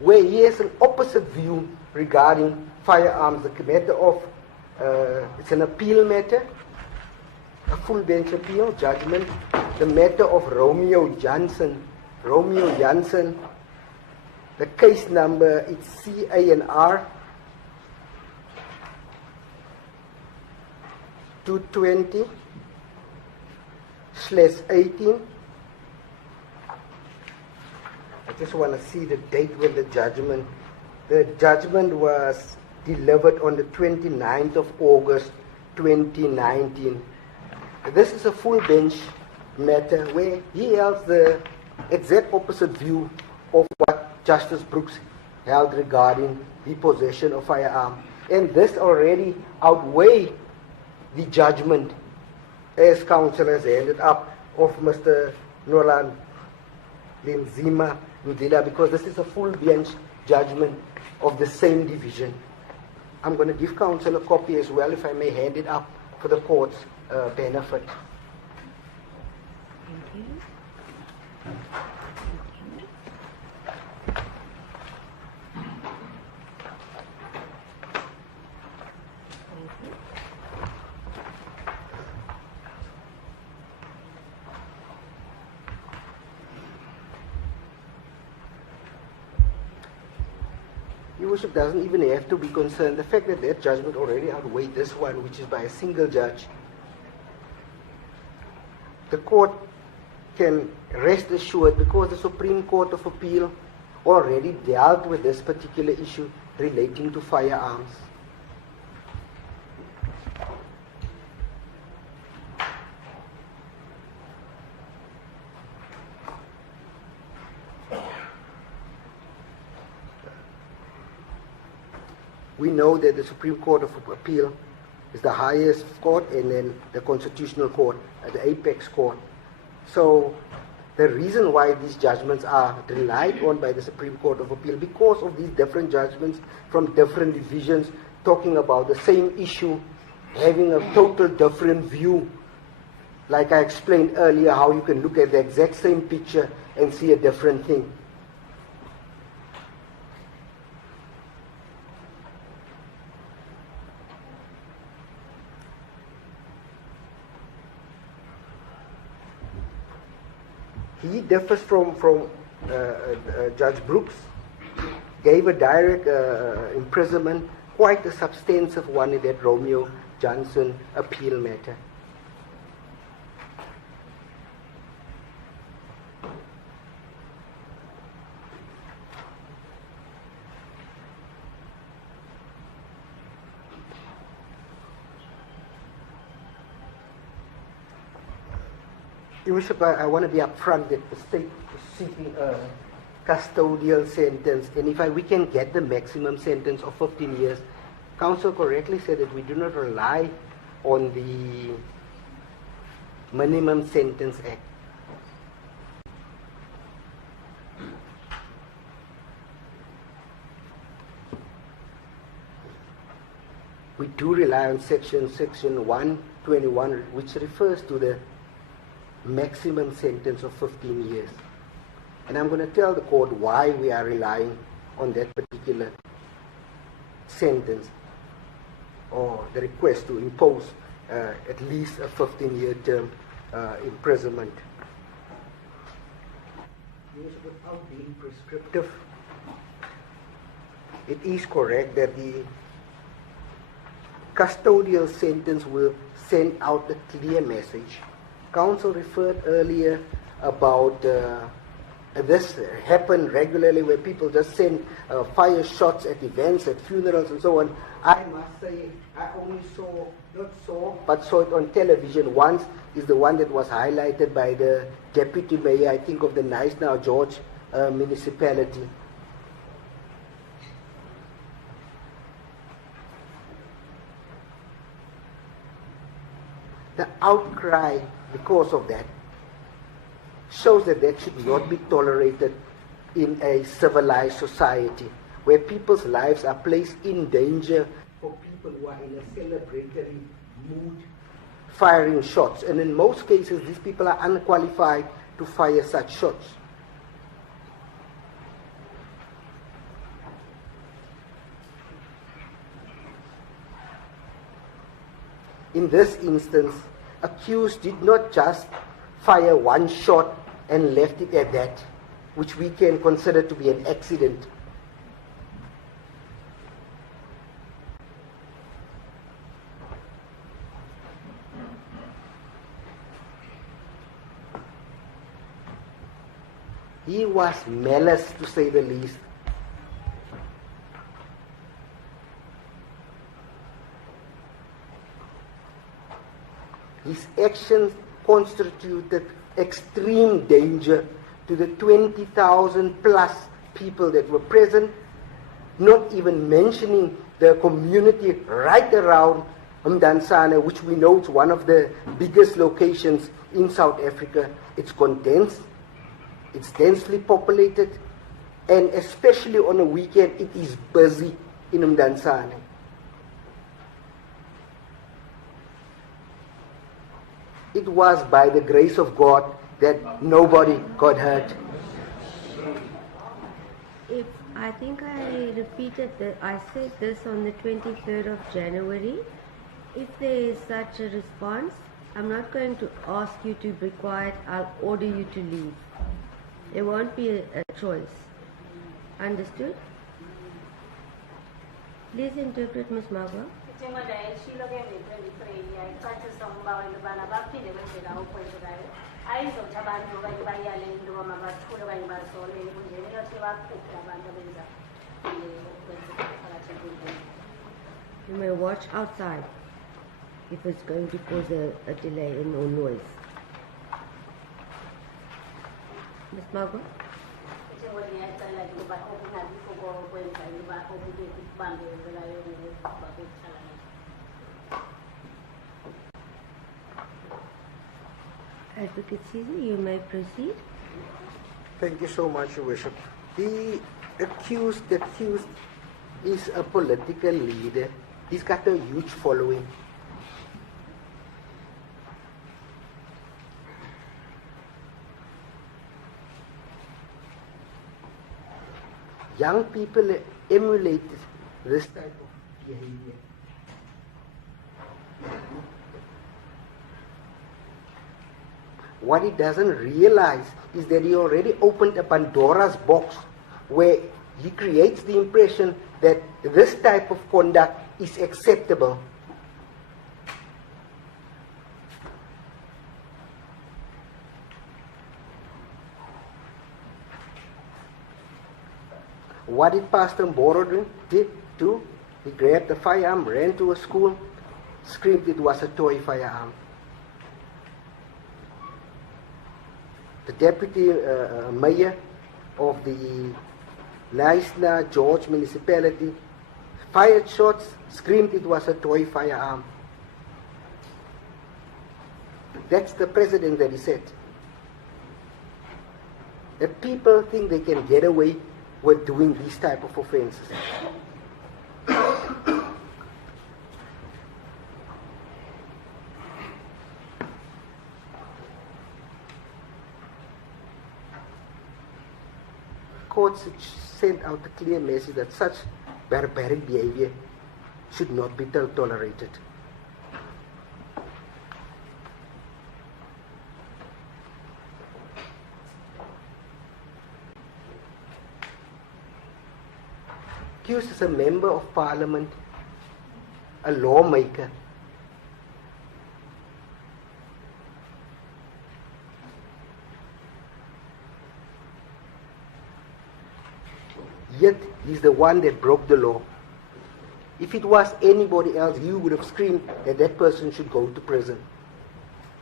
where he has an opposite view regarding firearms. The matter of, it's an appeal matter, a full bench appeal judgment. The matter of Romeo Jansen, the case number, it's CANR 220/18. I just want to see the date when the judgment was delivered on the 29th of August 2019. This is a full bench matter where he held the exact opposite view of what Justice Brooks held regarding the possession of firearm. And this already outweighed the judgment, as counsel has handed up, of Mr. Nolan Linzima Mudila, because this is a full bench judgment of the same division. I'm going to give counsel a copy as well, if I may hand it up for the court's benefit. Thank you. Your Worship doesn't even have to be concerned. The fact that that judgment already outweighed this one, which is by a single judge, the court can rest assured, because the Supreme Court of Appeal already dealt with this particular issue relating to firearms. We know that the Supreme Court of Appeal is the highest court, and then the Constitutional Court, the apex court. So the reason why these judgments are relied on by the Supreme Court of Appeal, because of these different judgments from different divisions talking about the same issue, having a total different view Like I explained earlier, how you can look at the exact same picture and see a different thing. He differs from Judge Brooks, gave a direct imprisonment, quite a substantive one in that Romeo Johnson appeal matter. Your Worship, I want to be upfront that the state is seeking a custodial sentence, and if we can get the maximum sentence of 15 years, Counsel correctly said that we do not rely on the Minimum Sentence Act. We do rely on section 121, which refers to the maximum sentence of 15 years. And I'm going to tell the court why we are relying on that particular sentence, or the request to impose at least a 15-year term imprisonment. Without being prescriptive, it is correct that the custodial sentence will send out a clear message. Counsel referred earlier about this happen regularly, where people just send fire shots at events, at funerals and so on. I must say, I only saw it on television once, is the one that was highlighted by the Deputy Mayor, I think, of the 𝐬𝐻𝐫𝐽𝐻 municipality. The outcry because of that shows that that should not be tolerated in a civilized society, where people's lives are placed in danger for people who are in a celebratory mood, firing shots. And in most cases, these people are unqualified to fire such shots. In this instance, accused did not just fire one shot and left it at that, which we can consider to be an accident. He was malice, to say the least. His actions constituted extreme danger to the 20,000 plus people that were present, not even mentioning the community right around Mdantsane, which we know is one of the biggest locations in South Africa. It's condensed, it's densely populated, and especially on a weekend, it is busy in Mdantsane. It was by the grace of God that nobody got hurt. I think I repeated that, I said this on the 23rd of January. If there is such a response, I'm not going to ask you to be quiet, I'll order you to leave. There won't be a choice. Understood? Please interpret, Ms. Magwa. You may watch outside if it's going to cause a delay in or noise. Ms. Magwa? Advocate 𝐶𝐭, you may proceed. Thank you so much, Your Worship. The accused is a political leader. He's got a huge following. young people emulate this type of behavior. What he doesn't realize is that he already opened a Pandora's box where he creates the impression that this type of conduct is acceptable. What did Pastor Mboro do? He grabbed a firearm, ran to a school, screamed it was a toy firearm. The deputy mayor of the 𝐬𝐮𝐬𝐫𝐿𝐺 municipality fired shots, screamed it was a toy firearm. That's the precedent that he set. That people think they can get away with doing these type of offenses. Courts sent out a clear message that such barbaric behavior should not be tolerated. Accused is a member of parliament, a lawmaker. Yet he's the one that broke the law. If it was anybody else, you would have screamed that that person should go to prison.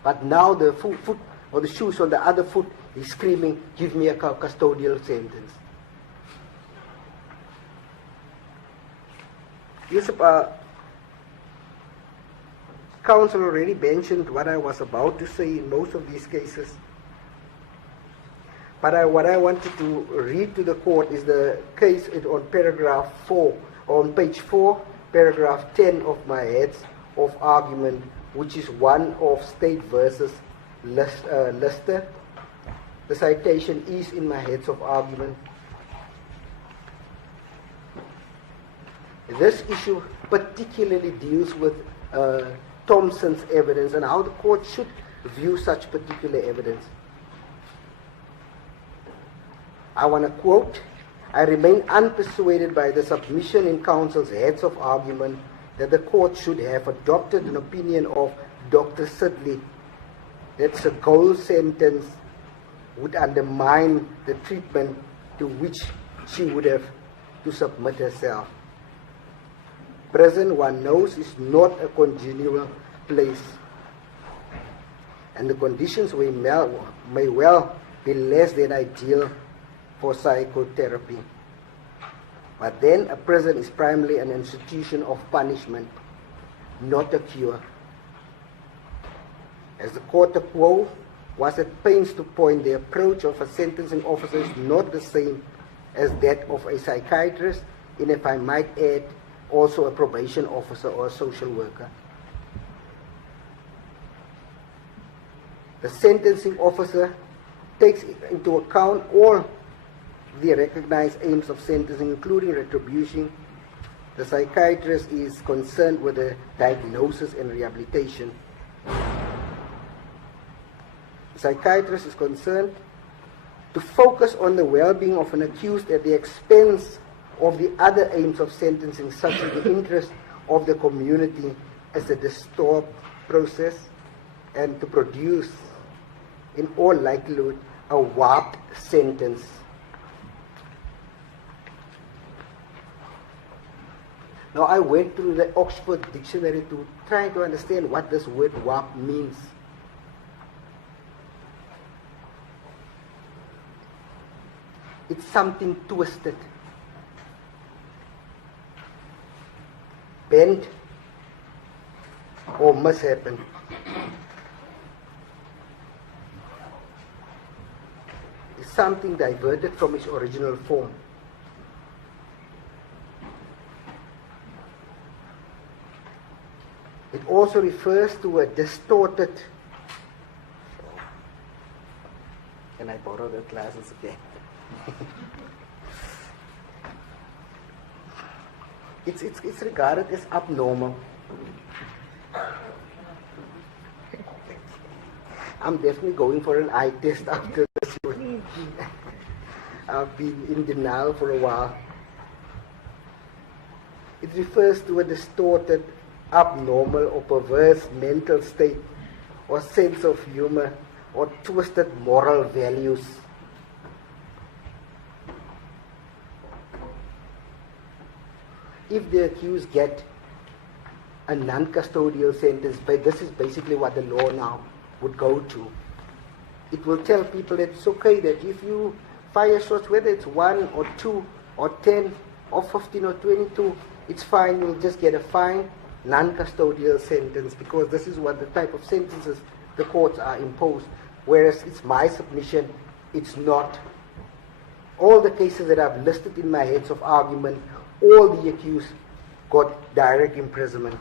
But now the foot or the shoes on the other foot is screaming, give me a custodial sentence. Yes, Counsel already mentioned what I was about to say in most of these cases. But what I wanted to read to the court is the case on paragraph 4, on page 4, paragraph 10 of my heads of argument, which is one of State versus Lister. The citation is in my heads of argument. This issue particularly deals with Thompson's evidence and how the court should view such particular evidence. I want to quote, I remain unpersuaded by the submission in counsel's heads of argument that the court should have adopted an opinion of Dr. Sidley that a goal sentence would undermine the treatment to which she would have to submit herself. Prison, one knows, is not a congenial place, and the conditions may well be less than ideal for psychotherapy. But then a prison is primarily an institution of punishment, not a cure. As the court of quo was at pains to point, the approach of a sentencing officer is not the same as that of a psychiatrist, and if I might add, also a probation officer or a social worker. The sentencing officer takes into account all the recognized aims of sentencing, including retribution. The psychiatrist is concerned with the diagnosis and rehabilitation. The psychiatrist is concerned to focus on the well-being of an accused at the expense of the other aims of sentencing, such as the interest of the community as a disturbed process, and to produce, in all likelihood, a warped sentence. Now, I went through the Oxford Dictionary to try to understand what this word warp means. It's something twisted, bent, or mishappen. It's something diverted from its original form. It also refers to a distorted. Can I borrow the glasses again? it's regarded as abnormal. I'm definitely going for an eye test after this one. I've been in denial for a while. It refers to a distorted, abnormal or perverse mental state or sense of humor or twisted moral values. If the accused get a non-custodial sentence, but this is basically what the law now would go to. It will tell people that it's okay that if you fire shots, whether it's 1 or 2 or 10 or 15 or 22, it's fine, you'll just get a fine, non-custodial sentence, because this is what the type of sentences the courts are imposed. Whereas it's my submission, it's not. All the cases that I've listed in my heads of argument, all the accused got direct imprisonment.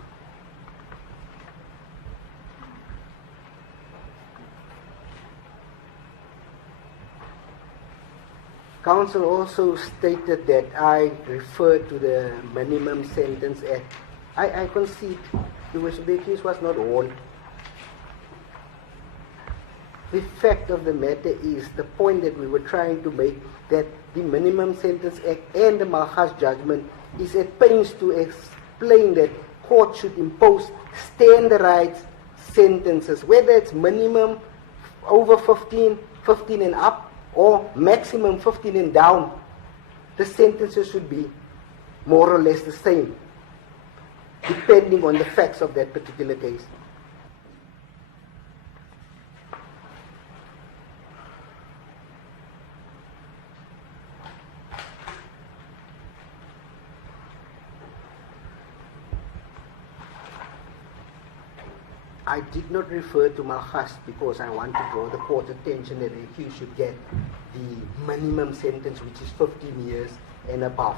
Counsel also stated that I referred to the Minimum Sentence Act. I concede the accused was not warned. The fact of the matter is, the point that we were trying to make, that the Minimum Sentence Act and the Malgas judgment is at pains to explain that courts should impose standardized sentences, whether it's minimum over 15, 15 and up, or maximum 15 and down. The sentences should be more or less the same, depending on the facts of that particular case. I did not refer to Malgas because I want to draw the court's attention that the accused should get the minimum sentence, which is 15 years and above.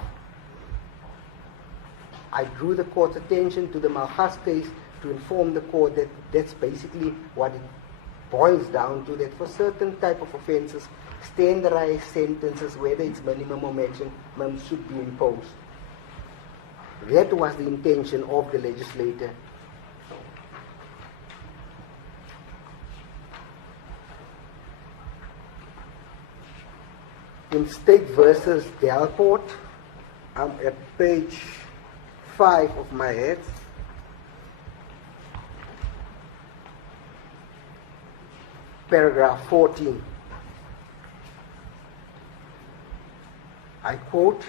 I drew the court's attention to the Malgas case to inform the court that that's basically what it boils down to, that for certain type of offenses, standardized sentences, whether it's minimum or maximum, should be imposed. That was the intention of the legislator. In State versus Delport, I'm at page 5 of my head. Paragraph 14. I quote,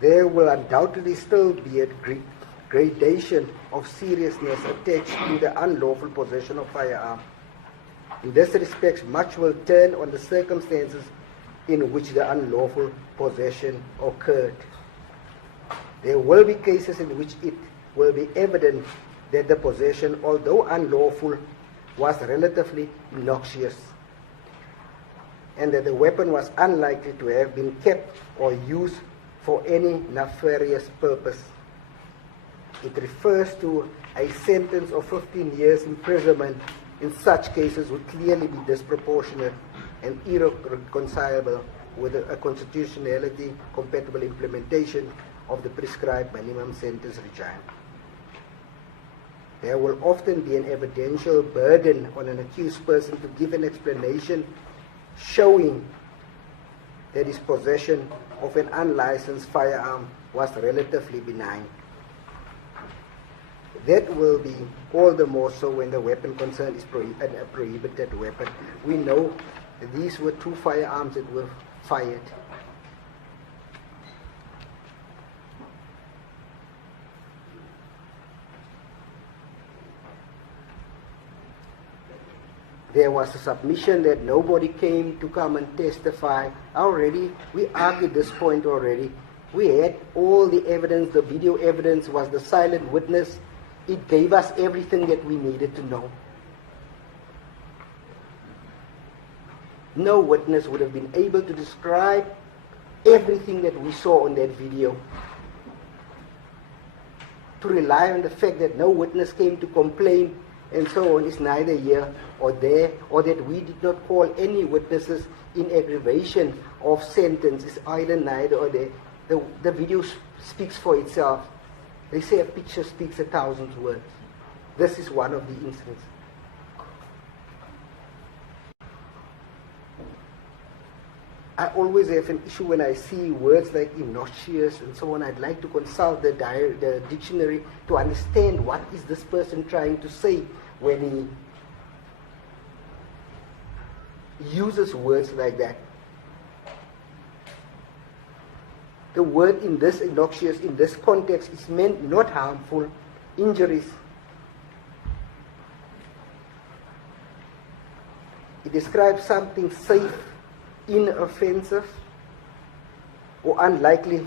"There will undoubtedly still be a gradation of seriousness attached to the unlawful possession of firearm. In this respect, much will turn on the circumstances in which the unlawful possession occurred. There will be cases in which it will be evident that the possession, although unlawful, was relatively innocuous, and that the weapon was unlikely to have been kept or used for any nefarious purpose. It refers to a sentence of 15 years imprisonment in such cases would clearly be disproportionate and irreconcilable with a constitutionality compatible implementation of the prescribed minimum sentence regime. There will often be an evidential burden on an accused person to give an explanation showing that his possession of an unlicensed firearm was relatively benign. That will be all the more so when the weapon concerned is a prohibited weapon. We know that these were 2 firearms that were fired. There was a submission that nobody came to come and testify. Already, we argued this point already. We had all the evidence. The video evidence was the silent witness. It gave us everything that we needed to know. No witness would have been able to describe everything that we saw on that video. To rely on the fact that no witness came to complain and so on is neither here or there, or that we did not call any witnesses in aggravation of sentence is either neither or there. The video speaks for itself. They say a picture speaks 1,000 words. This is one of the incidents. I always have an issue when I see words like innocuous and so on. I'd like to consult the dictionary to understand what is this person trying to say when he uses words like that. The word in this innocuous, in this context, is meant not harmful, injuries. It describes something safe, inoffensive, or unlikely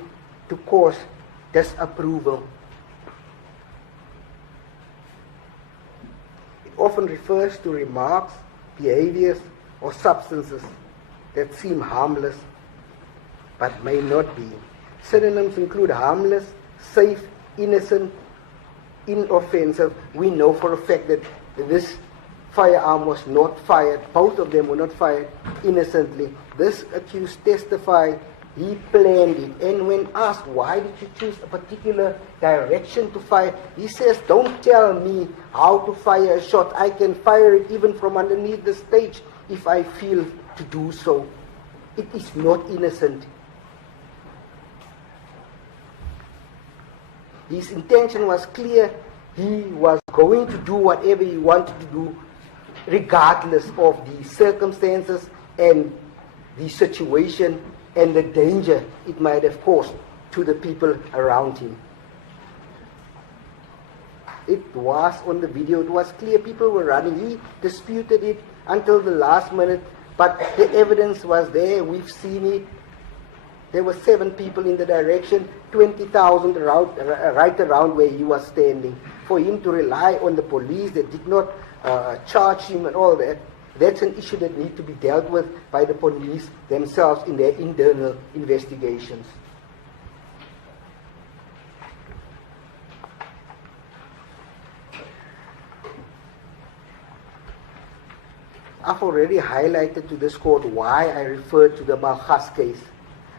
to cause disapproval. It often refers to remarks, behaviors, or substances that seem harmless but may not be. Synonyms include harmless, safe, innocent, inoffensive. We know for a fact that this firearm was not fired. Both of them were not fired innocently. This accused testified he planned it. And when asked, why did you choose a particular direction to fire, he says, don't tell me how to fire a shot. I can fire it even from underneath the stage if I feel to do so. It is not innocent. His intention was clear. He was going to do whatever he wanted to do, regardless of the circumstances and the situation and the danger it might have caused to the people around him. It was on the video, it was clear people were running. He disputed it until the last minute, but the evidence was there, we've seen it. There were 7 people in the direction, 20,000 right around where he was standing. For him to rely on the police that did not charge him and all that, that's an issue that needs to be dealt with by the police themselves in their internal investigations. I've already highlighted to this court why I referred to the 𝐬𝐮𝐬𝐫𝐢𝐻 case.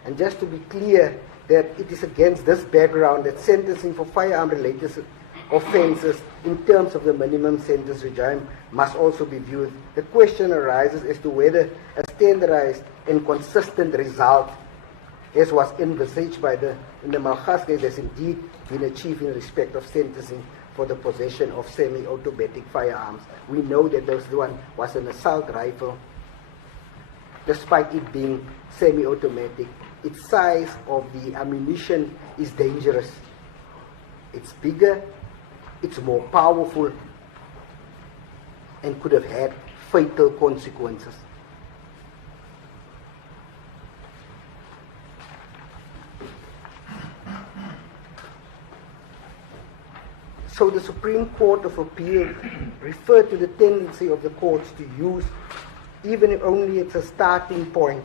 And just to be clear that it is against this background that sentencing for firearm-related offences in terms of the minimum sentence regime must also be viewed. The question arises as to whether a standardized and consistent result, as was envisaged in the 𝐬𝐻 case, has indeed been achieved in respect of sentencing for the possession of semi-automatic firearms. We know that this one was an assault rifle, despite it being semi-automatic. Its size of the ammunition is dangerous. It's bigger, it's more powerful, and could have had fatal consequences. So the Supreme Court of Appeal referred to the tendency of the courts to use, even if only it's a starting point,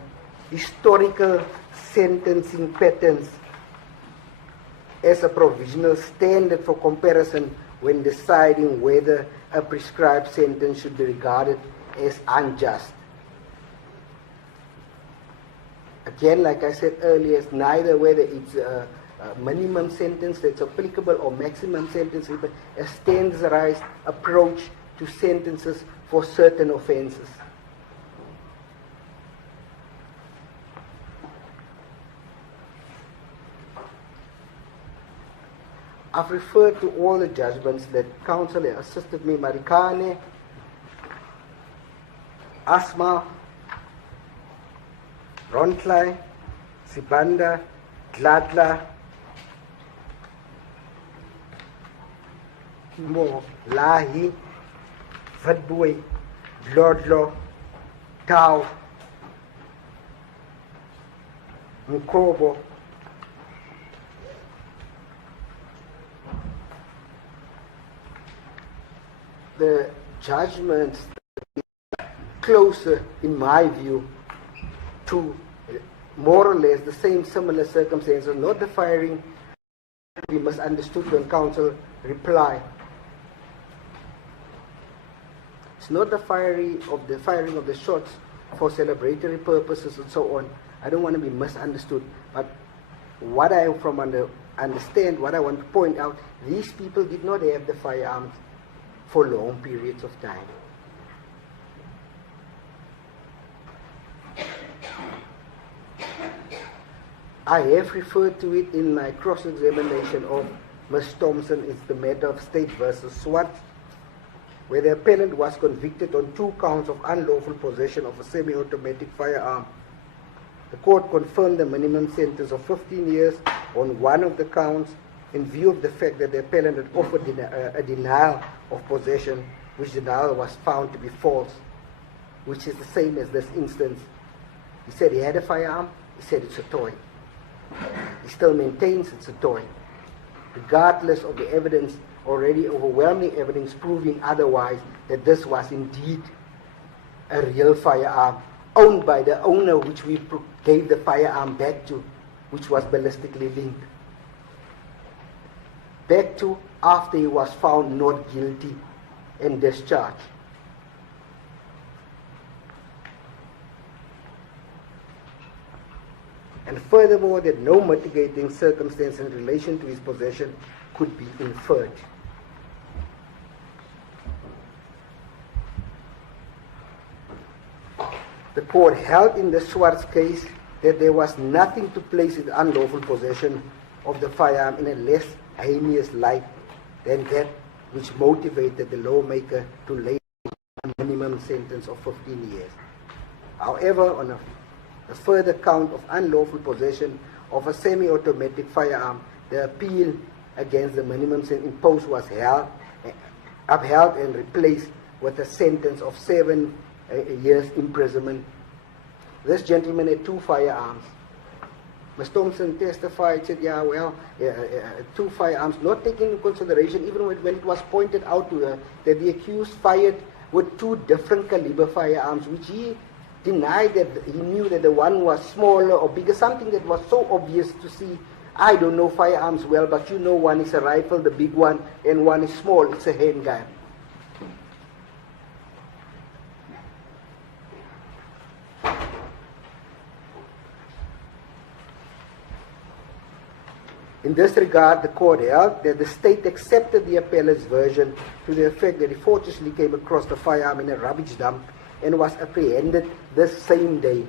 historical sentencing patterns as a provisional standard for comparison when deciding whether a prescribed sentence should be regarded as unjust. Again, like I said earlier, it's neither whether it's a minimum sentence that's applicable or maximum sentence, but a standardized approach to sentences for certain offenses. I've referred to all the judgments that counsel has assisted me, Marikane, Asma, Rontlai, Sibanda, Gladla, Mo, Lahi, Vadboy, Lodlo, Tau, Mkobo, the judgments closer, in my view, to more or less the same similar circumstances, not the firing we misunderstood when counsel replied. It's not the firing of the shots for celebratory purposes and so on. I don't want to be misunderstood, but what I understand, what I want to point out, these people did not have the firearms for long periods of time. I have referred to it in my cross-examination of Ms. Thompson. It's the matter of State versus Swart, where the appellant was convicted on 2 counts of unlawful possession of a semi-automatic firearm. The court confirmed the minimum sentence of 15 years on one of the counts in view of the fact that the appellant had offered a denial of possession, which denial was found to be false, which is the same as this instance. He said he had a firearm, he said it's a toy. He still maintains it's a toy, regardless of the evidence, already overwhelming evidence proving otherwise, that this was indeed a real firearm, owned by the owner, which we gave the firearm back to, which was ballistically linked. Back to after he was found not guilty and discharged. And furthermore, that no mitigating circumstance in relation to his possession could be inferred. The court held in the Swartz case that there was nothing to place in unlawful possession of the firearm in a less heinous light than that which motivated the lawmaker to lay a minimum sentence of 15 years. However, on a further count of unlawful possession of a semi-automatic firearm, the appeal against the minimum sentence imposed was upheld and replaced with a sentence of 7 years imprisonment. This gentleman had 2 firearms. Ms. Thompson testified, said, 2 firearms, not taking into consideration, even when it was pointed out to her that the accused fired with 2 different caliber firearms, which he denied that he knew that the one was smaller or bigger, something that was so obvious to see. I don't know firearms well, but you know one is a rifle, the big one, and one is small, it's a handgun. In this regard, the court held that the state accepted the appellant's version to the effect that he fortuitously came across the firearm in a rubbish dump and was apprehended this same day.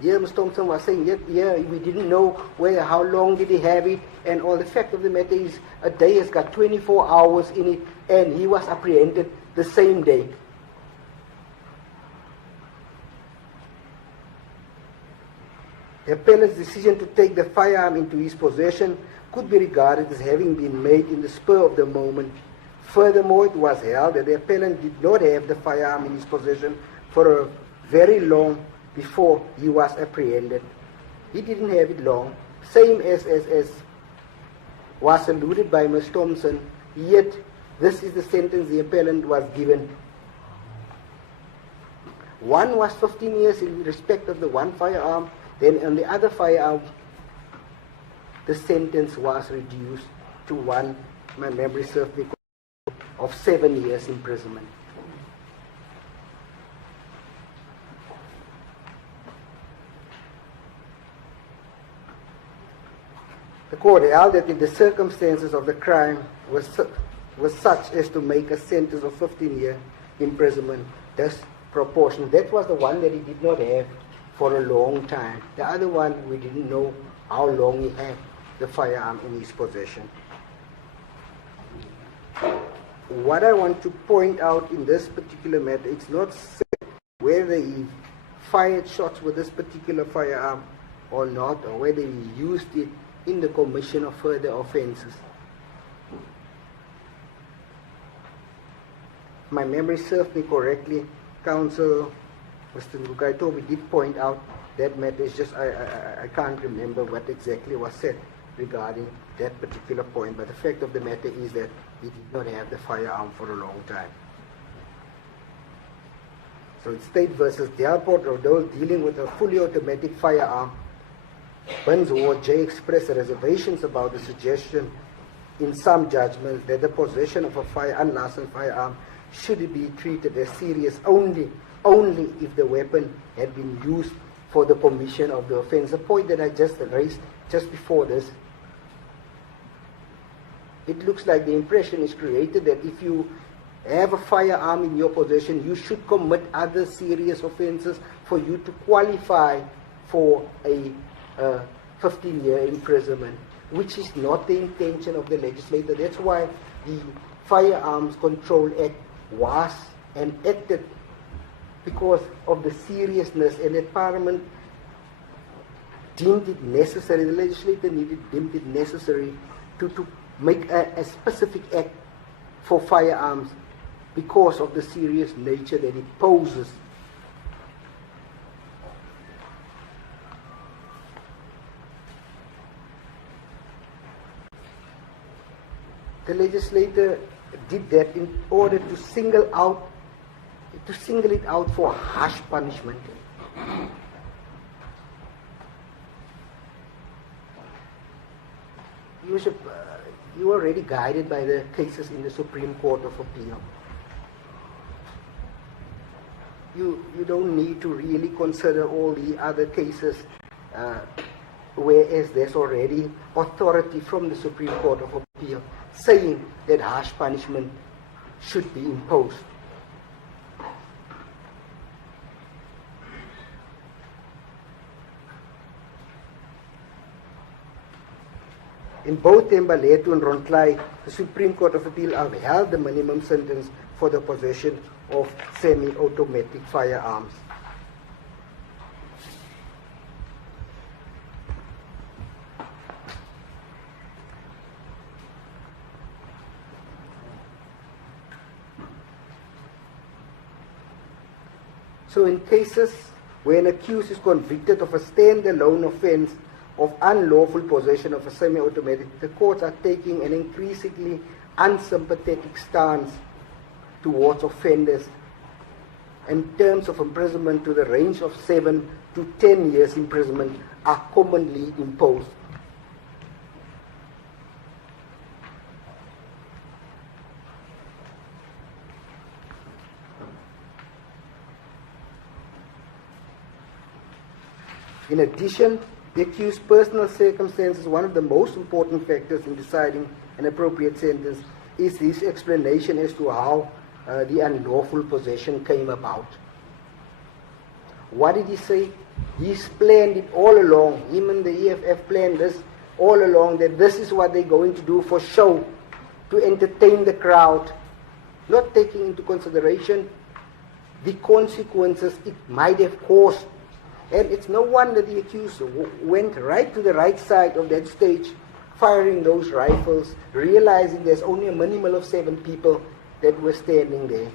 Here Ms. Thompson was saying, we didn't know how long did he have it, and all. The fact of the matter is a day has got 24 hours in it, and he was apprehended the same day. The appellant's decision to take the firearm into his possession could be regarded as having been made in the spur of the moment. Furthermore, it was held that the appellant did not have the firearm in his possession for a very long before he was apprehended. He didn't have it long, same as was alluded by Ms. Thompson, yet this is the sentence the appellant was given. One was 15 years in respect of the one firearm, then on the other firearm, the sentence was reduced to one, my memory serves me, of 7 years imprisonment. The court held that if the circumstances of the crime was such as to make a sentence of 15-year imprisonment thus proportionate. That was the one that he did not have for a long time. The other one, we didn't know how long he had the firearm in his possession. What I want to point out in this particular matter, it's not said whether he fired shots with this particular firearm or not, or whether he used it in the commission of further offenses. If my memory serves me correctly, Counsel Mr. 𝐬𝐝 did point out that matter. It's just I can't remember what exactly was said regarding that particular point, but the fact of the matter is that he did not have the firearm for a long time. So in State versus Delport, although dealing with a fully automatic firearm, 𝐬𝐻𝐫𝐿 expressed reservations about the suggestion in some judgments that the possession of a unlicensed firearm should be treated as serious only only if the weapon had been used for the commission of the offense. The point that I just raised just before this, it looks like the impression is created that if you have a firearm in your possession, you should commit other serious offenses for you to qualify for a 15-year imprisonment, which is not the intention of the legislator. That's why the Firearms Control Act was enacted, because of the seriousness, and that Parliament deemed it necessary, the legislator deemed it necessary to make a specific act for firearms because of the serious nature that it poses. The legislator did that in order to single it out for harsh punishment. You are already guided by the cases in the Supreme Court of Appeal. You don't need to really consider all the other cases, whereas there's already authority from the Supreme Court of Appeal saying that harsh punishment should be imposed. In both Thembaletu and Rontlai, the Supreme Court of Appeal upheld the minimum sentence for the possession of semi-automatic firearms. So in cases where an accused is convicted of a stand-alone offense of unlawful possession of a semi-automatic, the courts are taking an increasingly unsympathetic stance towards offenders, and terms of imprisonment to the range of 7 to 10 years imprisonment are commonly imposed. In addition, the accused's personal circumstances, one of the most important factors in deciding an appropriate sentence, is his explanation as to how the unlawful possession came about. What did he say? He's planned it all along. Him and the EFF planned this all along, that this is what they're going to do for show, to entertain the crowd, not taking into consideration the consequences it might have caused. And it's no wonder the accused went right to the right side of that stage, firing those rifles, realizing there's only a minimal of 7 people that were standing there.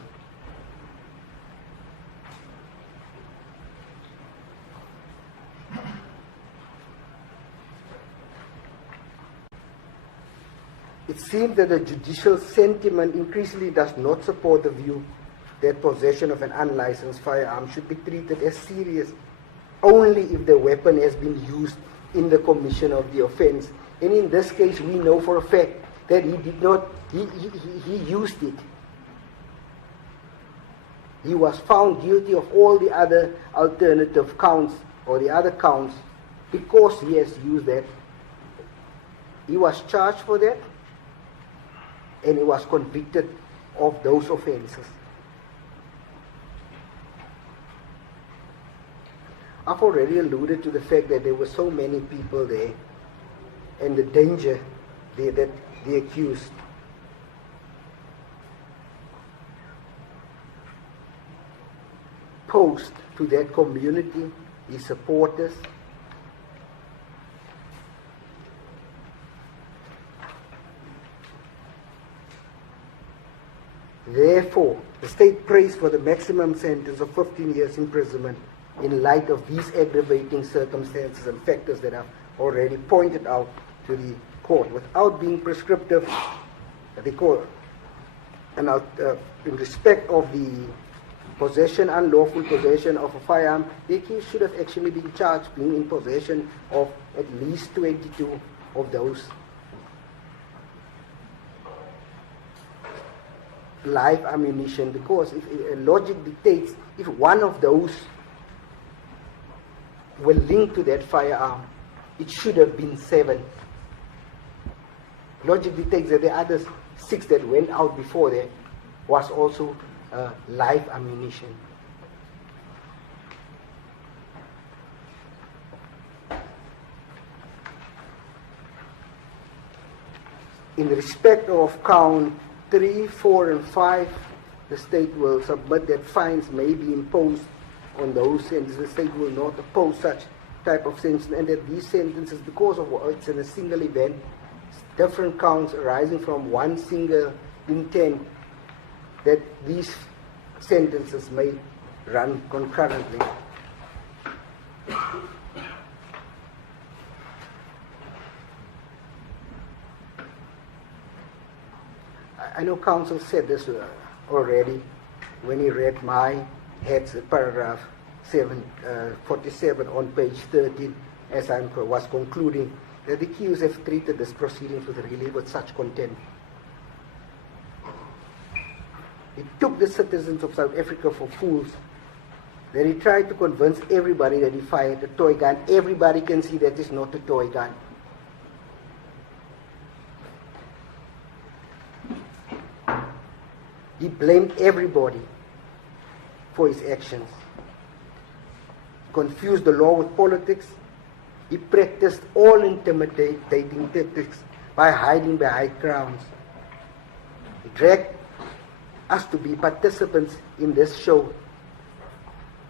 It seems that the judicial sentiment increasingly does not support the view that possession of an unlicensed firearm should be treated as serious only if the weapon has been used in the commission of the offense. And in this case, we know for a fact that he did not, he used it. He was found guilty of all the other alternative counts, or the other counts, because he has used that. He was charged for that, and he was convicted of those offenses. I've already alluded to the fact that there were so many people there, and the danger there that the accused posed to that community, his supporters. Therefore, the state prays for the maximum sentence of 15 years imprisonment in light of these aggravating circumstances and factors that I've already pointed out to the court. Without being prescriptive, the court, and in respect of the possession, unlawful possession of a firearm, the accused should have actually been charged being in possession of at least 22 of those live ammunition, because if logic dictates, if one of those were linked to that firearm, it should have been 7. Logic dictates that the other 6 that went out before that was also live ammunition. In respect of count 3, 4, and 5, the state will submit that fines may be imposed on those sentences. The state will not oppose such type of sentence, and that these sentences, because of it's in a single event, different counts arising from one single intent, that these sentences may run concurrently. I know counsel said this already when he read my head's paragraph 47 on page 13, as I was concluding, that the accused have treated this proceedings with such contempt. He took the citizens of South Africa for fools. That he tried to convince everybody that he fired a toy gun. Everybody can see that it's not a toy gun. He blamed everybody for his actions. Confused the law with politics. He practiced all intimidating tactics by hiding behind crowns. He dragged us to be participants in this show.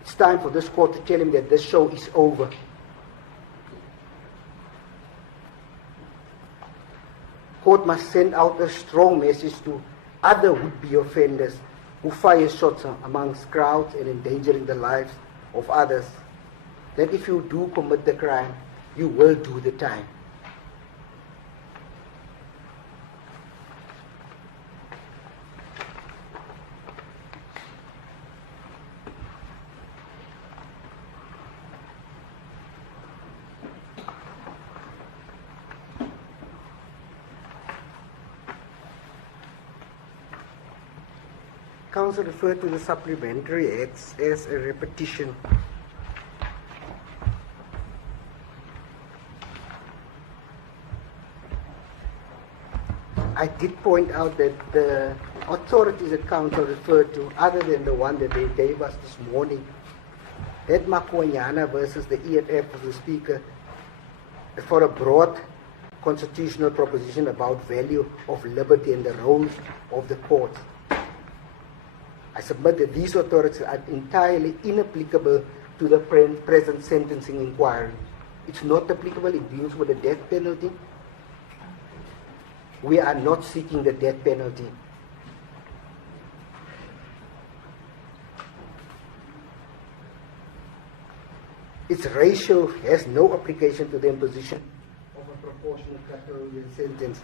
It's time for this court to tell him that this show is over. Court must send out a strong message to other would-be offenders who fire shots amongst crowds and endangering the lives of others, that if you do commit the crime, you will do the time. Counsel referred to the supplementary acts as a repetition. I did point out that the authorities that counsel referred to, other than the one that they gave us this morning, that Makwanyana versus the EFF of the Speaker, for a broad constitutional proposition about value of liberty and the roles of the courts. I submit that these authorities are entirely inapplicable to the present sentencing inquiry. It's not applicable, it deals with the death penalty. We are not seeking the death penalty. Its ratio has no application to the imposition of a proportionate custodial sentence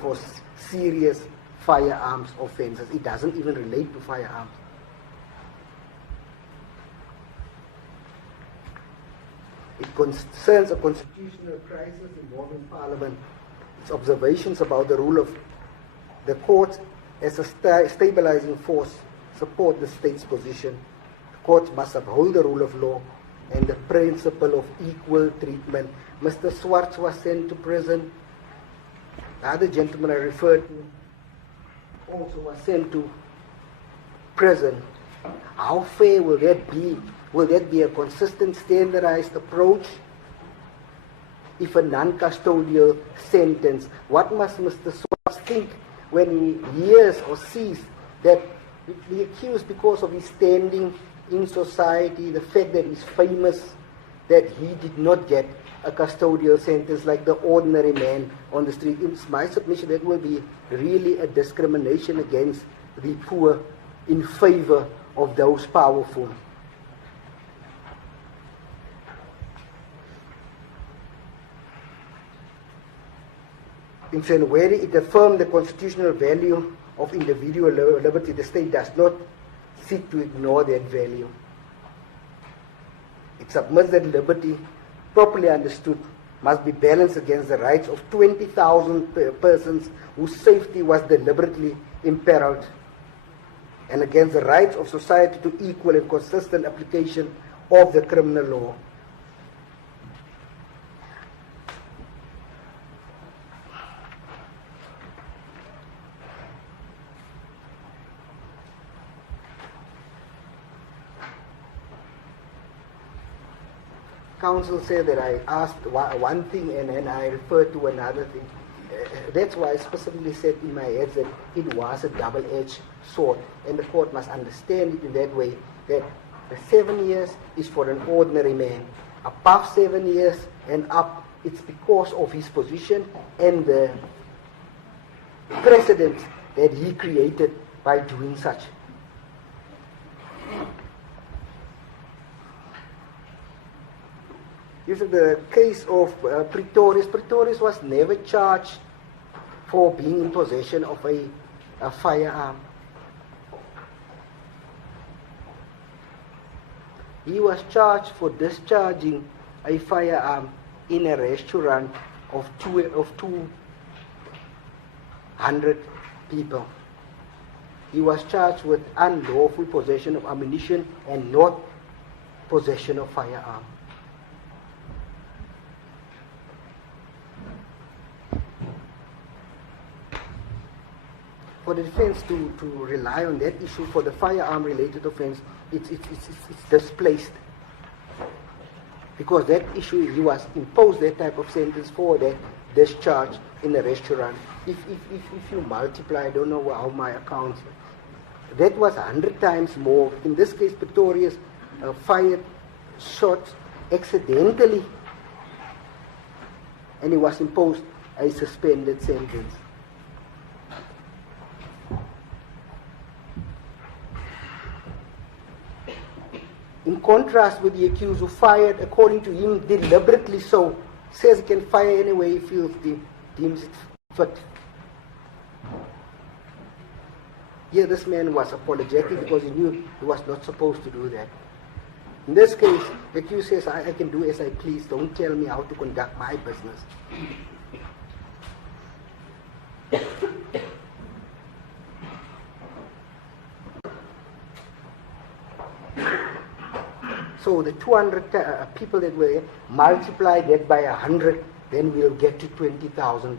for serious firearms offences. It doesn't even relate to firearms. It concerns a constitutional crisis involving Parliament. Its observations about the role of the courts as a stabilizing force support the state's position. The courts must uphold the rule of law and the principle of equal treatment. Mr. Swartz was sent to prison. The other gentleman I referred to also was sent to prison. How fair will that be? Will that be a consistent, standardized approach? If a non-custodial sentence, what must Mr. Swartz think when he hears or sees that the accused, because of his standing in society, the fact that he's famous, that he did not get a custodial sentence like the ordinary man on the street? It's my submission that will be really a discrimination against the poor in favor of those powerful. In January, it affirmed the constitutional value of individual liberty. The state does not seek to ignore that value. It submits that liberty, properly understood, must be balanced against the rights of 20,000 persons whose safety was deliberately imperiled. and against the rights of society to equal and consistent application of the criminal law. Counsel said that I asked one thing and then I referred to another thing. That's why I specifically said in my head that it was a double-edged sword, and the court must understand it in that way, that the 7 years is for an ordinary man. Above 7 years and up, it's because of his position and the precedent that he created by doing such. This is the case of Pretorius. Pretorius was never charged for being in possession of a firearm. He was charged for discharging a firearm in a restaurant of 200 people. He was charged with unlawful possession of ammunition and not possession of firearm. For the defense to rely on that issue for the firearm-related offense, it's displaced. Because that issue, he was imposed that type of sentence for that discharge in a restaurant. If you multiply, I don't know how my accounts, that was 100 times more. In this case, Pretorius fired shots accidentally, and he was imposed a suspended sentence. In contrast with the accused who fired, according to him, deliberately so, says he can fire any way he feels, deems it fit. Here this man was apologetic because he knew he was not supposed to do that. In this case, the accused says, I can do as I please, don't tell me how to conduct my business. So the 200 people that were multiplied that by 100, then we'll get to 20,000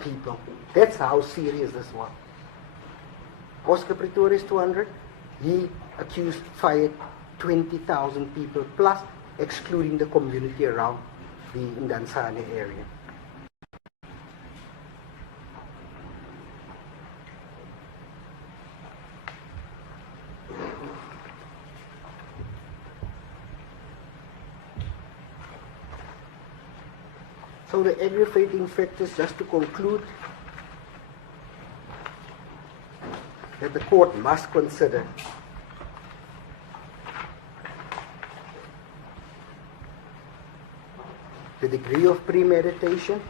people. That's how serious this was. Oscar Pretorius 200, he accused fired 20,000 people plus excluding the community around the Ndansane area. So the aggravating factors, just to conclude, that the court must consider the degree of premeditation,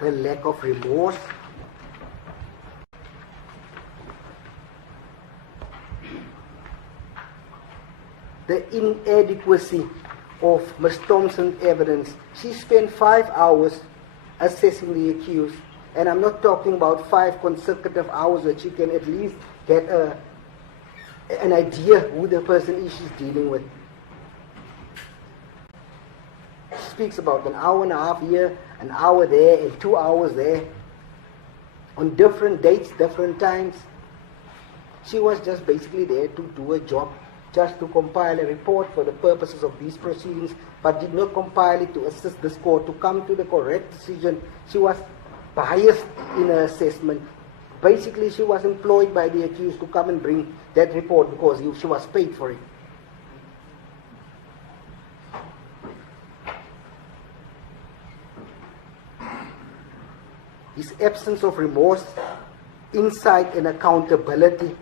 the lack of remorse, the inadequacy of Ms. Thompson's evidence. She spent 5 hours assessing the accused, and I'm not talking about 5 consecutive hours that she can at least get an idea who the person is she's dealing with. She speaks about an hour and a half here, an hour there, and 2 hours there, on different dates, different times. She was just basically there to do a job, just to compile a report for the purposes of these proceedings, but did not compile it to assist this court to come to the correct decision. She was biased in her assessment. Basically, she was employed by the accused to come and bring that report because she was paid for it. His absence of remorse, insight, and accountability.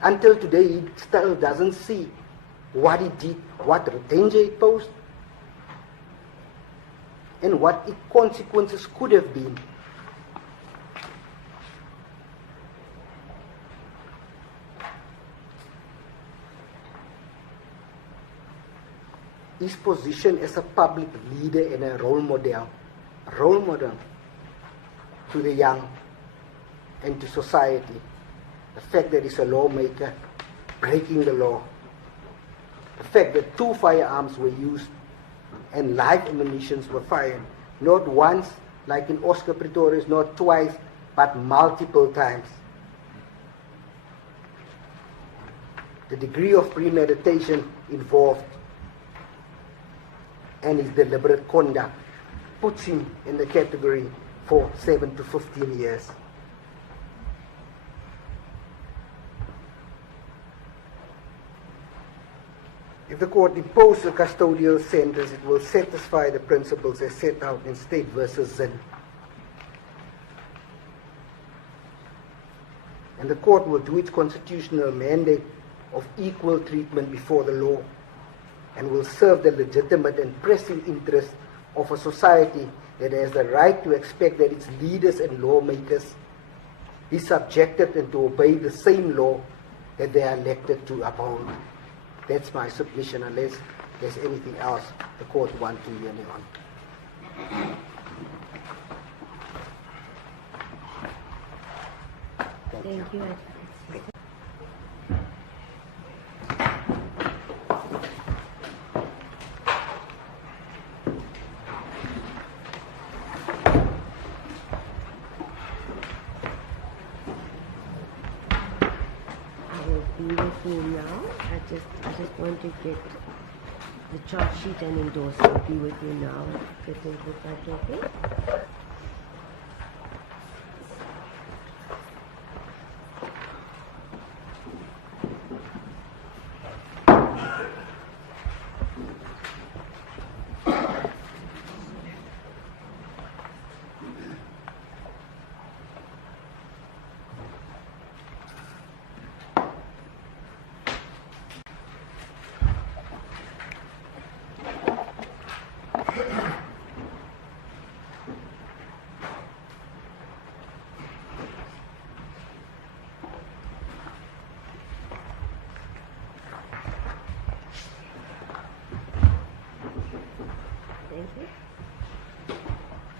Until today, he still doesn't see what he did, what danger it posed, and what its consequences could have been. His position as a public leader and a role model. to the young and to society. The fact that he's a lawmaker breaking the law. The fact that 2 firearms were used and live ammunitions were fired. Not once, like in Oscar Pretorius, not twice, but multiple times. The degree of premeditation involved and his deliberate conduct puts him in the category for 7 to 15 years. If the court imposes a custodial sentence, it will satisfy the principles as set out in State versus 𝐮𝐻𝐻. And the court will do its constitutional mandate of equal treatment before the law and will serve the legitimate and pressing interests of a society that has the right to expect that its leaders and lawmakers be subjected and to obey the same law that they are elected to uphold. That's my submission, unless there's anything else the court wants to hear on. Thank you. Be with you now. I just want to get the charge sheet and endorsement. Be with you now. Get into that, okay?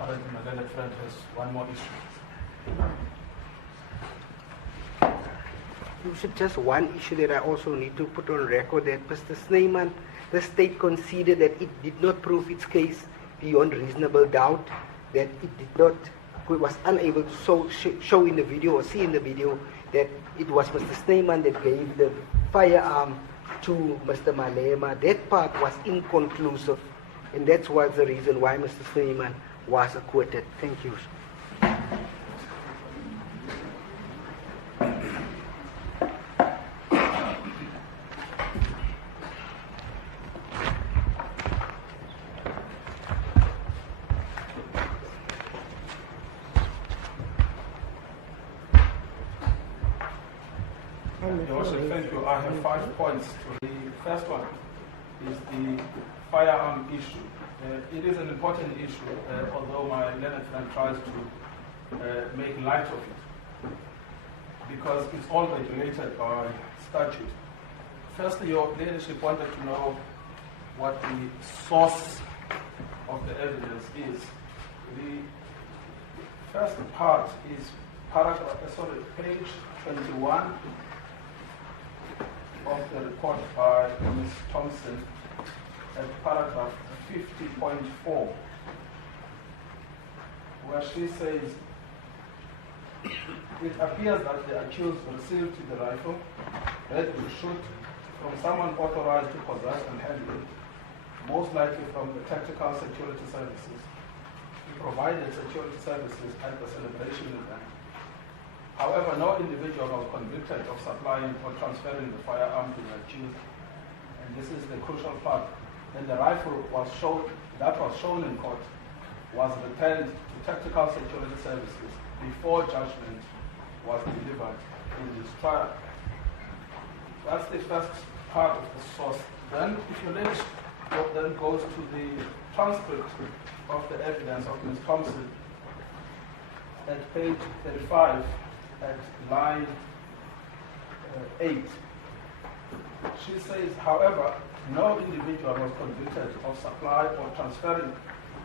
My learned friend has one more issue. You should just one issue that I also need to put on record, that Mr. Snyman, the state conceded that it did not prove its case beyond reasonable doubt, that it was unable to show in the video or see in the video that it was Mr. Snyman that gave the firearm to Mr. Malema. That part was inconclusive, and that was the reason why Mr. Snyman was acquitted. Thank you. Your Worship, thank you. I have 5 points. The first one is the firearm issue. It is an important issue, although my learned friend tries to make light of it, because it's all regulated by statute. Firstly, your leadership wanted to know what the source of the evidence is. The first part is page 21 of the report by Ms. Thompson at paragraph 50.4, where she says, it appears that the accused received the rifle, ready to shoot, from someone authorized to possess and handle it, most likely from the Tactical Security Services. He provided security services at the celebration event. However, no individual was convicted of supplying or transferring the firearm to the accused. And this is the crucial part. Then the rifle that was shown in court was returned to Tactical Security Services before judgment was delivered in this trial. That's the first part of the source. Then, if you read what then goes to the transcript of the evidence of Ms. Thompson at page 35 at line 8. She says, however, no individual was convicted of supply or transferring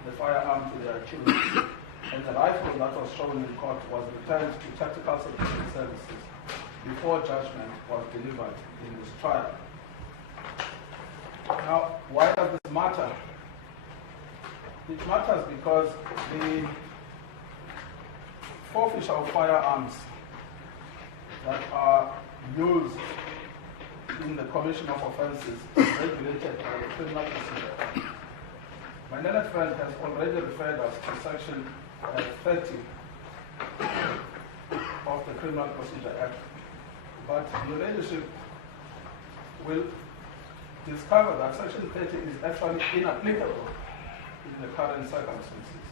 the firearm to the accused. and the rifle that was shown in court was returned to Tactical Security Services before judgment was delivered in this trial. Now, why does this matter? It matters because the forfeiture of firearms that are used in the commission of offences is regulated by the Criminal Procedure Act. My learned friend has already referred us to Section 30 of the Criminal Procedure Act, but your ladyship will discover that Section 30 is actually inapplicable in the current circumstances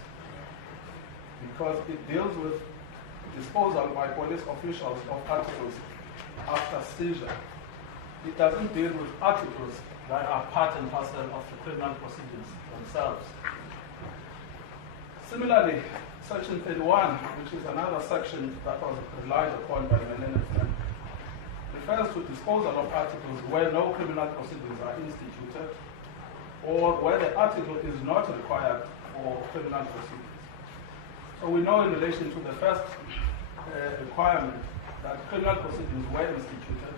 because it deals with disposal by police officials of articles after seizure. It doesn't deal with articles that are part and parcel of the criminal proceedings themselves. Similarly, Section 31, which is another section that was relied upon by my learned friend, refers to disposal of articles where no criminal proceedings are instituted or where the article is not required for criminal proceedings. So we know in relation to the first requirement that criminal proceedings were instituted,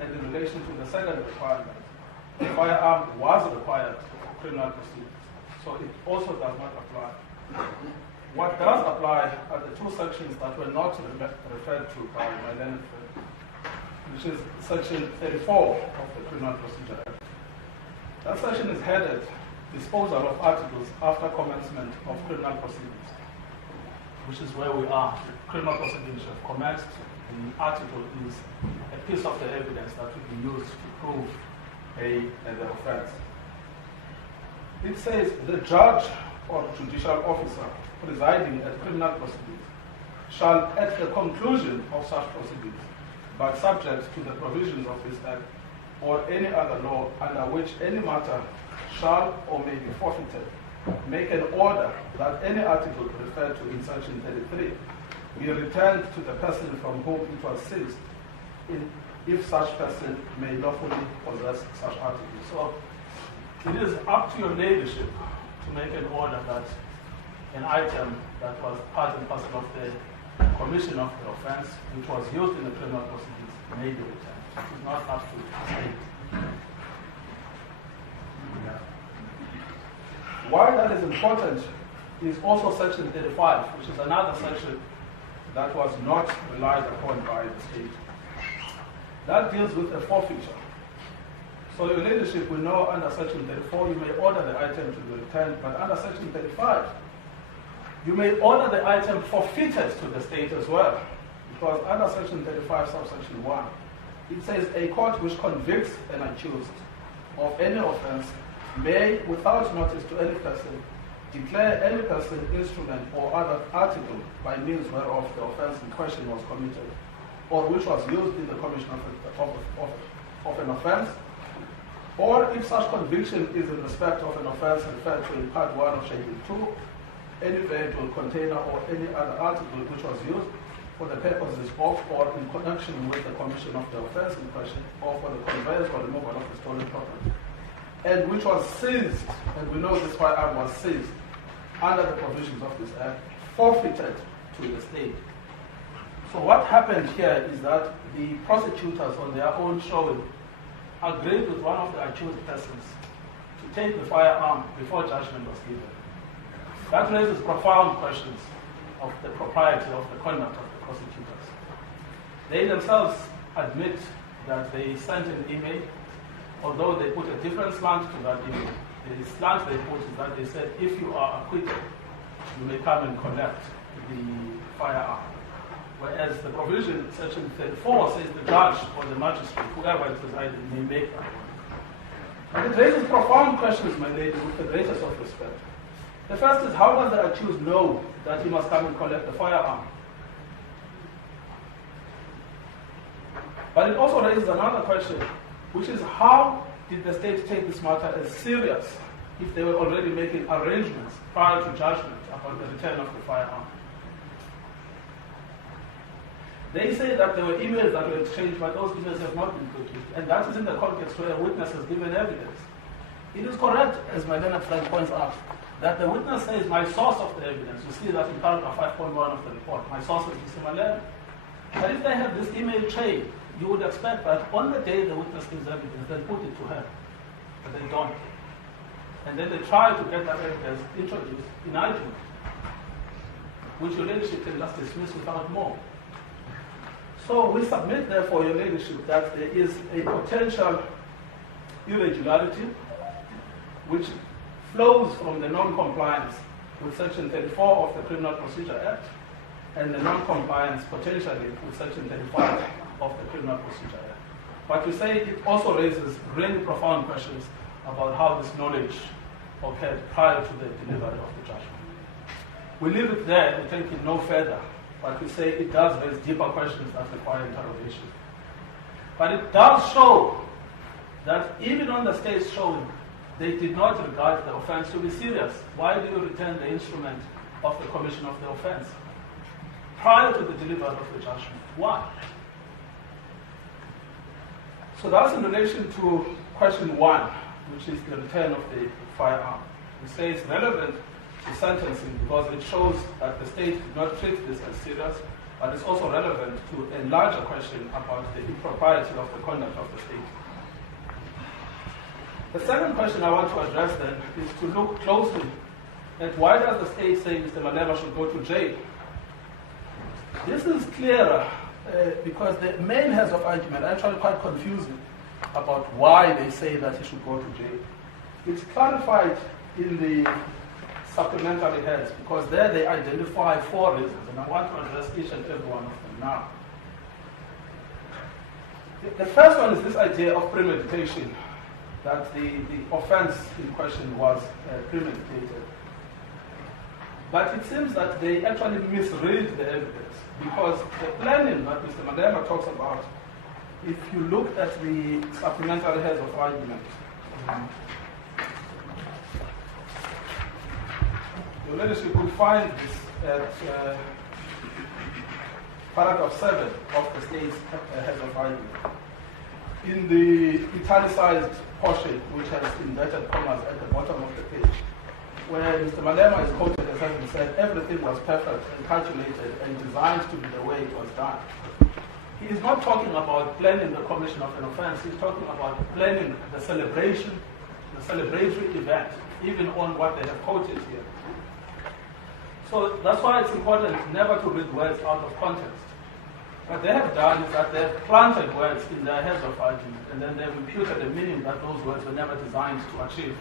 and in relation to the second requirement, the firearm was required for criminal proceedings. So it also does not apply. What does apply are the two sections that were not referred to by my learned friend, which is Section 34 of the Criminal Procedure Act. That section is headed Disposal of Articles after Commencement of Criminal Proceedings, which is where we are. The criminal proceedings have commenced. The article is a piece of the evidence that will be used to prove the offense. It says the judge or judicial officer presiding at criminal proceedings shall, at the conclusion of such proceedings, but subject to the provisions of this Act or any other law under which any matter shall or may be forfeited, make an order that any article referred to in Section 33 be returned to the person from whom it was seized, if such person may lawfully possess such article. So it is up to your ladyship to make an order that an item that was part and parcel of the commission of the offense, which was used in the criminal proceedings, may be returned. It is not up to the state. Why that is important is also Section 35, which is another section that was not relied upon by the state. That deals with a forfeiture. So your ladyship will know under Section 34 you may order the item to be returned, but under Section 35 you may order the item forfeited to the state as well, because under Section 35 subsection 1 it says a court which convicts an accused of any offense may, without notice to any person, declare any person, instrument, or other article by means whereof the offense in question was committed, or which was used in the commission of an offense, or if such conviction is in respect of an offense referred to in Part 1 of Schedule 2, any vehicle, container, or any other article which was used for the purposes of or in connection with the commission of the offense in question, or for the conveyance or removal of the stolen property, and which was seized, and we know this firearm was seized under the provisions of this Act, forfeited to the state. So what happened here is that the prosecutors on their own showing agreed with one of the accused persons to take the firearm before judgment was given. That raises profound questions of the propriety of the conduct of the prosecutors. They themselves admit that they sent an email, although they put a different slant to that email. The slant they put is that they said, if you are acquitted, you may come and collect the firearm. Whereas the provision, Section 34, says the judge or the magistrate, whoever is presiding, may make that. And it raises profound questions, my lady, with the greatest of respect. The first is, how does the accused know that he must come and collect the firearm? But it also raises another question, which is, how did the state take this matter as serious if they were already making arrangements prior to judgment about the return of the firearm? They say that there were emails that were exchanged, but those emails have not been produced. And that is in the context where a witness has given evidence. It is correct, as my learned friend points out, that the witness says, my source of the evidence, you see that in paragraph 5.1 of the report, my source is Mr. Malema. But if they have this email chain, you would expect that on the day the witness gives evidence, they put it to her, but they don't. And then they try to get that evidence introduced in iTunes, which your ladyship can just dismiss without more. So we submit, therefore, your ladyship, that there is a potential irregularity which flows from the non-compliance with Section 34 of the Criminal Procedure Act and the non-compliance potentially with Section 35 of the Criminal Procedure Act. But we say it also raises really profound questions about how this knowledge occurred prior to the delivery of the judgment. We leave it there, we take it no further, but we say it does raise deeper questions that require interrogation. But it does show that even on the state's showing, they did not regard the offense to be serious. Why do you return the instrument of the commission of the offense prior to the delivery of the judgment? Why? So that's in relation to question 1, which is the return of the firearm. We say it's relevant to sentencing because it shows that the state did not treat this as serious, but it's also relevant to a larger question about the impropriety of the conduct of the state. The second question I want to address then is to look closely at why does the state say Mr. Malema should go to jail? This is clearer because the main heads of argument are actually quite confusing about why they say that he should go to jail. It's clarified in the supplementary heads because there they identify 4 reasons, and I want to address each and every one of them now. The first one is this idea of premeditation, that the offense in question was premeditated. But it seems that they actually misread the evidence because the planning that Mr. Malema talks about, if you look at the supplementary heads of argument, your ladyship will find this at paragraph 7 of the state's heads of argument. In the italicized portion, which has inverted commas at the bottom of the page, where Mr. Malema is quoted as having said everything was perfect and calculated and designed to be the way it was done. He is not talking about planning the commission of an offense, he's talking about planning the celebration, the celebratory event, even on what they have quoted here. So that's why it's important never to read words out of context. What they have done is that they've planted words in their heads of argument, and then they've imputed a meaning that those words were never designed to achieve.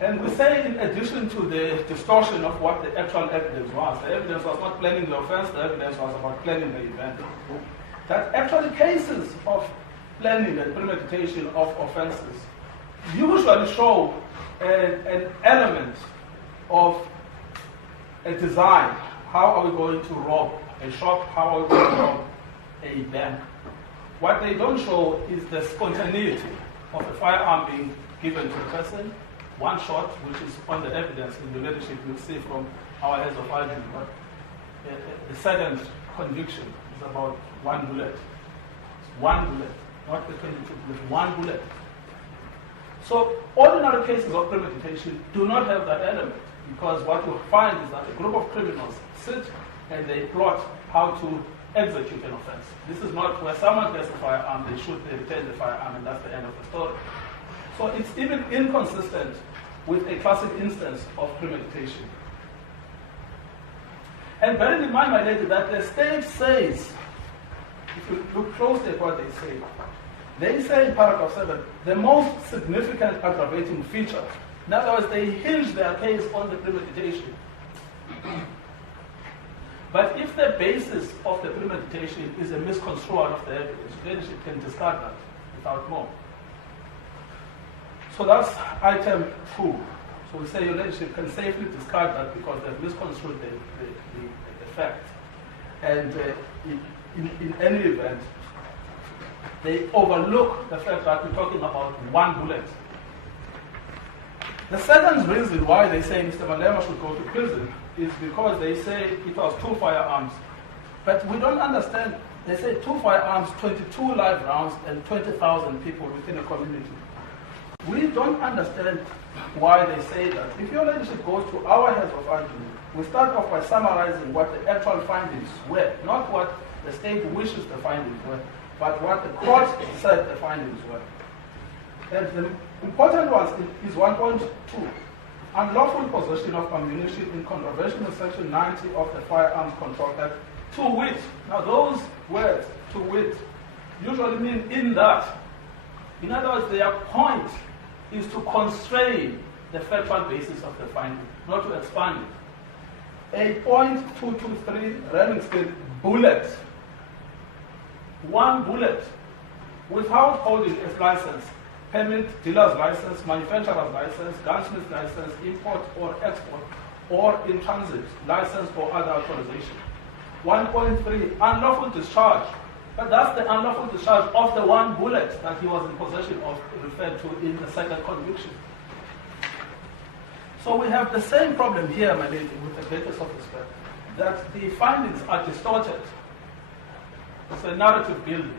And we say, in addition to the distortion of what the actual evidence was, the evidence was not planning the offense, the evidence was about planning the event, that actually cases of planning and premeditation of offenses usually show an element of a design. How are we going to rob a shop? How are we going to rob a bank? What they don't show is the spontaneity of a firearm being given to a person, one shot, which is on the evidence in the leadership you'll see from our heads of argument. But the second conviction is about 1 bullet. It's 1 bullet. Not the 22 bullets, 1 bullet. So ordinary cases of premeditation do not have that element because what you'll find is that a group of criminals sit and they plot how to execute an offense. This is not where someone gets a firearm, they shoot, they return the firearm, and that's the end of the story. So it's even inconsistent with a classic instance of premeditation. And bearing in mind, my lady, that the state says, if you look closely at what they say in paragraph 7, the most significant aggravating feature. In other words, they hinge their case on the premeditation. But if the basis of the premeditation is a misconstrual of the evidence, leadership can discard that without more. So that's item 2. So we say your leadership can safely discard that because they've misconstrued the fact. And in any event, they overlook the fact that we're talking about 1 bullet. The second reason why they say Mr. Malema should go to prison is because they say it was 2 firearms. But we don't understand. They say 2 firearms, 22 live rounds, and 20,000 people within a community. We don't understand why they say that. If your leadership goes to our heads of argument, we start off by summarizing what the actual findings were, not what the state wishes the findings were, but what the court said the findings were. And the important one is 1.2. Unlawful possession of ammunition in contravention of Section 90 of the Firearms Control Act, to wit. Now those words, to wit, usually mean in that. In other words, their point is to constrain the factual basis of the finding, not to expand it. 8.223 Remington bullet. 1 bullet without holding a license, permit, dealer's license, manufacturer's license, gunsmith's license, import or export, or in transit, license or other authorization. 1.3 unlawful discharge. But that's the unlawful discharge of the 1 bullet that he was in possession of, referred to in the second conviction. So we have the same problem here, my lady, with the greatest of respect, that the findings are distorted. It's a narrative building.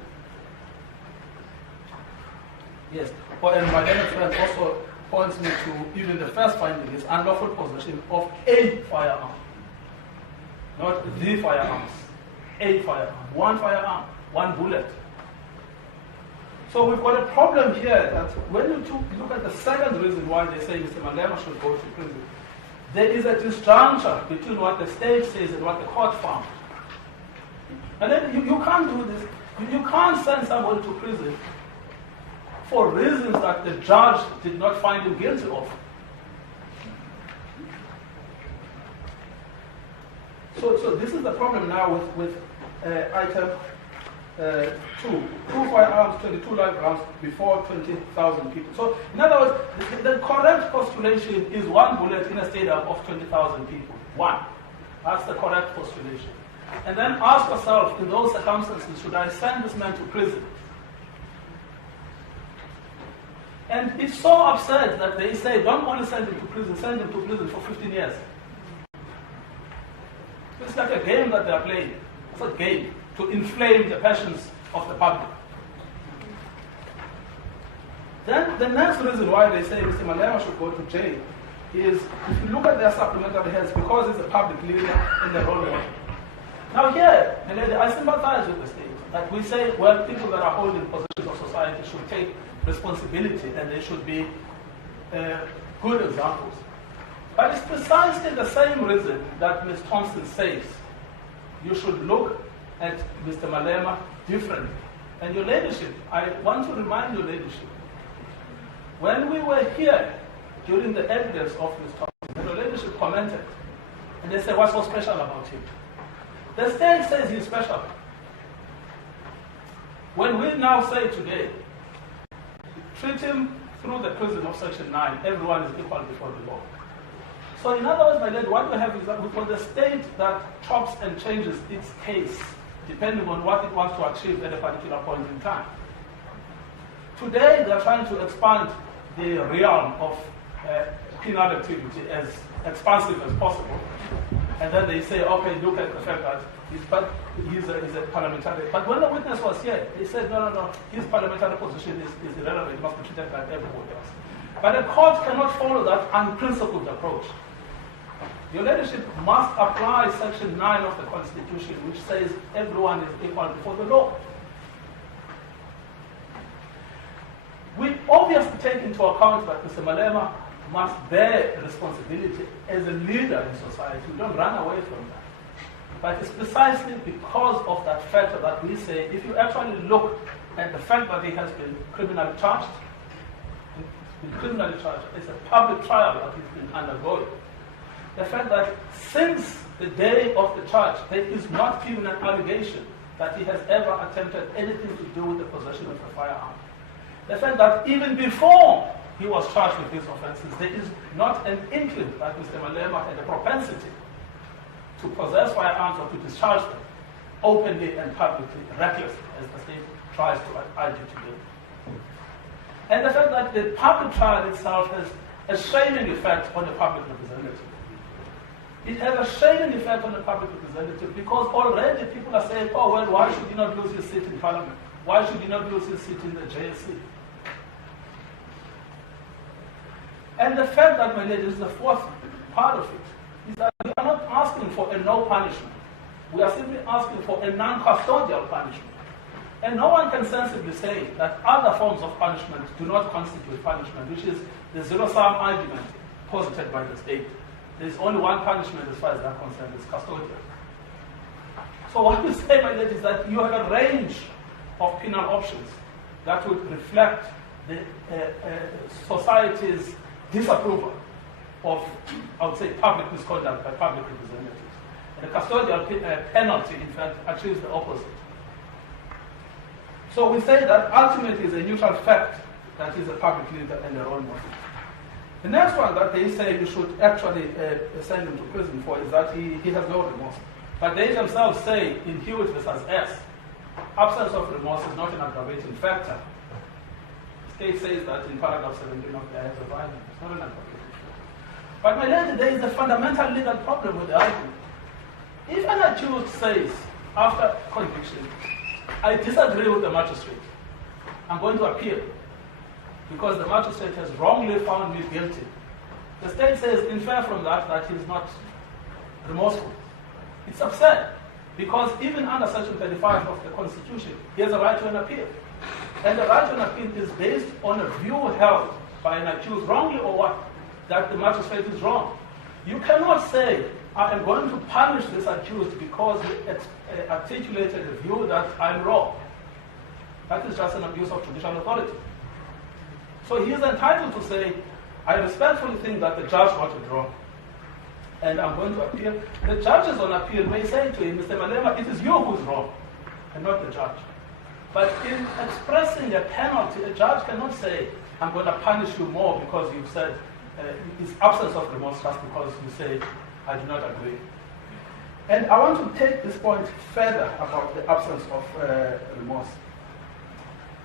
Yes, and my learned friend also points me to even the first finding is unlawful possession of a firearm. Not the firearms, a firearm, 1 firearm, 1 bullet. So we've got a problem here that when you look at the second reason why they say Mr. Malema should go to prison, there is a disjuncture between what the state says and what the court found. And then you can't do this. You can't send someone to prison for reasons that the judge did not find him guilty of. So this is the problem now with item 2. 2 firearms, 22 live rounds before 20,000 people. So in other words, the correct postulation is 1 bullet in a stadium of 20,000 people. 1. That's the correct postulation. And then ask yourself, in those circumstances, should I send this man to prison? And it's so absurd that they say, don't only send him to prison, send him to prison for 15 years. It's like a game that they're playing. It's a game to inflame the passions of the public. Then the next reason why they say Mr. Malema should go to jail is, if you look at their supplementary heads, because he's a public leader in the role model. Now here, I sympathize with the state that we say, well, people that are holding positions of society should take responsibility and they should be good examples. But it's precisely the same reason that Ms. Thompson says you should look at Mr. Malema differently. And your ladyship, I want to remind your ladyship, when we were here during the evidence of Ms. Thompson, your ladyship commented, and they said, what's so special about him? The state says he's special. When we now say today, treat him through the prison of Section 9, everyone is equal before the law. So in other words, my lady, what we have is that we've got the state that chops and changes its case depending on what it wants to achieve at a particular point in time. Today, they're trying to expand the realm of penal activity as expansive as possible. And then they say, okay, look at the fact that he's a parliamentary. But when the witness was here, they said, no, his parliamentary position is irrelevant. It must be treated like everybody else. But the court cannot follow that unprincipled approach. Your leadership must apply Section 9 of the Constitution, which says everyone is equal before the law. We obviously take into account that Mr. Malema must bear responsibility as a leader in society. We don't run away from that. But it's precisely because of that factor that we say, if you actually look at the fact that he has been criminally charged, it's a public trial that he's been undergoing. The fact that since the day of the charge, there is not even an allegation that he has ever attempted anything to do with the possession of a firearm. The fact that even before he was charged with these offenses, there is not an inkling that Mr. Malema had a propensity to possess firearms or to discharge them openly and publicly, recklessly, as the state tries to argue today. And the fact that the public trial itself has a shaming effect on the public representative. It has a shaming effect on the public representative because already people are saying, oh, well, why should he not lose his seat in Parliament? Why should he not lose his seat in the JSC? And the fact that, my ladies, is the fourth part of it, is that we are not asking for a no punishment. We are simply asking for a non-custodial punishment. And no one can sensibly say that other forms of punishment do not constitute punishment, which is the zero-sum argument posited by the state. There is only one punishment as far as that concerned, is custodial. So what we say, my ladies, is that you have a range of penal options that would reflect the society's disapproval of, I would say, public misconduct by public representatives. And the custodial penalty, in fact, achieves the opposite. So we say that ultimately is a neutral fact that is a public leader and a role model. The next one that they say you should actually send him to prison for is that he has no remorse. But they themselves say in Hewitt versus S, absence of remorse is not an aggravating factor. The state says that in paragraph 17 of the Act of Violence. It's not an aggravating factor. But my lady, there is a fundamental legal problem with the argument. If an accused says, after conviction, I disagree with the magistrate, I'm going to appeal because the magistrate has wrongly found me guilty. The state says, infer from that he's not remorseful. It's absurd because even under Section 35 of the Constitution, he has a right to an appeal. And the right to an appeal is based on a view held by an accused, wrongly or what, that the magistrate is wrong. You cannot say, I am going to punish this accused because he articulated a view that I'm wrong. That is just an abuse of judicial authority. So he is entitled to say, I respectfully think that the judge got it wrong, and I'm going to appeal. The judges on appeal may say to him, Mr. Malema, it is you who's wrong, and not the judge. But in expressing a penalty, a judge cannot say, I'm going to punish you more because you've said it's absence of remorse just because you say, I do not agree. And I want to take this point further about the absence of remorse.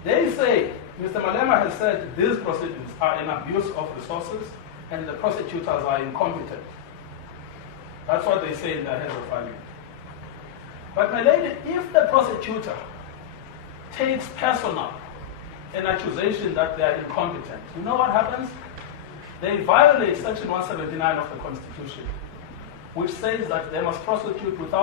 They say, Mr. Malema has said these proceedings are an abuse of resources and the prosecutors are incompetent. That's what they say in their heads of argument. But my lady, if the prosecutor takes personal an accusation that they are incompetent, you know what happens? They violate Section 179 of the Constitution, which says that they must prosecute without